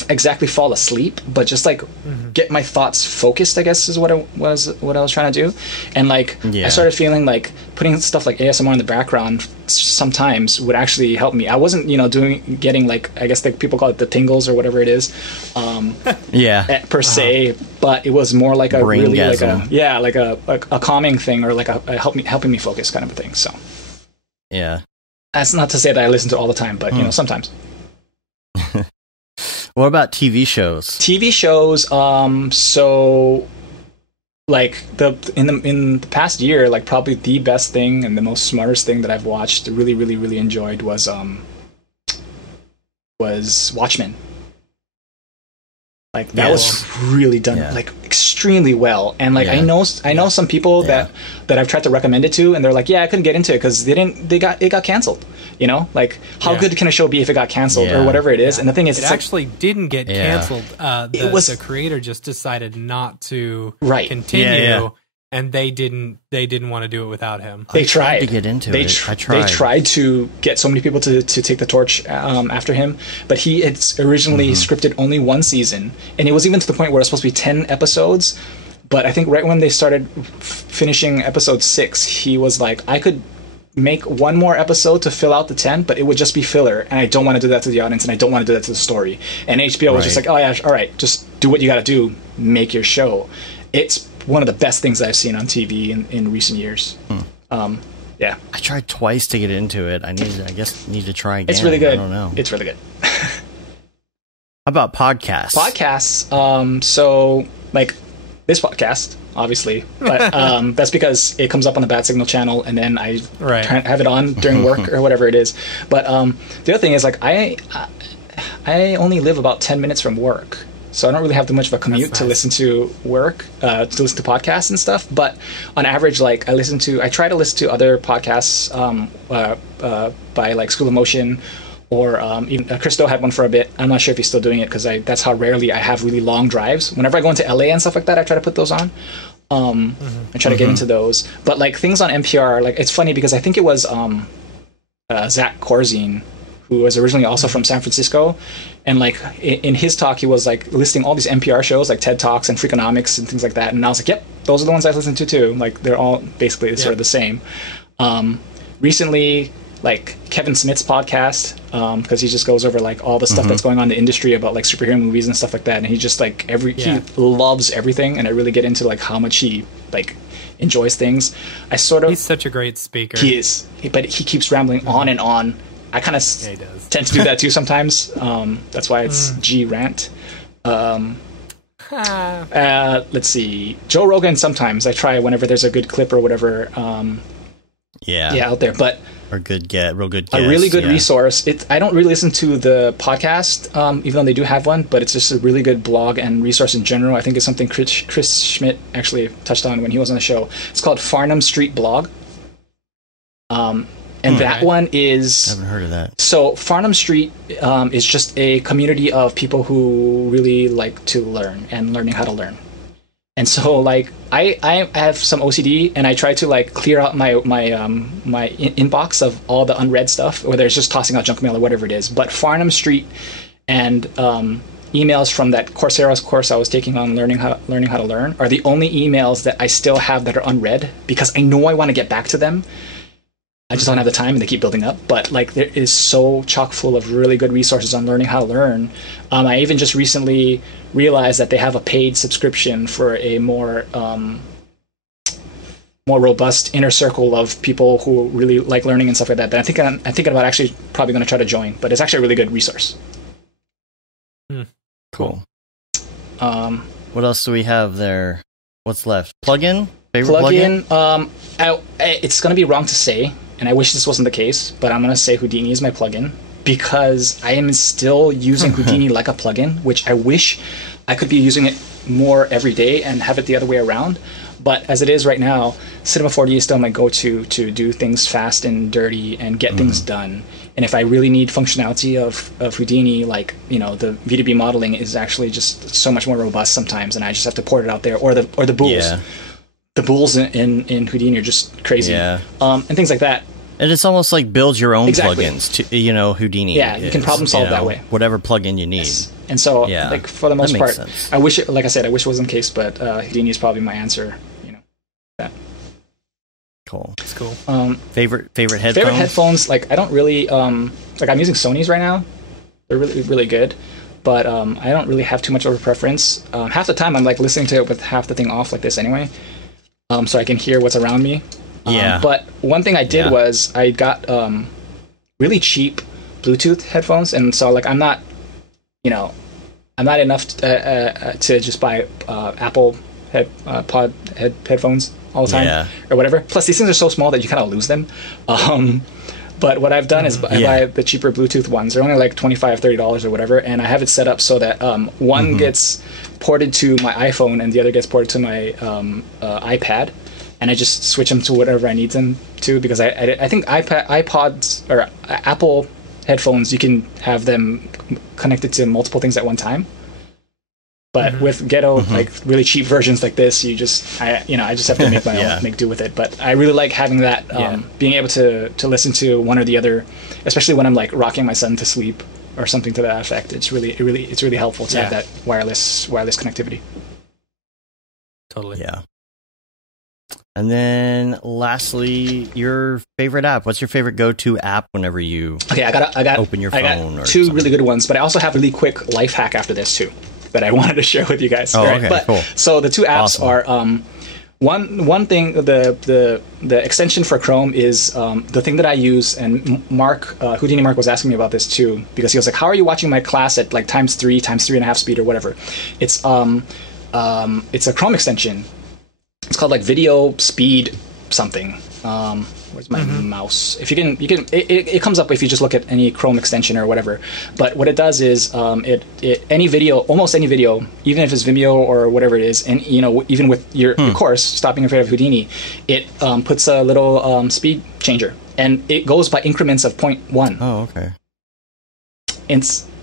exactly fall asleep, but just like get my thoughts focused, I guess is what I was trying to do. And like I started feeling like putting stuff like ASMR in the background sometimes would actually help me. I wasn't getting like, I guess like people call it the tingles or whatever it is per se, but it was more like a brain really gasm. like a calming thing, or like a helping me focus kind of a thing. So that's not to say that I listen to it all the time, but sometimes. What about TV shows? TV shows, so like in the past year, like probably the best thing and the most smartest thing that I've watched, really enjoyed was Watchmen. Like that was really done like extremely well, and like I know some people that I've tried to recommend it to, and they're like, I couldn't get into it because it got canceled. Like how good can a show be if it got canceled or whatever it is? And the thing is, it actually didn't get canceled. The creator just decided not to continue. And they didn't want to do it without him. They tried to get into it. They tried to get so many people to take the torch after him, but he had originally scripted only one season, and it was even to the point where it was supposed to be 10 episodes. But I think right when they started finishing episode 6, he was like, I could make one more episode to fill out the 10, but it would just be filler, and I don't want to do that to the audience, and I don't want to do that to the story. And HBO was just like, oh yeah, all right, just do what you got to do, make your show. It's one of the best things that I've seen on TV in recent years. I tried twice to get into it. I need to try again. It's really good. I don't know. It's really good. How about podcasts? So like this podcast, obviously, but that's because it comes up on the Bad Signal channel, and then I have it on during work or whatever it is. But the other thing is, like, I only live about 10 minutes from work, so I don't really have too much of a commute to listen to work, to listen to podcasts and stuff. But on average, like I try to listen to other podcasts by like School of Motion, or even Christo had one for a bit. I'm not sure if he's still doing it, because that's how rarely I have really long drives. Whenever I go into LA and stuff like that, I try to put those on. I try to get into those. But like things on NPR, like it's funny because I think it was Zach Corzine, who was originally also from San Francisco, and like in his talk he was like listing all these NPR shows like TED Talks and Freakonomics and things like that, and I was like, yep, those are the ones I listen to too. Like they're all basically sort of the same. Recently, like Kevin Smith's podcast, because he just goes over like all the stuff that's going on in the industry about like superhero movies and stuff like that, and he just like he loves everything, and I really get into like how much he like enjoys things. He's such a great speaker. He is, but he keeps rambling on and on. I kind of tend to do that too sometimes. That's why it's G rant. Let's see, Joe Rogan. Sometimes I try whenever there's a good clip or whatever. out there. But real good guess, a really good resource. I don't really listen to the podcast, even though they do have one, but it's just a really good blog and resource in general. I think it's something Chris Schmidt actually touched on when he was on the show. It's called Farnham Street Blog. And that one is... I haven't heard of that. So Farnham Street is just a community of people who really like to learn and learning how to learn. And so, like, I have some OCD, and I try to, like, clear out my inbox of all the unread stuff, whether it's just tossing out junk mail or whatever it is. But Farnham Street and emails from that Coursera's course I was taking on learning how to learn are the only emails that I still have that are unread, because I know I want to get back to them. I just don't have the time, and they keep building up. But, like, there is so chock full of really good resources on learning how to learn. I even just recently realized that they have a paid subscription for a more robust inner circle of people who really like learning and stuff like that. But I'm thinking about actually probably going to try to join. But it's actually a really good resource. Cool. What else do we have there? What's left? Plugin? Favorite plugin? It's going to be wrong to say, and I wish this wasn't the case, but I'm going to say Houdini is my plugin, because I am still using Houdini like a plugin, which I wish I could be using it more every day and have it the other way around. But as it is right now, Cinema 4D is still my go-to to do things fast and dirty and get things done. And if I really need functionality of Houdini, like, you know, the V2B modeling is actually just so much more robust sometimes, and I just have to port it out there, or the bools. Yeah. The bools in Houdini are just crazy. Yeah. And things like that. And it's almost like build your own plugins to, you know, Houdini. Yeah, you can problem solve that way. Whatever plugin you need. Yes. And so, like, for the most part, sense. I wish, like I said, I wish it wasn't the case, but Houdini is probably my answer, you know, that. Cool. That's cool. Favorite headphones? Favorite headphones, like, I don't really, like, I'm using Sony's right now. They're really, really good. But I don't really have too much of a preference. Half the time I'm, like, listening to it with half the thing off like this anyway. So I can hear what's around me. But one thing I did was I got really cheap Bluetooth headphones, and so, like, I'm not enough to just buy Apple headphones all the time or whatever. Plus, these things are so small that you kind of lose them. But what I've done is I buy the cheaper Bluetooth ones. They're only like $25, $30 or whatever, and I have it set up so that one gets ported to my iPhone and the other gets ported to my iPad, and I just switch them to whatever I need them to, because I think iPods or Apple headphones, you can have them connected to multiple things at one time. But with ghetto, like, really cheap versions like this, I just have to make my own, make do with it. But I really like having that, being able to listen to one or the other, especially when I'm, like, rocking my son to sleep or something to that effect. It's really helpful to have that wireless connectivity. Totally. Yeah. And then, lastly, your favorite app. What's your favorite go-to app whenever you I got open your phone? I got two something. Really good ones, but I also have a really quick life hack after this too that I wanted to share with you guys. Oh, okay, but, cool. So the two apps are one thing. The extension for Chrome is the thing that I use, and Houdini Mark was asking me about this too, because he was like, "How are you watching my class at, like, times 3.5 speed or whatever?" It's a Chrome extension. It's called, like, Video Speed something. Where's my mouse? If you can, it comes up if you just look at any Chrome extension or whatever. But what it does is, almost any video, even if it's Vimeo or whatever it is, and, you know, even with your course, Stopping Afraid of Houdini, it puts a little speed changer, and it goes by increments of 0.1. Oh, okay.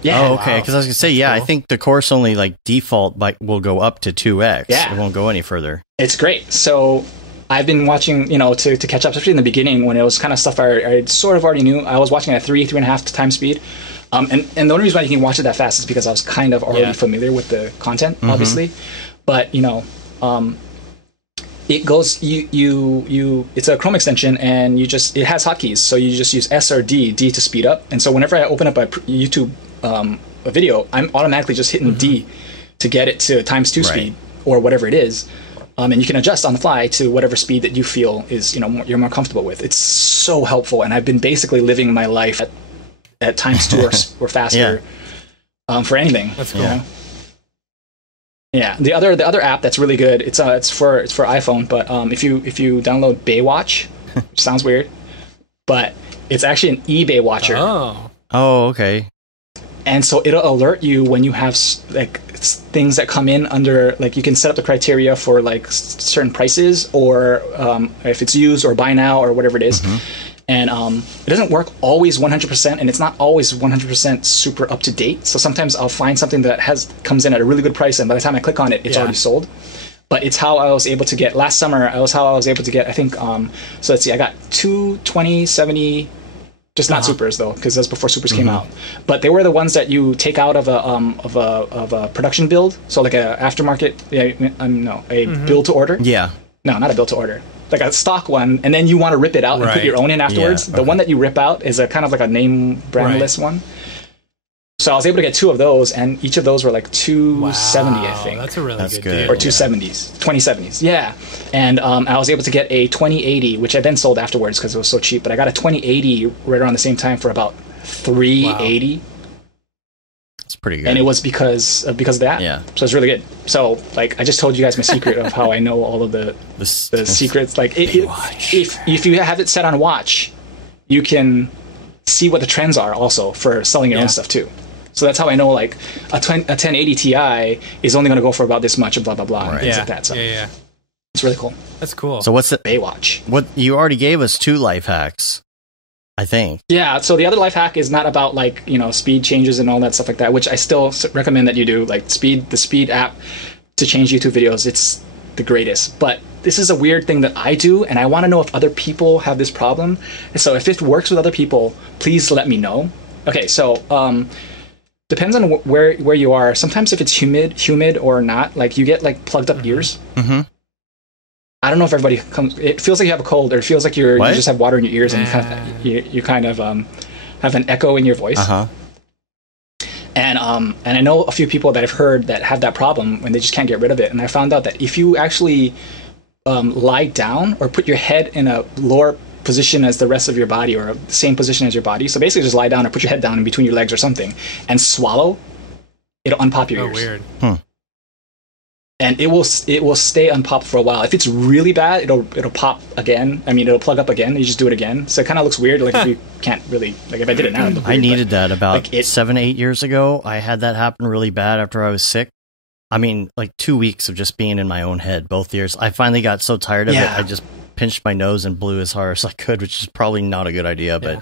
Yeah. Oh, okay. Because I was gonna say, cool. I think the course only, like, default will go up to 2x. Yeah. It won't go any further. It's great. So I've been watching, you know, to catch up, especially in the beginning when it was kind of stuff I sort of already knew. I was watching at 3.5 times speed. And the only reason why you can watch it that fast is because I was kind of already familiar with the content, obviously. But, you know, it goes, it's a Chrome extension, and it has hotkeys. So you just use S or D to speed up. And so whenever I open up a YouTube a video, I'm automatically just hitting D to get it to times 2 speed or whatever it is. And you can adjust on the fly to whatever speed that you feel is, you know, you're more comfortable with. It's so helpful, and I've been basically living my life at times 2 or faster for anything. That's cool. You know? Yeah. The other app that's really good. It's for iPhone, but if you download Baywatch, which sounds weird, but it's actually an eBay watcher. Oh, okay. And so it'll alert you when you have like things that come in under, like you can set up the criteria for like certain prices, or if it's used, or buy now, or whatever it is. And it doesn't work always 100%, and it's not always 100% super up to date. So sometimes I'll find something that comes in at a really good price, and by the time I click on it, it's already sold. But it's how I was able to get last summer. I think. So let's see. I got two 2070. Just not supers though, because that's before supers came out. But they were the ones that you take out of a production build, so like a aftermarket. Build to order. Yeah. No, not a build to order. Like a stock one, and then you want to rip it out and put your own in afterwards. The one that you rip out is a kind of like a name brandless one. So I was able to get two of those, and each of those were like 270, I think. That's a really good deal. Or 270s, 2070s, yeah. And I was able to get a 2080, which I then sold afterwards because it was so cheap. But I got a 2080 right around the same time for about 380. That's pretty good. And it was because of that. Yeah. So it's really good. So like I just told you guys my secret of how I know all of the secrets. Like if you have it set on watch, you can see what the trends are also for selling your own stuff too. So that's how I know like a 1080 Ti is only going to go for about this much and blah blah blah and things like that. So it's really cool. That's cool. So what's the Baywatch? What you already gave us 2 life hacks, I think. Yeah. So the other life hack is not about like speed changes and all that stuff like that, which I still recommend that you do. Like the speed app to change YouTube videos, it's the greatest. But this is a weird thing that I do, and I want to know if other people have this problem. And so if it works with other people, please let me know. Okay, so depends on where you are. Sometimes if it's humid or not, like you get like plugged up ears. I don't know if everybody comes. It feels like you have a cold, or it feels like you just have water in your ears, and you kind of have an echo in your voice. And I know a few people that I've heard that have that problem, and they just can't get rid of it. And I found out that if you actually lie down or put your head in a lower position as the rest of your body, or the same position as your body, so basically just lie down or put your head down in between your legs or something, and swallow, it'll unpop your ears. Weird. And it will stay unpopped for a while. If it's really bad, it'll pop again. I mean, it'll plug up again. You just do it again. So it kind of looks weird. Like if you can't really, like if I did it now, it'd look weird, I needed that about 7-8 years ago. I had that happen really bad after I was sick. I mean, like 2 weeks of just being in my own head both ears. I finally got so tired of it. I just pinched my nose and blew as hard as I could, which is probably not a good idea. But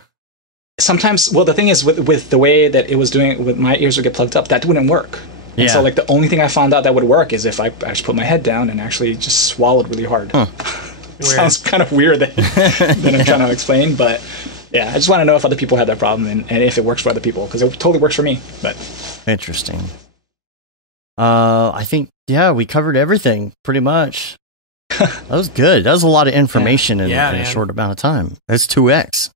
sometimes, well, the thing is with the way that it was doing, with my ears would get plugged up, that wouldn't work. And so like the only thing I found out that would work is if I actually put my head down and actually just swallowed really hard. It sounds kind of weird that I'm trying to explain, but yeah, I just want to know if other people have that problem and if it works for other people, because it totally works for me. But interesting. I think we covered everything pretty much. That was good. That was a lot of information in a short amount of time. That's 2x.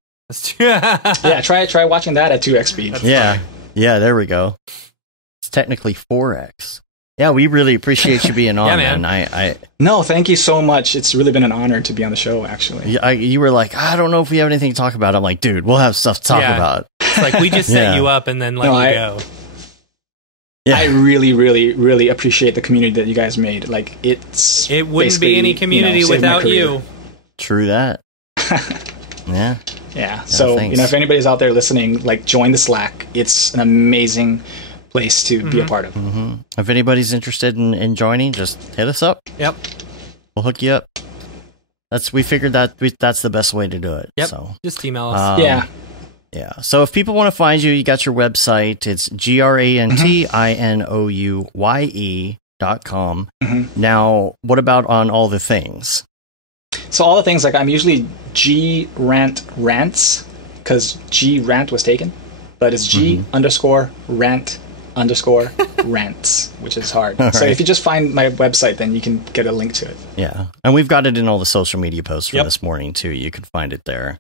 Try watching that at 2x speed. That's funny. There we go. It's technically 4x. Yeah, we really appreciate you being on, man. No, thank you so much. It's really been an honor to be on the show, actually. You were like, I don't know if we have anything to talk about. I'm like, dude, we'll have stuff to talk about. It's like we just set you up and then let you go. I really, really, really appreciate the community that you guys made. Like, it wouldn't be any community without you. True that. Yeah. So, if anybody's out there listening, like, join the Slack. It's an amazing place to be a part of. If anybody's interested in joining, just hit us up. Yep. We'll hook you up. We figured that's the best way to do it. Yep. So just email us. Yeah. So if people want to find you, you got your website. It's GRANTINOUYE.com. Now, what about on all the things? So all the things, like I'm usually GRANTRANTS, because GRANT was taken, but it's G_rant_rants, which is hard. So if you just find my website, then you can get a link to it. Yeah. And we've got it in all the social media posts for this morning too. You can find it there.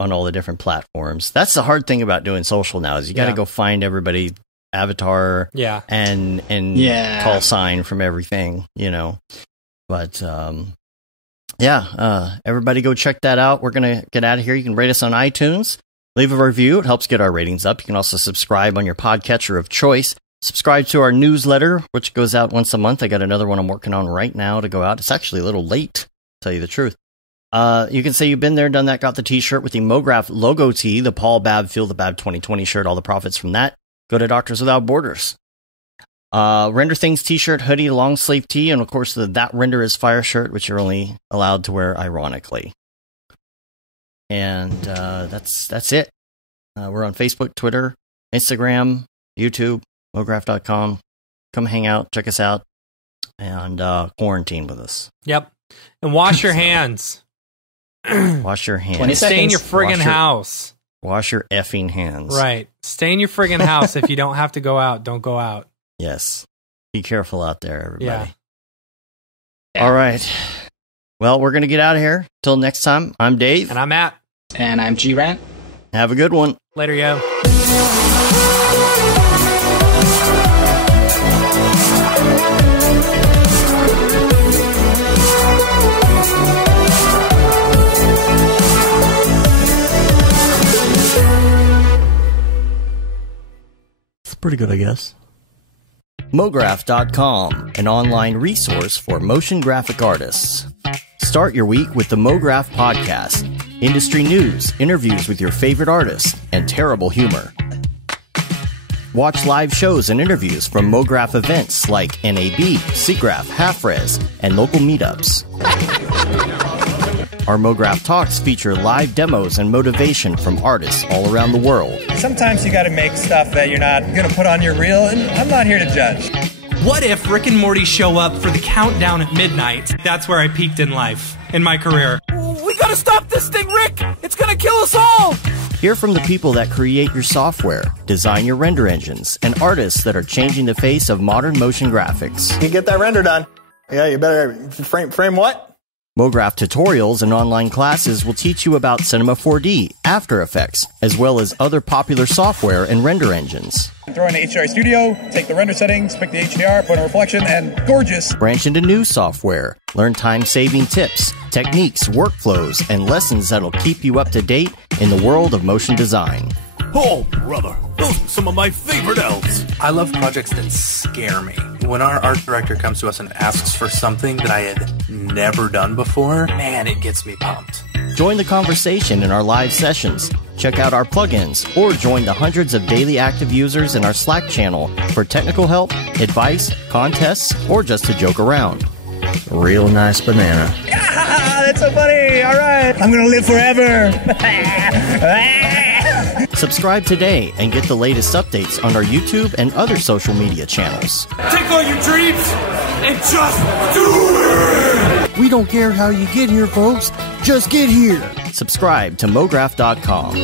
On all the different platforms. That's the hard thing about doing social now, is you got to go find everybody avatar and call sign from everything, but everybody go check that out. We're gonna get out of here. You can rate us on iTunes, leave a review. It helps get our ratings up. You can also subscribe on your podcatcher of choice. Subscribe to our newsletter, which goes out once a month. I got another one I'm working on right now to go out. It's actually a little late, to tell you the truth. You can say you've been there, done that, got the t-shirt with the Mograph logo tee, the Paul Babb Feel the Bab 2020 shirt, all the profits from that go to Doctors Without Borders. Render Things t-shirt, hoodie, long sleeve tee, and of course the That Render is Fire shirt, which you're only allowed to wear ironically. And that's it. We're on Facebook, Twitter, Instagram, YouTube, Mograph.com. Come hang out, check us out, and quarantine with us. Yep. And wash your hands. Wash your hands. And stay in your friggin' house. Wash your effing hands. Right. Stay in your friggin' house. If you don't have to go out, don't go out. Yes. Be careful out there, everybody. Yeah. All right. Well, we're going to get out of here. Till next time, I'm Dave. And I'm Matt. And I'm G-Rant. Have a good one. Later, yo. It's pretty good, I guess. Mograph.com, an online resource for motion graphic artists. Start your week with the Mograph podcast. Industry news, interviews with your favorite artists, and terrible humor. Watch live shows and interviews from Mograph events like NAB, SIGGRAPH, Half-Res, and local meetups. Our Mograph Talks feature live demos and motivation from artists all around the world. Sometimes you gotta make stuff that you're not gonna put on your reel, and I'm not here to judge. What if Rick and Morty show up for the countdown at midnight? That's where I peaked in life, in my career. We gotta stop this thing, Rick! It's gonna kill us all! Hear from the people that create your software, design your render engines, and artists that are changing the face of modern motion graphics. You get that render done. Yeah, you better frame what? Mograph tutorials and online classes will teach you about Cinema 4D, After Effects, as well as other popular software and render engines. Throw in the HDR Studio, take the render settings, pick the HDR, put in a reflection, and gorgeous. Branch into new software. Learn time-saving tips, techniques, workflows, and lessons that'll keep you up to date in the world of motion design. Oh, brother, those are some of my favorite elves. I love projects that scare me. When our art director comes to us and asks for something that I had never done before, man, it gets me pumped. Join the conversation in our live sessions. Check out our plugins, or join the hundreds of daily active users in our Slack channel for technical help, advice, contests, or just to joke around. Real nice banana. Ah, that's so funny! All right, I'm gonna live forever. Subscribe today and get the latest updates on our YouTube and other social media channels. Take all your dreams and just do it! We don't care how you get here, folks. Just get here. Subscribe to Mograph.com.